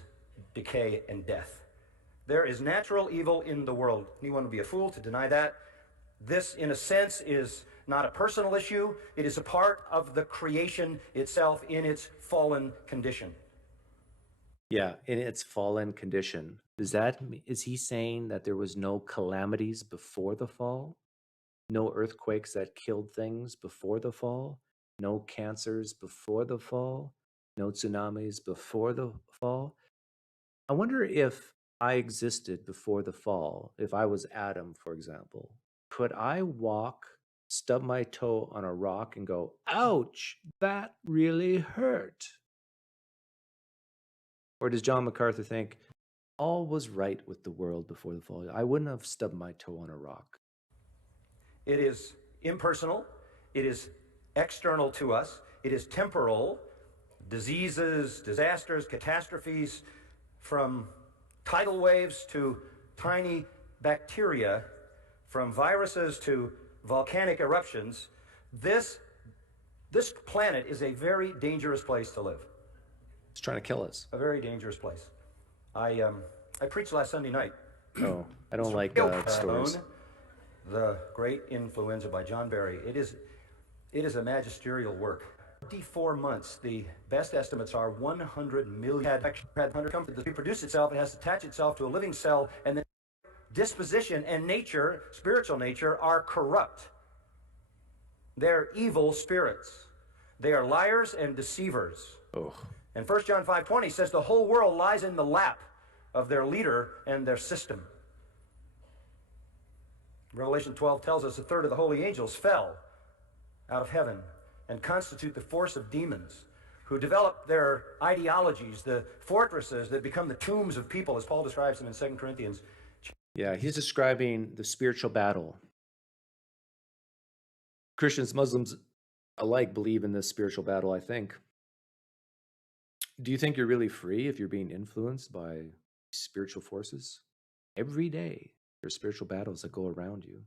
decay and death. There is natural evil in the world. Anyone would be a fool to deny that. This, in a sense, is not a personal issue. It is a part of the creation itself in its fallen condition. Yeah, in its fallen condition. Is he saying that there was no calamities before the fall? No earthquakes that killed things before the fall? No cancers before the fall? No tsunamis before the fall? I wonder if I existed before the fall, if I was Adam, for example. Could I walk, stub my toe on a rock and go, ouch, that really hurt? Or does John MacArthur think, all was right with the world before the fall? I wouldn't have stubbed my toe on a rock. It is impersonal. It is external to us. It is temporal. Diseases, disasters, catastrophes, from tidal waves to tiny bacteria, from viruses to volcanic eruptions. This planet is a very dangerous place to live. It's trying to kill us. A very dangerous place. I preached last Sunday night. Oh, I don't like stories. The Great Influenza by John Barry. It is a magisterial work. 24 months. The best estimates are 100 million. Had 100 come to reproduce itself. It has to attach itself to a living cell, and then disposition and nature, spiritual nature, are corrupt. They're evil spirits. They are liars and deceivers. Oh. And 1 John 5:20 says the whole world lies in the lap of their leader and their system. Revelation 12 tells us a third of the holy angels fell out of heaven and constitute the force of demons. who develop their ideologies, the fortresses that become the tombs of people, as Paul describes them in 2 Corinthians. Yeah, he's describing the spiritual battle. Christians, Muslims alike believe in this spiritual battle, I think. Do you think you're really free if you're being influenced by spiritual forces? Every day, there's spiritual battles that go around you.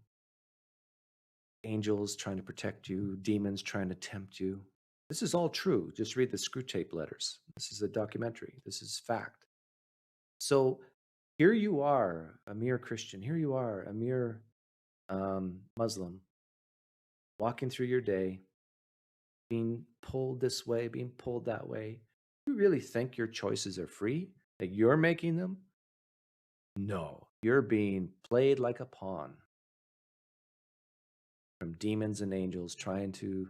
Angels trying to protect you, demons trying to tempt you. This is all true. Just read the Screw Tape letters. This is a documentary. This is fact. So here you are, a mere Christian. Here you are, a mere Muslim, walking through your day, being pulled this way, being pulled that way. You really think your choices are free? That you're making them? No, you're being played like a pawn from demons and angels trying to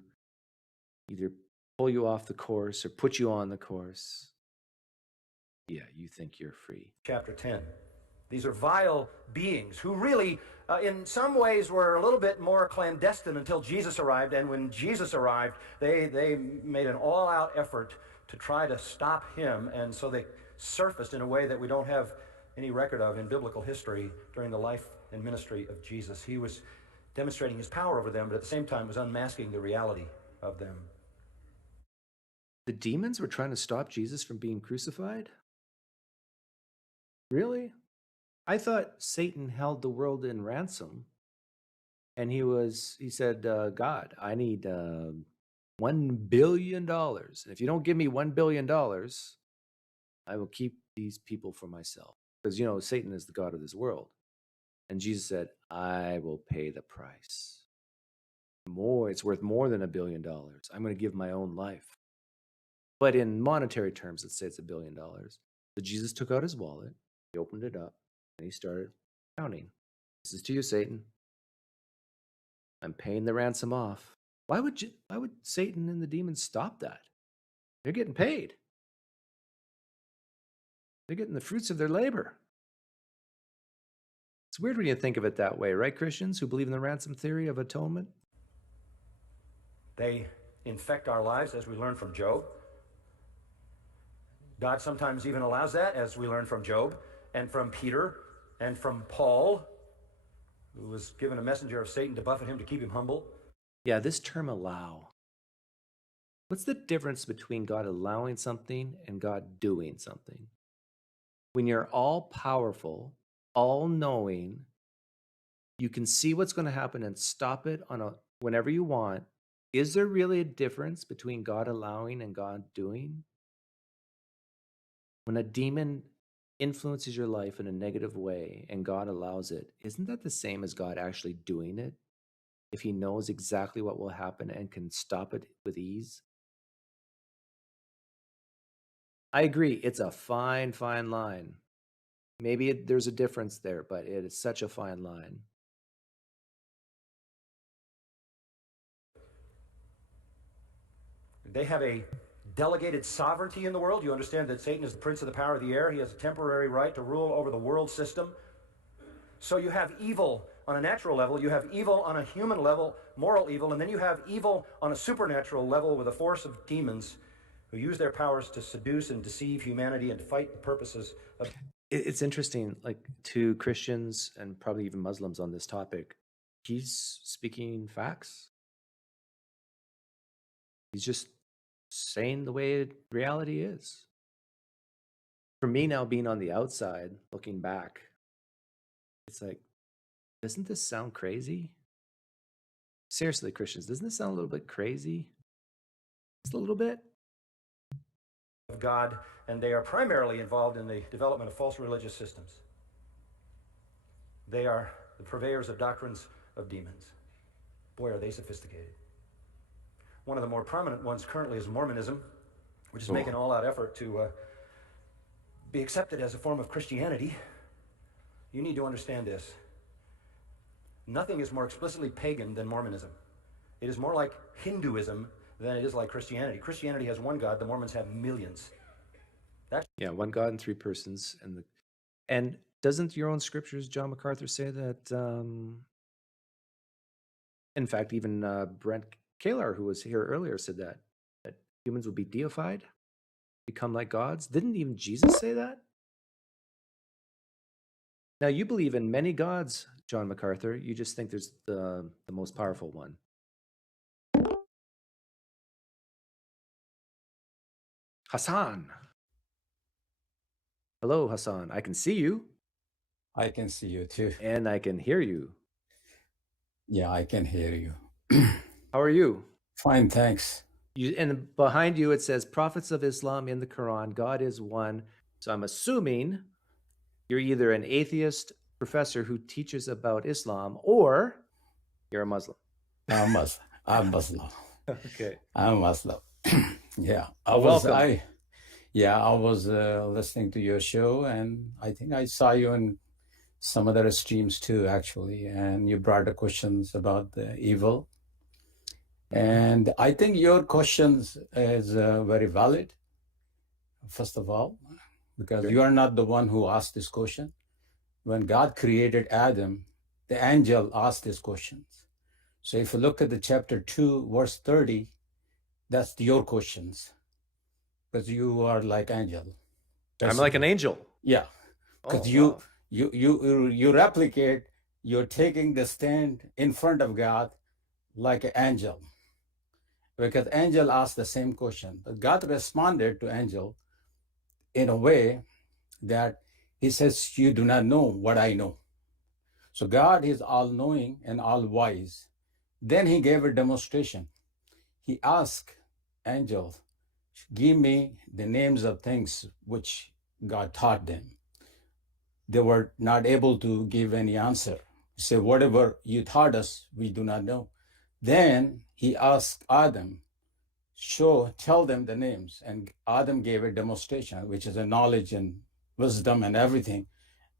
either pull you off the course or put you on the course. Yeah, you think you're free. Chapter 10. These are vile beings who really, in some ways, were a little bit more clandestine until Jesus arrived. And when Jesus arrived, they made an all-out effort to try to stop him. And so they surfaced in a way that we don't have any record of in biblical history during the life and ministry of Jesus. He was demonstrating his power over them, but at the same time was unmasking the reality of them. The demons were trying to stop Jesus from being crucified? Really? I thought Satan held the world in ransom. And he said, God, I need $1 billion. And if you don't give me $1 billion, I will keep these people for myself. Because, Satan is the God of this world. And Jesus said, I will pay the price. It's worth more than $1 billion. I'm going to give my own life. But in monetary terms, let's say it's $1 billion. So Jesus took out his wallet, he opened it up, and he started counting. This is to you, Satan. I'm paying the ransom off. Why would Satan and the demons stop that? They're getting paid. They're getting the fruits of their labor. It's weird when you think of it that way, right, Christians who believe in the ransom theory of atonement? They infect our lives, as we learn from Job. God sometimes even allows that, as we learn from Job and from Peter and from Paul, who was given a messenger of Satan to buffet him to keep him humble. Yeah, this term allow. What's the difference between God allowing something and God doing something? When you're all powerful, all knowing, you can see what's going to happen and stop it whenever you want. Is there really a difference between God allowing and God doing? When a demon influences your life in a negative way and God allows it, isn't that the same as God actually doing it? If he knows exactly what will happen and can stop it with ease? I agree, it's a fine, fine line. Maybe there's a difference there, but it is such a fine line. They have a delegated sovereignty in the world. You understand that Satan is the prince of the power of the air. He has a temporary right to rule over the world system. So you have evil on a natural level, you have evil on a human level, moral evil, and then you have evil on a supernatural level with a force of demons who use their powers to seduce and deceive humanity and to fight the purposes of... It's interesting, like, to Christians and probably even Muslims on this topic, he's speaking facts. He's just saying the way reality is. For me now, being on the outside, looking back, it's like, doesn't this sound crazy? Seriously, Christians, doesn't this sound a little bit crazy? Just a little bit? Of God, and they are primarily involved in the development of false religious systems. They are the purveyors of doctrines of demons. Boy, are they sophisticated. One of the more prominent ones currently is Mormonism, which is making an all-out effort to be accepted as a form of Christianity. You need to understand this. Nothing is more explicitly pagan than Mormonism. It is more like Hinduism than it is like Christianity. Christianity has one God, the Mormons have millions. Yeah, one God and three persons. And doesn't your own scriptures, John MacArthur, say that, in fact, even Brent Kalar, who was here earlier, said that humans will be deified, become like gods. Didn't even Jesus say that? Now, you believe in many gods, John MacArthur. You just think there's the most powerful one. Hasan. Hello, Hasan. I can see you. I can see you too. And I can hear you. Yeah, I can hear you. How are you? Fine, thanks. And behind you, it says Prophets of Islam in the Quran, God is one. So I'm assuming you're either an atheist professor who teaches about Islam or you're a Muslim. I'm Muslim. I'm Muslim. Okay. I'm Muslim. Yeah. Welcome. I was listening to your show, and I think I saw you in some other streams too, actually. And you brought the questions about the evil. And I think your questions is very valid, first of all, because you are not the one who asked this question. When God created Adam, the angel asked these questions. So if you look at the chapter 2, verse 30, that's your questions, because you are like angel. I'm like an angel. Yeah, because you replicate, you're taking the stand in front of God like an angel. Because angel asked the same question, but God responded to angel in a way that he says, you do not know what I know. So God is all-knowing and all-wise. Then he gave a demonstration. He asked angel, give me the names of things which God taught them. They were not able to give any answer. He said, whatever you taught us, we do not know. Then he asked Adam, tell them the names. And Adam gave a demonstration, which is a knowledge and wisdom and everything.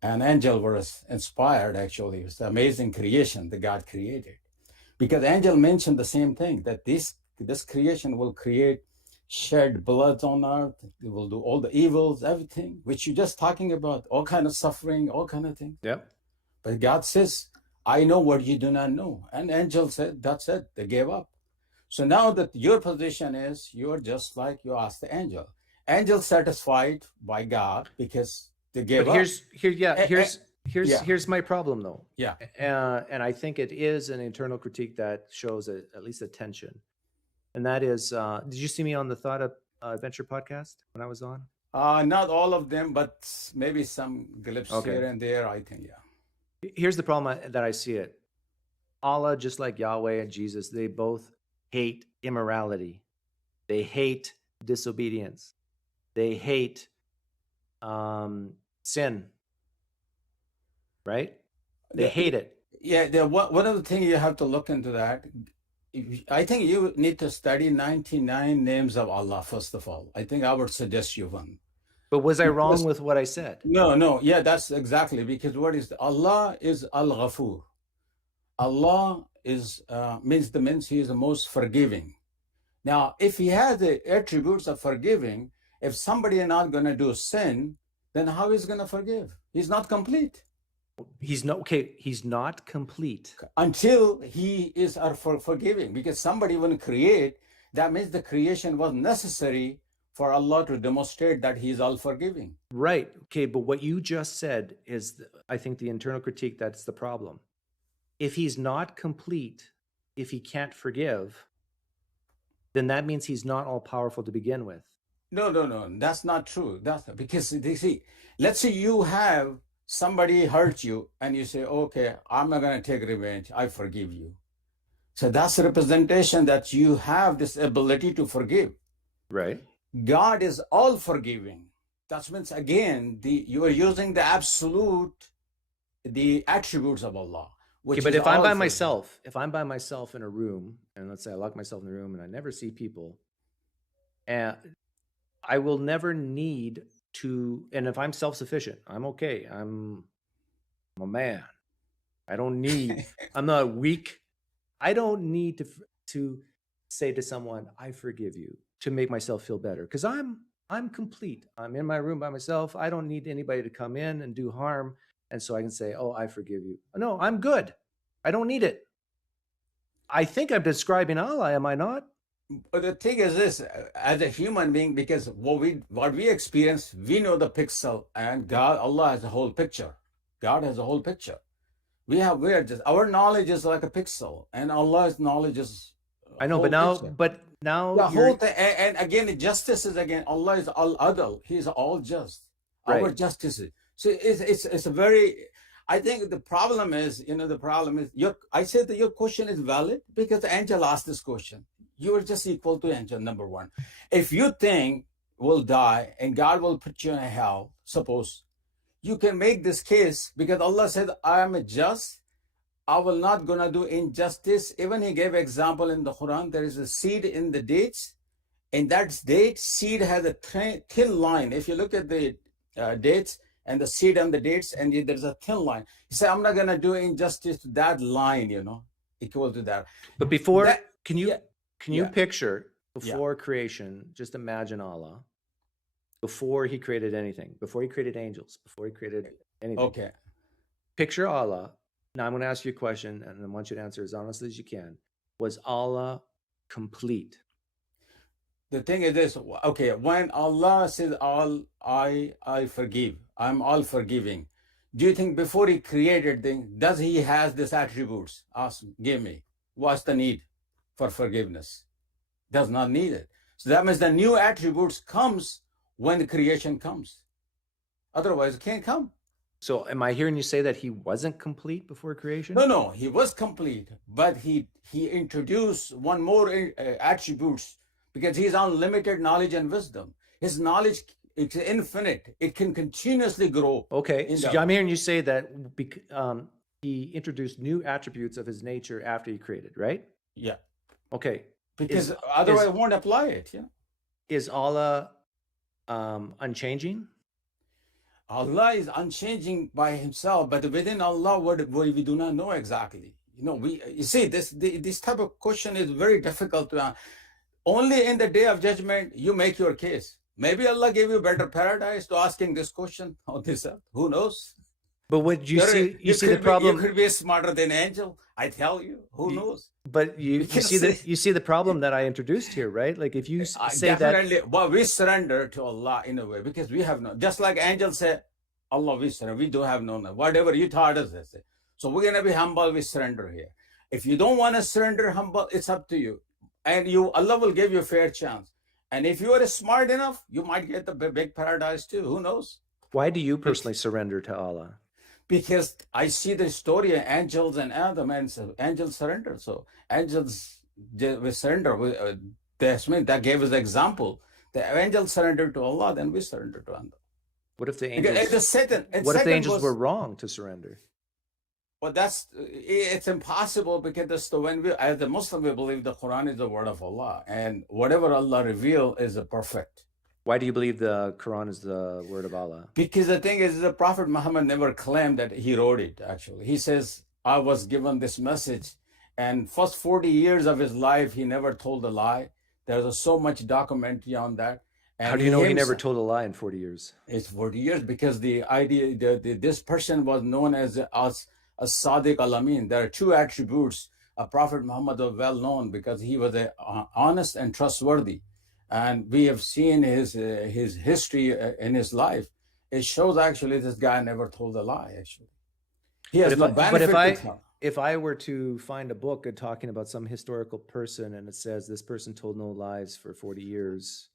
And angel was inspired, actually. It was an amazing creation that God created. Because angel mentioned the same thing, that this creation will create shed blood on earth. It will do all the evils, everything, which you're just talking about, all kind of suffering, all kind of things. Yep. But God says, I know what you do not know. And angel said, that's it. They gave up. So now that your position is, you're just like you asked the angel. Angel satisfied by God because they gave up. Here's my problem though. Yeah. And I think it is an internal critique that shows at least a tension. And that is, did you see me on the Thought Adventure podcast when I was on? Not all of them, but maybe some glimpses here and there, I think, yeah. Here's the problem that I see it. Allah, just like Yahweh and Jesus, they both hate immorality. They hate disobedience. They hate sin. Right? They hate it. Yeah, one of the things you have to look into that, I think you need to study 99 names of Allah, first of all. I think I would suggest you one. But was I wrong with what I said? No. Yeah, that's exactly, because what is Allah is Al-Ghafur. Allah is means he is the most forgiving. Now, if he has the attributes of forgiving, if somebody is not going to do sin, then how is he going to forgive? He's not complete. He's not complete until he is forgiving, because somebody will create, that means the creation was necessary for Allah to demonstrate that he is all forgiving. Right. Okay, but what you just said is, I think, the internal critique that's the problem. If he's not complete, if he can't forgive, then that means he's not all powerful to begin with. No, that's not true. That's not, because you see, let's say you have somebody hurt you and you say, okay, I'm not going to take revenge. I forgive you. So that's a representation that you have this ability to forgive. Right. God is all forgiving. That means, again, you are using the absolute, the attributes of Allah. Okay, but if I'm by myself in a room, and let's say I lock myself in the room and I never see people, and I will never need to, and if I'm self-sufficient, I'm okay. I'm a man. I don't need, I'm not weak. I don't need to say to someone, I forgive you, to make myself feel better. Because I'm complete. I'm in my room by myself. I don't need anybody to come in and do harm. And so I can say, oh, I forgive you. No, I'm good. I don't need it. I think I'm describing Allah, am I not? But the thing is this, as a human being, because what we experience, we know the pixel, and God, Allah has a whole picture. God has a whole picture. We are just, our knowledge is like a pixel, and Allah's knowledge is I know, but now the you're- whole thing, and again, justice is again, Allah is al-adl. He is all just. Our Right. justice is. So it's a very, I think the problem is, I said that your question is valid because Angel asked this question. You are just equal to Angel, number one. If you think we'll die and God will put you in hell, suppose, you can make this case because Allah said, I am a just. I will not gonna do injustice. Even he gave example in the Quran, there is a seed in the dates. And that date seed has a thin line. If you look at the dates and the seed and the dates, and there's a thin line. He said, I'm not going to do injustice to that line, equal to that. But before, That- can you yeah. picture before creation, just imagine Allah, before he created anything, before he created angels, before he created anything. Okay. Picture Allah. Now I'm going to ask you a question, and I want you to answer as honestly as you can. Was Allah complete? The thing is this, okay, when Allah says I forgive, I'm all forgiving. Do you think before he created things, does he has these attributes? Ask, give me. What's the need for forgiveness? Does not need it. So that means the new attributes comes when the creation comes. Otherwise it can't come. So am I hearing you say that he wasn't complete before creation? No, he was complete, but he introduced one more attributes because he's unlimited knowledge and wisdom. His knowledge is infinite. It can continuously grow. Okay, so I'm hearing you say that he introduced new attributes of his nature after he created, right? Yeah. Okay. Because otherwise it won't apply it. Yeah. Is Allah unchanging? Allah is unchanging by himself, but within Allah, what we do not know exactly. You see, this type of question is very difficult to answer. Only in the day of judgment, you make your case. Maybe Allah gave you better paradise to asking this question on this earth. Who knows? But what you see the problem? You could be smarter than angel. I tell you. Who knows? But you see the problem that I introduced here, right? Like if you say definitely, that, well, we surrender to Allah in a way because we have no. Just like angel said, Allah, we surrender. We do have no. Whatever you taught us, they say. So we're gonna be humble. We surrender here. If you don't want to surrender, humble, it's up to you. And Allah will give you a fair chance. And if you are smart enough, you might get the big paradise too. Who knows? Why do you personally surrender to Allah? Because I see the story of angels and Adam, and so angels surrender. So angels we surrender. That gave us example. The angels surrendered to Allah, then we surrender to Allah. What if the angels? What if the angels were wrong to surrender? Well, it's impossible because as a Muslim, we believe the Quran is the word of Allah, and whatever Allah revealed is perfect. Why do you believe the Quran is the word of Allah? Because the thing is, the Prophet Muhammad never claimed that he wrote it, actually. He says, I was given this message, and first 40 years of his life, he never told a lie. There's so much documentary on that. And how do you know he never told a lie in 40 years? It's 40 years because the idea, this person was known as Sadiq al-Amin. There are two attributes. Prophet Muhammad was well known because he was honest and trustworthy. And we have seen his history in his life. It shows actually this guy never told a lie, actually. He has no benefit to tell. If I were to find a book talking about some historical person and it says this person told no lies for 40 years,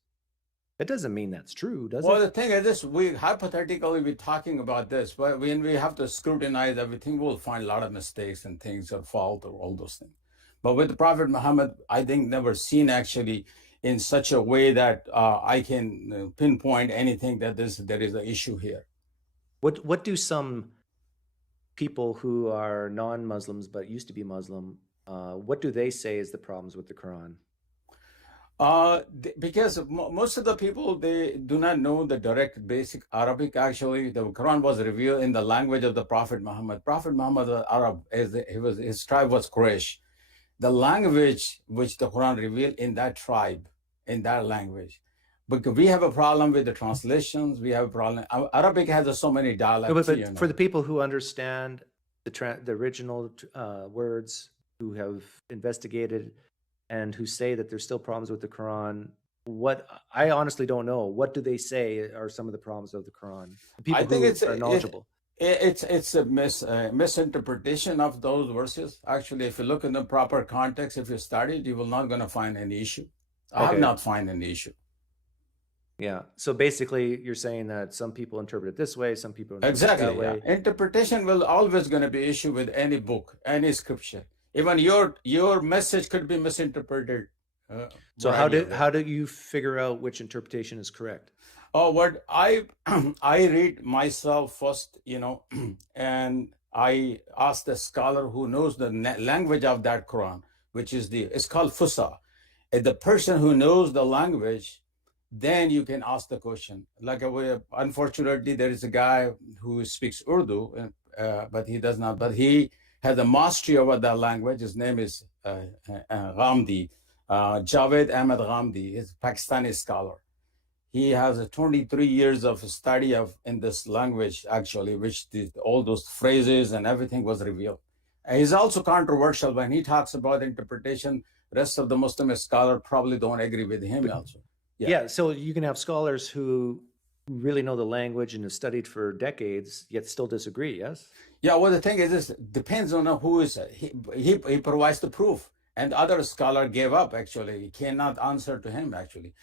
that doesn't mean that's true, does it? Well, the thing is this, we hypothetically be talking about this, but when we have to scrutinize everything, we'll find a lot of mistakes and things or fault or all those things. But with the Prophet Muhammad, I think never seen actually in such a way that I can pinpoint anything that there is an issue here. What do some people who are non-Muslims but used to be Muslim, what do they say is the problems with the Quran? Because most of the people, they do not know the direct basic Arabic. Actually, the Quran was revealed in the language of the Prophet Muhammad. Prophet Muhammad was Arab, his tribe was Quraysh. The language which the Quran revealed in that tribe, in that language. Because we have a problem with the translations, we have a problem. Arabic has so many dialects. But for the people who understand the original words, who have investigated and who say that there's still problems with the Quran, what I honestly don't know. What do they say are some of the problems of the Quran? People I think who are knowledgeable. It's a misinterpretation of those verses. Actually, if you look in the proper context, if you study it, you will not going to find any issue. I have not found any issue. Yeah. So basically, you're saying that some people interpret it this way, some people interpret it that way. Yeah. Interpretation will always going to be issue with any book, any scripture. Even your message could be misinterpreted. So how do you figure out which interpretation is correct? Oh, what I read myself first, and I ask the scholar who knows the language of that Quran, which is it's called Fusa. The person who knows the language, then you can ask the question. Like, unfortunately, there is a guy who speaks Urdu, but he does not. But he has a mastery over that language. His name is Ghamdi, Javed Ahmed Ghamdi. He's a Pakistani scholar. He has 23 years of study in this language, actually, which all those phrases and everything was revealed. And he's also controversial when he talks about interpretation. Rest of the Muslim scholars probably don't agree with him also. Yeah, so you can have scholars who really know the language and have studied for decades, yet still disagree, yes? Yeah, well, the thing is, this depends on who is he provides the proof. And the other scholar gave up, actually. He cannot answer to him, actually.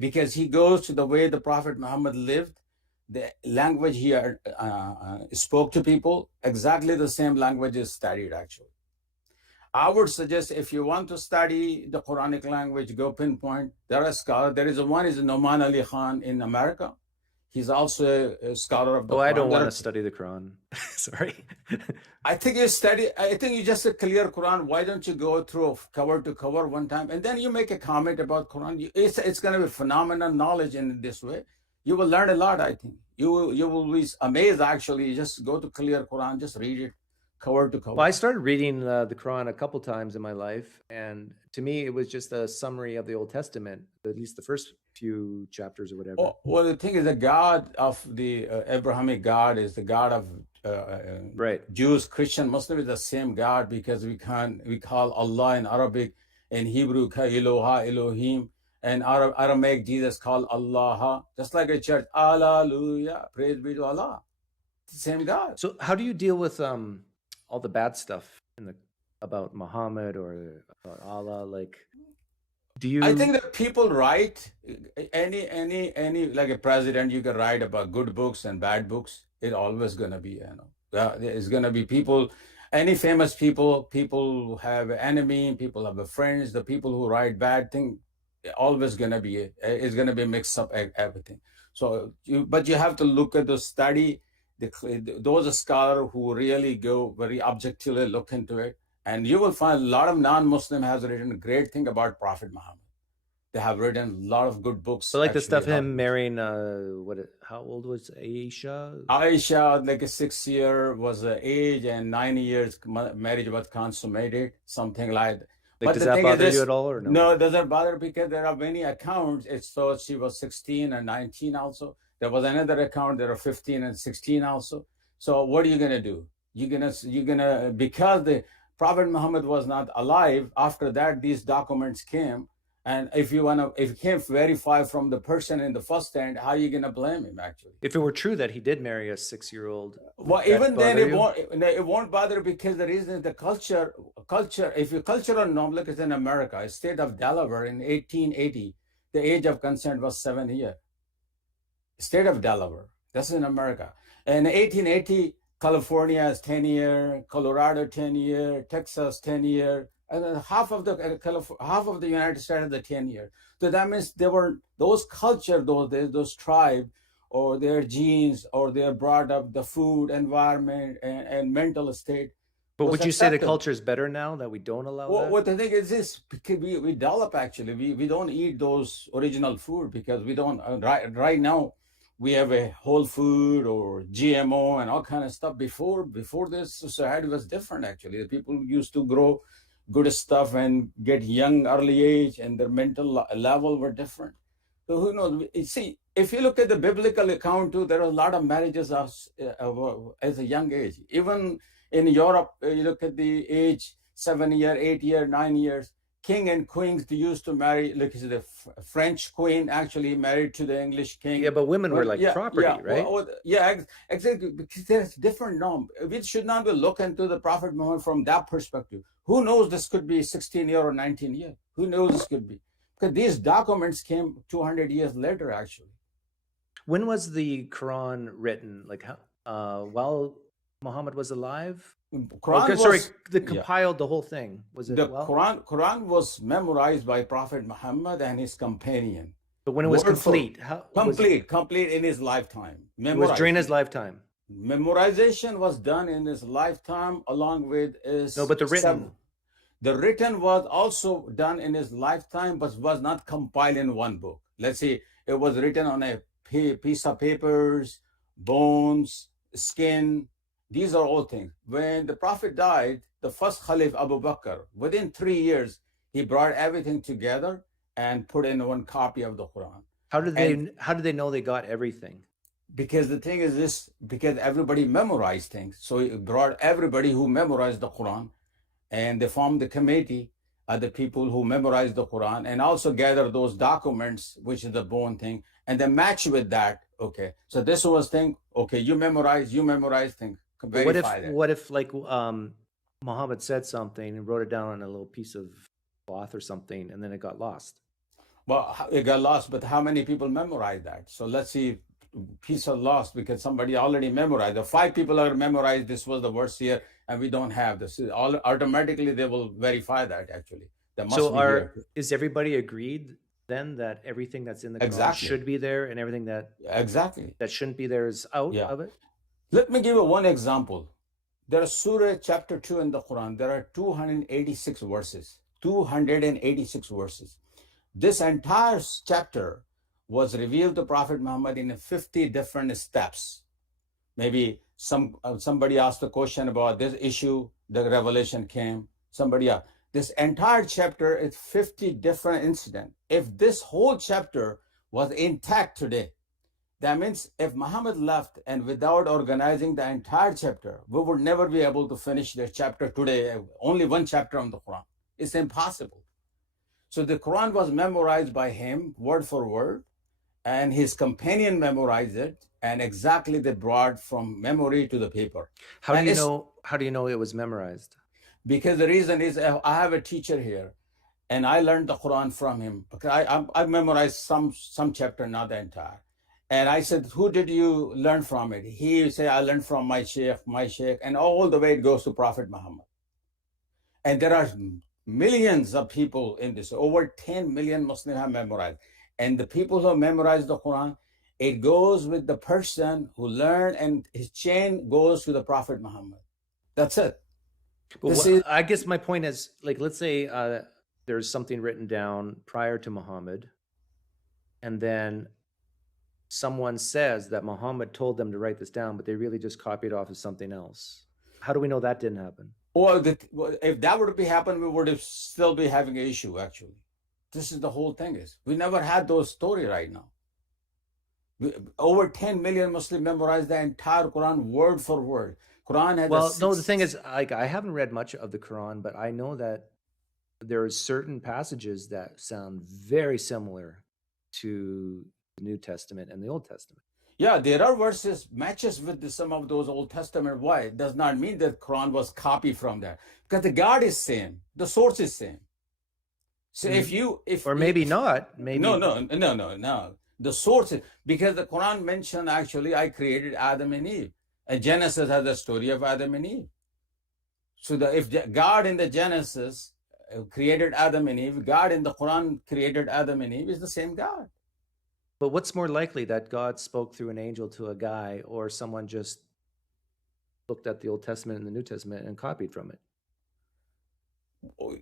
Because he goes to the way the Prophet Muhammad lived, the language he spoke to people, exactly the same language is studied, actually. I would suggest if you want to study the Quranic language, go pinpoint. There are scholars. There is one is Noman Ali Khan in America. He's also a scholar of the Quran. I don't want to study the Quran. Sorry. I think you just a clear Quran. Why don't you go through cover to cover one time, and then you make a comment about Quran. It's going to be phenomenal knowledge in this way. You will learn a lot, I think. You will be amazed, actually. You just go to clear Quran, just read it cover to cover. Well, I started reading the Quran a couple times in my life, and to me, it was just a summary of the Old Testament, at least the first few chapters or whatever. Well, the thing is, the God of the Abrahamic God is the God of right. Jews, Christian, Muslim is the same God, because we call Allah in Arabic, in Hebrew, Ka Eloha, Elohim, and Aramaic, Jesus called Allah, just like a church, Hallelujah, praise be to Allah, same God. So how do you deal with all the bad stuff about Muhammad or about Allah? Like, do you? I think that people write any like a president, you can write about good books and bad books. It's always gonna be, it's gonna be people. Any famous people have an enemy, people have a friends. The people who write bad things, always gonna be it's gonna be mixed up everything. So but you have to look at the study. Those scholars who really go very objectively look into it, and you will find a lot of non-Muslim has written a great thing about Prophet Muhammad. They have written a lot of good books. So like the stuff him marrying, how old was Aisha? Aisha, like a 6 year was the age, and 9 years marriage was consummated, something like that. Like, does that bother you at all, or no? No, it doesn't bother, because there are many accounts. It's so she was 16 and 19 also. There was another account, there are 15 and 16 also. So what are you going to do? You're gonna because the Prophet Muhammad was not alive, after that these documents came. And if you can't verify from the person in the first hand, how are you going to blame him, actually? If it were true that he did marry a 6-year-old. Well, even then it won't bother, because the reason is the culture, if you cultural norm, look, it's in America, state of Delaware in 1880, the age of consent was 7 years. State of Delaware, that's in America. In 1880, California is 10 years, Colorado 10 years, Texas 10 years, and then half of the United States had the 10 years. So that means there were those culture, those tribe, or their genes, or they're brought up the food, environment, and mental state. But would you say the culture is better now that we don't allow that? What the thing is this, because we develop, actually, we don't eat those original food, because we don't, right now, we have a whole food or GMO and all kind of stuff. Before this, society was different, actually. The people used to grow good stuff and get young early age, and their mental level were different. So who knows? See, if you look at the biblical account too, there are a lot of marriages as a young age. Even in Europe, you look at the age, 7 years, 8 years, 9 years, king and queens used to marry, like the French queen actually married to the English king. Yeah, but women were like property, right? Exactly. Because there's different norm. We should not be looking to the Prophet Muhammad from that perspective. Who knows, this could be 16 year or 19 years. Who knows this could be? Because these documents came 200 years later, actually. When was the Quran written? Like while Muhammad was alive? They compiled the whole thing. Was it Quran was memorized by Prophet Muhammad and his companion. But when it was complete, complete in his lifetime. It was during his lifetime. Memorization was done in his lifetime along with his. No, but the written. The written was also done in his lifetime, but was not compiled in one book. Let's see, it was written on a piece of papers, bones, skin. These are all things. When the Prophet died, the first Caliph Abu Bakr, within 3 years, he brought everything together and put in one copy of the Quran. How did they know they got everything? Because the thing is this, because everybody memorized things. So he brought everybody who memorized the Quran, and they formed the committee of the people who memorized the Quran, and also gather those documents, which is the bone thing, and then match with that. Okay, so this was thing. Okay, you memorize thing. What if like Muhammad said something and wrote it down on a little piece of cloth or something, and then it got lost? Well, it got lost, but how many people memorized that? So let's see, piece of lost because somebody already memorized. The 5 people are memorized. This was the verse here, and we don't have this. Automatically, they will verify that. Actually, is everybody agreed then that everything that's in the Quran should be there, and everything that shouldn't be there is out of it? Let me give you one example. There is Surah chapter 2 in the Quran. There are 286 verses. 286 verses. This entire chapter was revealed to Prophet Muhammad in 50 different steps. Maybe somebody asked a question about this issue, the revelation came. Somebody asked. This entire chapter is 50 different incidents. If this whole chapter was intact today, that means if Muhammad left and without organizing the entire chapter, we would never be able to finish the chapter today. Only one chapter on the Quran. It's impossible. So the Quran was memorized by him word for word, and his companion memorized it, and exactly they brought from memory to the paper. How do you know it was memorized? Because the reason is I have a teacher here, and I learned the Quran from him. Because I memorized some chapter, not the entire. And I said, who did you learn from it? He said, I learned from my sheikh, and all the way it goes to Prophet Muhammad. And there are millions of people in this. Over 10 million Muslims have memorized. And the people who memorize the Quran, it goes with the person who learned, and his chain goes to the Prophet Muhammad. That's it. I guess my point is, like, let's say there's something written down prior to Muhammad, and then someone says that Muhammad told them to write this down, but they really just copied off of something else. How do we know that didn't happen? Well, if that were to happen, we would still be having an issue, actually. This is the whole thing is. We never had those stories right now. Over 10 million Muslims memorized the entire Quran word for word. Quran has the thing is, like, I haven't read much of the Quran, but I know that there are certain passages that sound very similar to the New Testament and the Old Testament. Yeah, there are verses matches with some of those Old Testament. Why? It does not mean that Quran was copied from there, because the God is same, the source is same. So maybe not. No. The source is, because the Quran mentioned actually I created Adam and Eve, and Genesis has a story of Adam and Eve. So if God in the Genesis created Adam and Eve, God in the Quran created Adam and Eve, is the same God. But what's more likely, that God spoke through an angel to a guy, or someone just looked at the Old Testament and the New Testament and copied from it?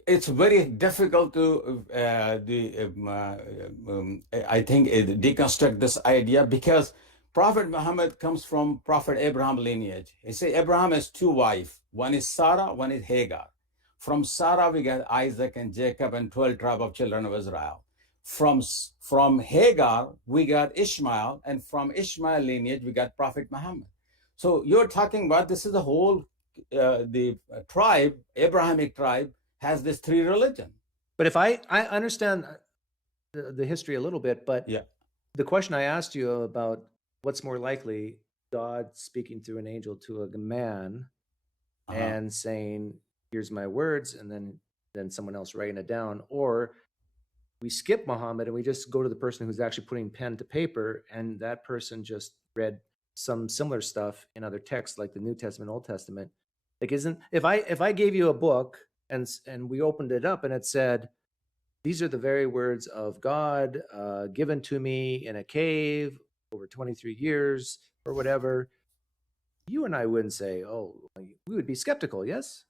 It's very difficult to, I think, deconstruct this idea, because Prophet Muhammad comes from Prophet Abraham lineage. He says Abraham has 2 wives. One is Sarah, one is Hagar. From Sarah, we got Isaac and Jacob and 12 tribes of children of Israel. From Hagar, we got Ishmael, and from Ishmael lineage, we got Prophet Muhammad. So you're talking about, this is the whole, the tribe, Abrahamic tribe, has this 3 religions. But if I understand the history a little bit, but Yeah. the question I asked you about what's more likely, God speaking through an angel to a man and saying, here's my words, and then someone else writing it down, or we skip Muhammad and we just go to the person who's actually putting pen to paper, and that person just read some similar stuff in other texts like the New Testament, Old Testament. Like, if I gave you a book and we opened it up and it said, these are the very words of God given to me in a cave over 23 years or whatever, you and I wouldn't say, oh, we would be skeptical, yes?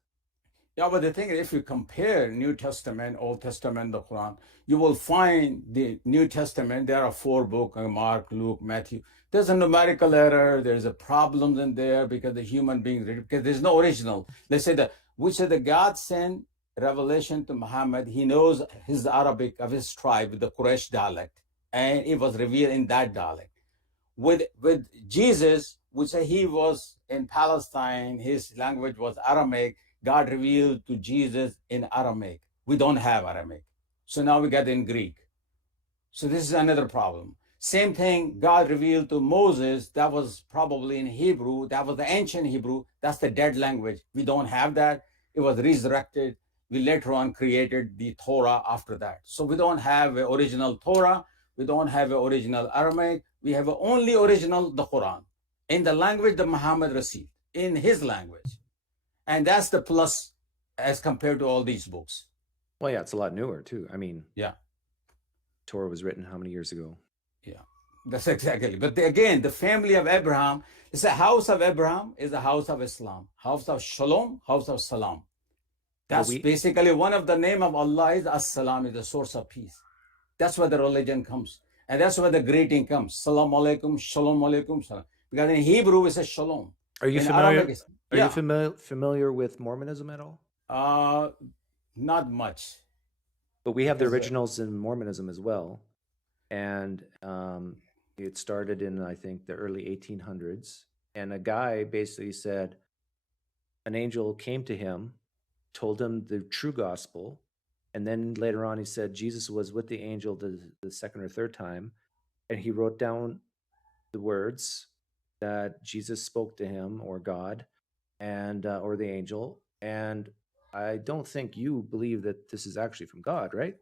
Yeah, but the thing is, if you compare New Testament, Old Testament, the Quran, you will find the New Testament, there are 4 books, Mark, Luke, Matthew. There's a numerical error, there's a problem in there because the human being, because there's no original. Let's say that, which is the God sent revelation to Muhammad, he knows his Arabic of his tribe, the Quraysh dialect, and it was revealed in that dialect. With Jesus, which he was in Palestine, his language was Aramaic, God revealed to Jesus in Aramaic. We don't have Aramaic. So now we get in Greek. So this is another problem. Same thing, God revealed to Moses, that was probably in Hebrew, that was the ancient Hebrew, that's the dead language. We don't have that. It was resurrected. We later on created the Torah after that. So we don't have an original Torah. We don't have an original Aramaic. We have only original, the Quran, in the language that Muhammad received, in his language. And that's the plus as compared to all these books. Well, yeah, it's a lot newer too. I mean, yeah, Torah was written how many years ago? Yeah, that's exactly. But again, the family of Abraham, it's a house of Abraham, is a house of Islam, house of Shalom, house of Salam. That's basically one of the name of Allah is As-Salam, is the source of peace. That's where the religion comes. And that's where the greeting comes. Salam alaikum, shalom alaikum, salam. Because in Hebrew, it's a shalom. Are you familiar? Are you familiar with Mormonism at all? Not much. But we have the originals in Mormonism as well. And it started in, I think, the early 1800s. And a guy basically said, an angel came to him, told him the true gospel. And then later on, he said Jesus was with the angel the second or third time. And he wrote down the words that Jesus spoke to him, or God, and or the angel. And I don't think you believe that this is actually from God, right?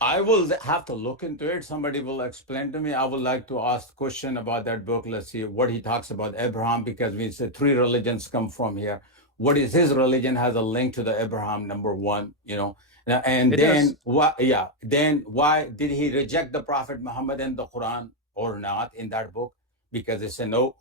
I will have to look into it. Somebody will explain to me. I would like to ask a question about that book. Let's see what he talks about Abraham, because we said 3 religions come from here. What is his religion has a link to the Abraham, number 1, you know. And it then why did he reject the Prophet Muhammad and the Quran or not in that book? Because they say no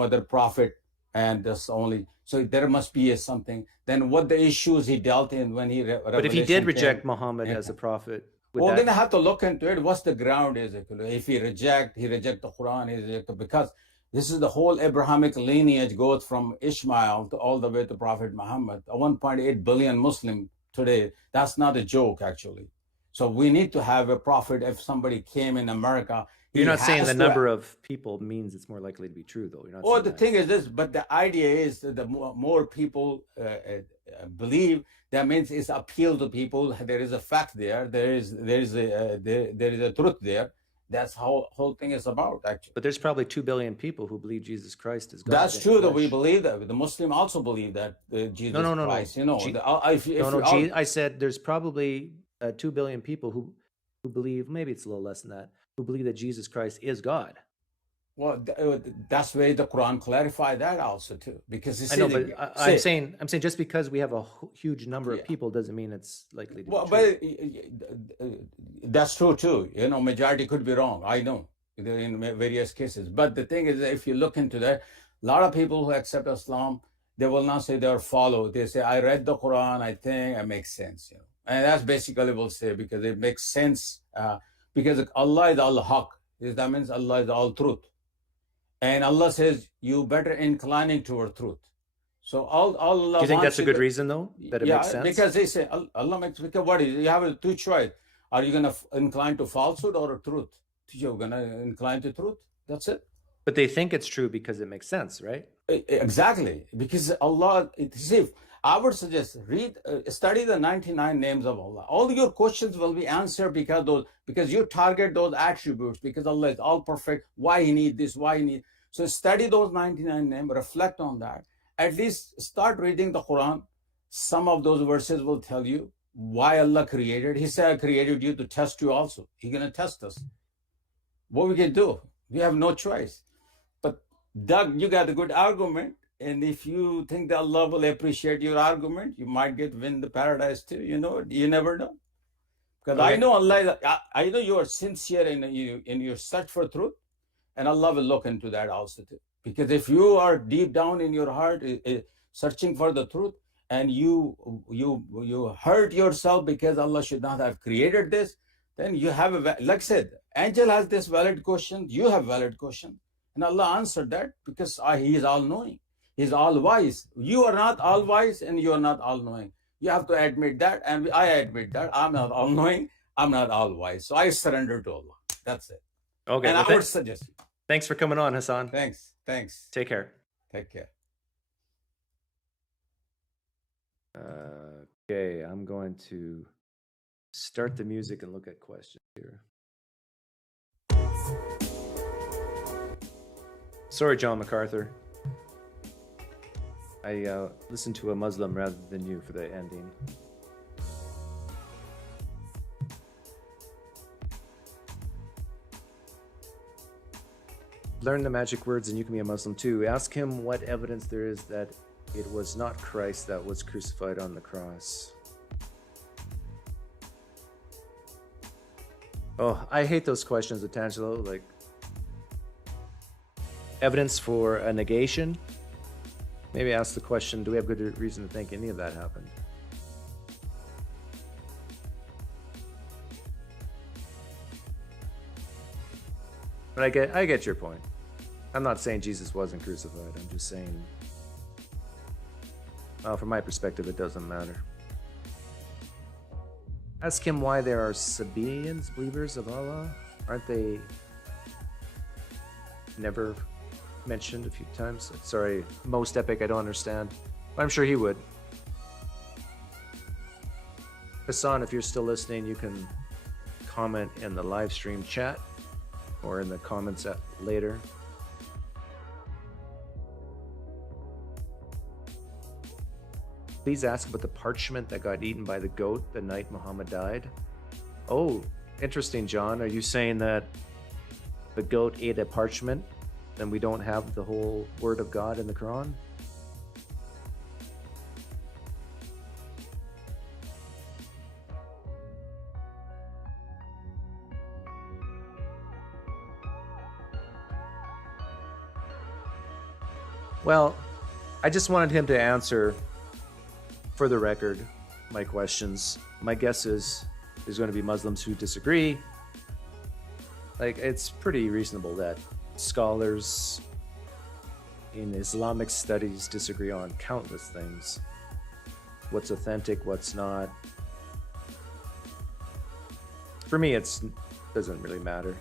other prophet, and that's only, so there must be something. Then what the issues he dealt in when he but if he did reject Muhammad as a prophet, well, then I have to look into it. What's the ground is it? If he reject the Quran, he reject, because this is the whole Abrahamic lineage goes from Ishmael to all the way to Prophet Muhammad. 1.8 billion Muslim today. That's not a joke, actually. So we need to have a prophet. If somebody came in America, you're not saying the number of people means it's more likely to be true, though. You're not. Oh, the thing is this, but the idea is that the more people believe, that means it's appeal to people. There is a fact there. There is a truth there. That's how whole thing is about, actually. But there's probably 2 billion people who believe Jesus Christ is God. That's true that we believe that. The Muslim also believe that Jesus Christ. You know, I said there's probably 2 billion people who believe, maybe it's a little less than that, who believe that Jesus Christ is God. Well, that's where the Quran clarified that also too, because I know, but I'm saying just because we have a huge number of people doesn't mean it's likely to be true. But that's true too. You know, majority could be wrong. I know in various cases. But the thing is, if you look into that, a lot of people who accept Islam, they will not say they're follow. They say, I read the Quran, I think it makes sense. You know, and that's basically what we'll say, because it makes sense. Because Allah is al-Haq. That means Allah is all truth. And Allah says, you better inclining toward truth. So Allah. Do you think that's a good reason, though, that it makes sense? Because they say Allah makes, because what is, you have 2 choices. Are you going to incline to falsehood or truth? You're going to incline to truth. That's it. But they think it's true because it makes sense, right? Exactly. Because Allah, see, I would suggest study the 99 names of Allah. All your questions will be answered because you target those attributes, because Allah is all perfect. Why he need this? Why he need? So study those 99 names, reflect on that. At least start reading the Quran. Some of those verses will tell you why Allah created. He said, I created you to test you also. He's going to test us. What we can do? We have no choice. But Doug, you got a good argument. And if you think that Allah will appreciate your argument, you might win the paradise too. You know, you never know. Because Okay. I know Allah, I know you are sincere in your search for truth, and Allah will look into that also too. Because if you are deep down in your heart searching for the truth, and you hurt yourself because Allah should not have created this, then you have like I said, angel has this valid question, you have valid question, and Allah answered that because He is all knowing. He's all wise. You are not all wise and you are not all knowing. You have to admit that, and I admit that. I'm not all knowing, I'm not all wise. So I surrender to Allah. That's it. Okay. And well, I would suggest you. Thanks for coming on, Hasan. Thanks. Take care. Take care. Okay, I'm going to start the music and look at questions here. Sorry, John MacArthur. I listened to a Muslim rather than you for the ending. Learn the magic words and you can be a Muslim too. Ask him what evidence there is that it was not Christ that was crucified on the cross. Oh, I hate those questions, Atangelo. Like, evidence for a negation? Maybe ask the question, do we have good reason to think any of that happened? But I get your point. I'm not saying Jesus wasn't crucified. I'm just saying, from my perspective, it doesn't matter. Ask him why there are Sabaeans, believers of Allah. Aren't they never mentioned a few times? Sorry, most epic, I don't understand. But I'm sure he would. Hasan, if you're still listening, you can comment in the live stream chat or in the comments later. Please ask about the parchment that got eaten by the goat the night Muhammad died. Oh, interesting, John. Are you saying that the goat ate a parchment and we don't have the whole word of God in the Quran? Well, I just wanted him to answer, for the record, my questions. My guess is there's going to be Muslims who disagree. Like, it's pretty reasonable that scholars in Islamic studies disagree on countless things. What's authentic, what's not. For me, it doesn't really matter.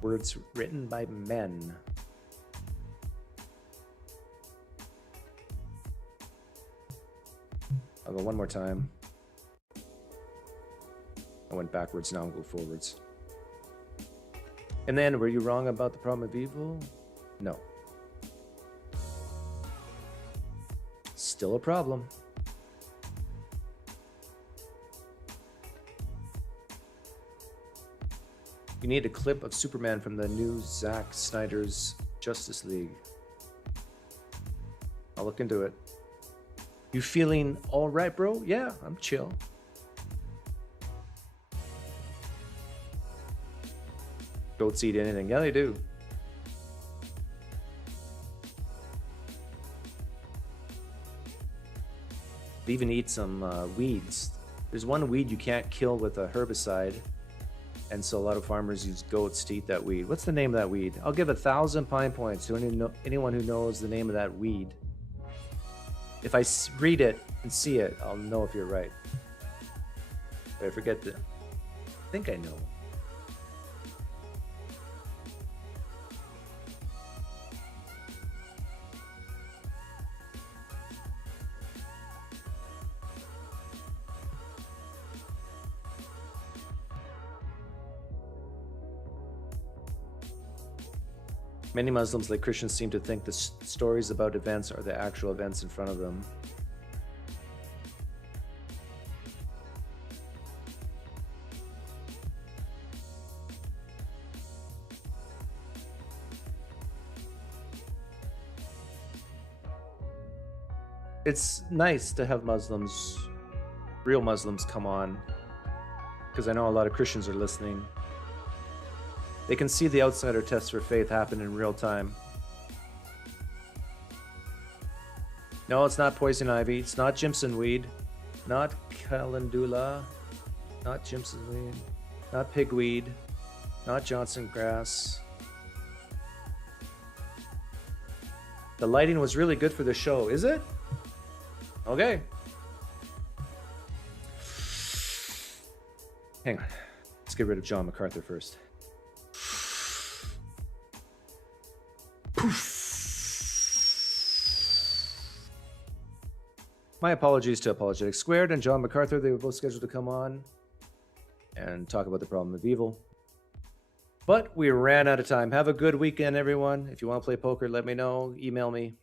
Words written by men. I'll go one more time. I went backwards, now I'll go forwards. And then, were you wrong about the problem of evil? No. Still a problem. You need a clip of Superman from the new Zack Snyder's Justice League. I'll look into it. You feeling all right, bro? Yeah, I'm chill. Goats eat anything. Yeah, they do. They even eat some weeds. There's one weed you can't kill with a herbicide, and so a lot of farmers use goats to eat that weed. What's the name of that weed? I'll give 1,000 pine points to anyone who knows the name of that weed. If I read it and see it, I'll know if you're right. But I forget I think I know. Many Muslims, like Christians, seem to think the stories about events are the actual events in front of them. It's nice to have Muslims, real Muslims, come on, because I know a lot of Christians are listening. They can see the outsider tests for faith happen in real time. No, it's not poison ivy. It's not Jimson weed. Not calendula. Not Jimson weed. Not pigweed. Not Johnson grass. The lighting was really good for the show, is it? Okay. Hang on. Let's get rid of John MacArthur first. My apologies to Apologetics Squared and John MacArthur. They were both scheduled to come on and talk about the problem of evil. But we ran out of time. Have a good weekend, everyone. If you want to play poker, let me know. Email me.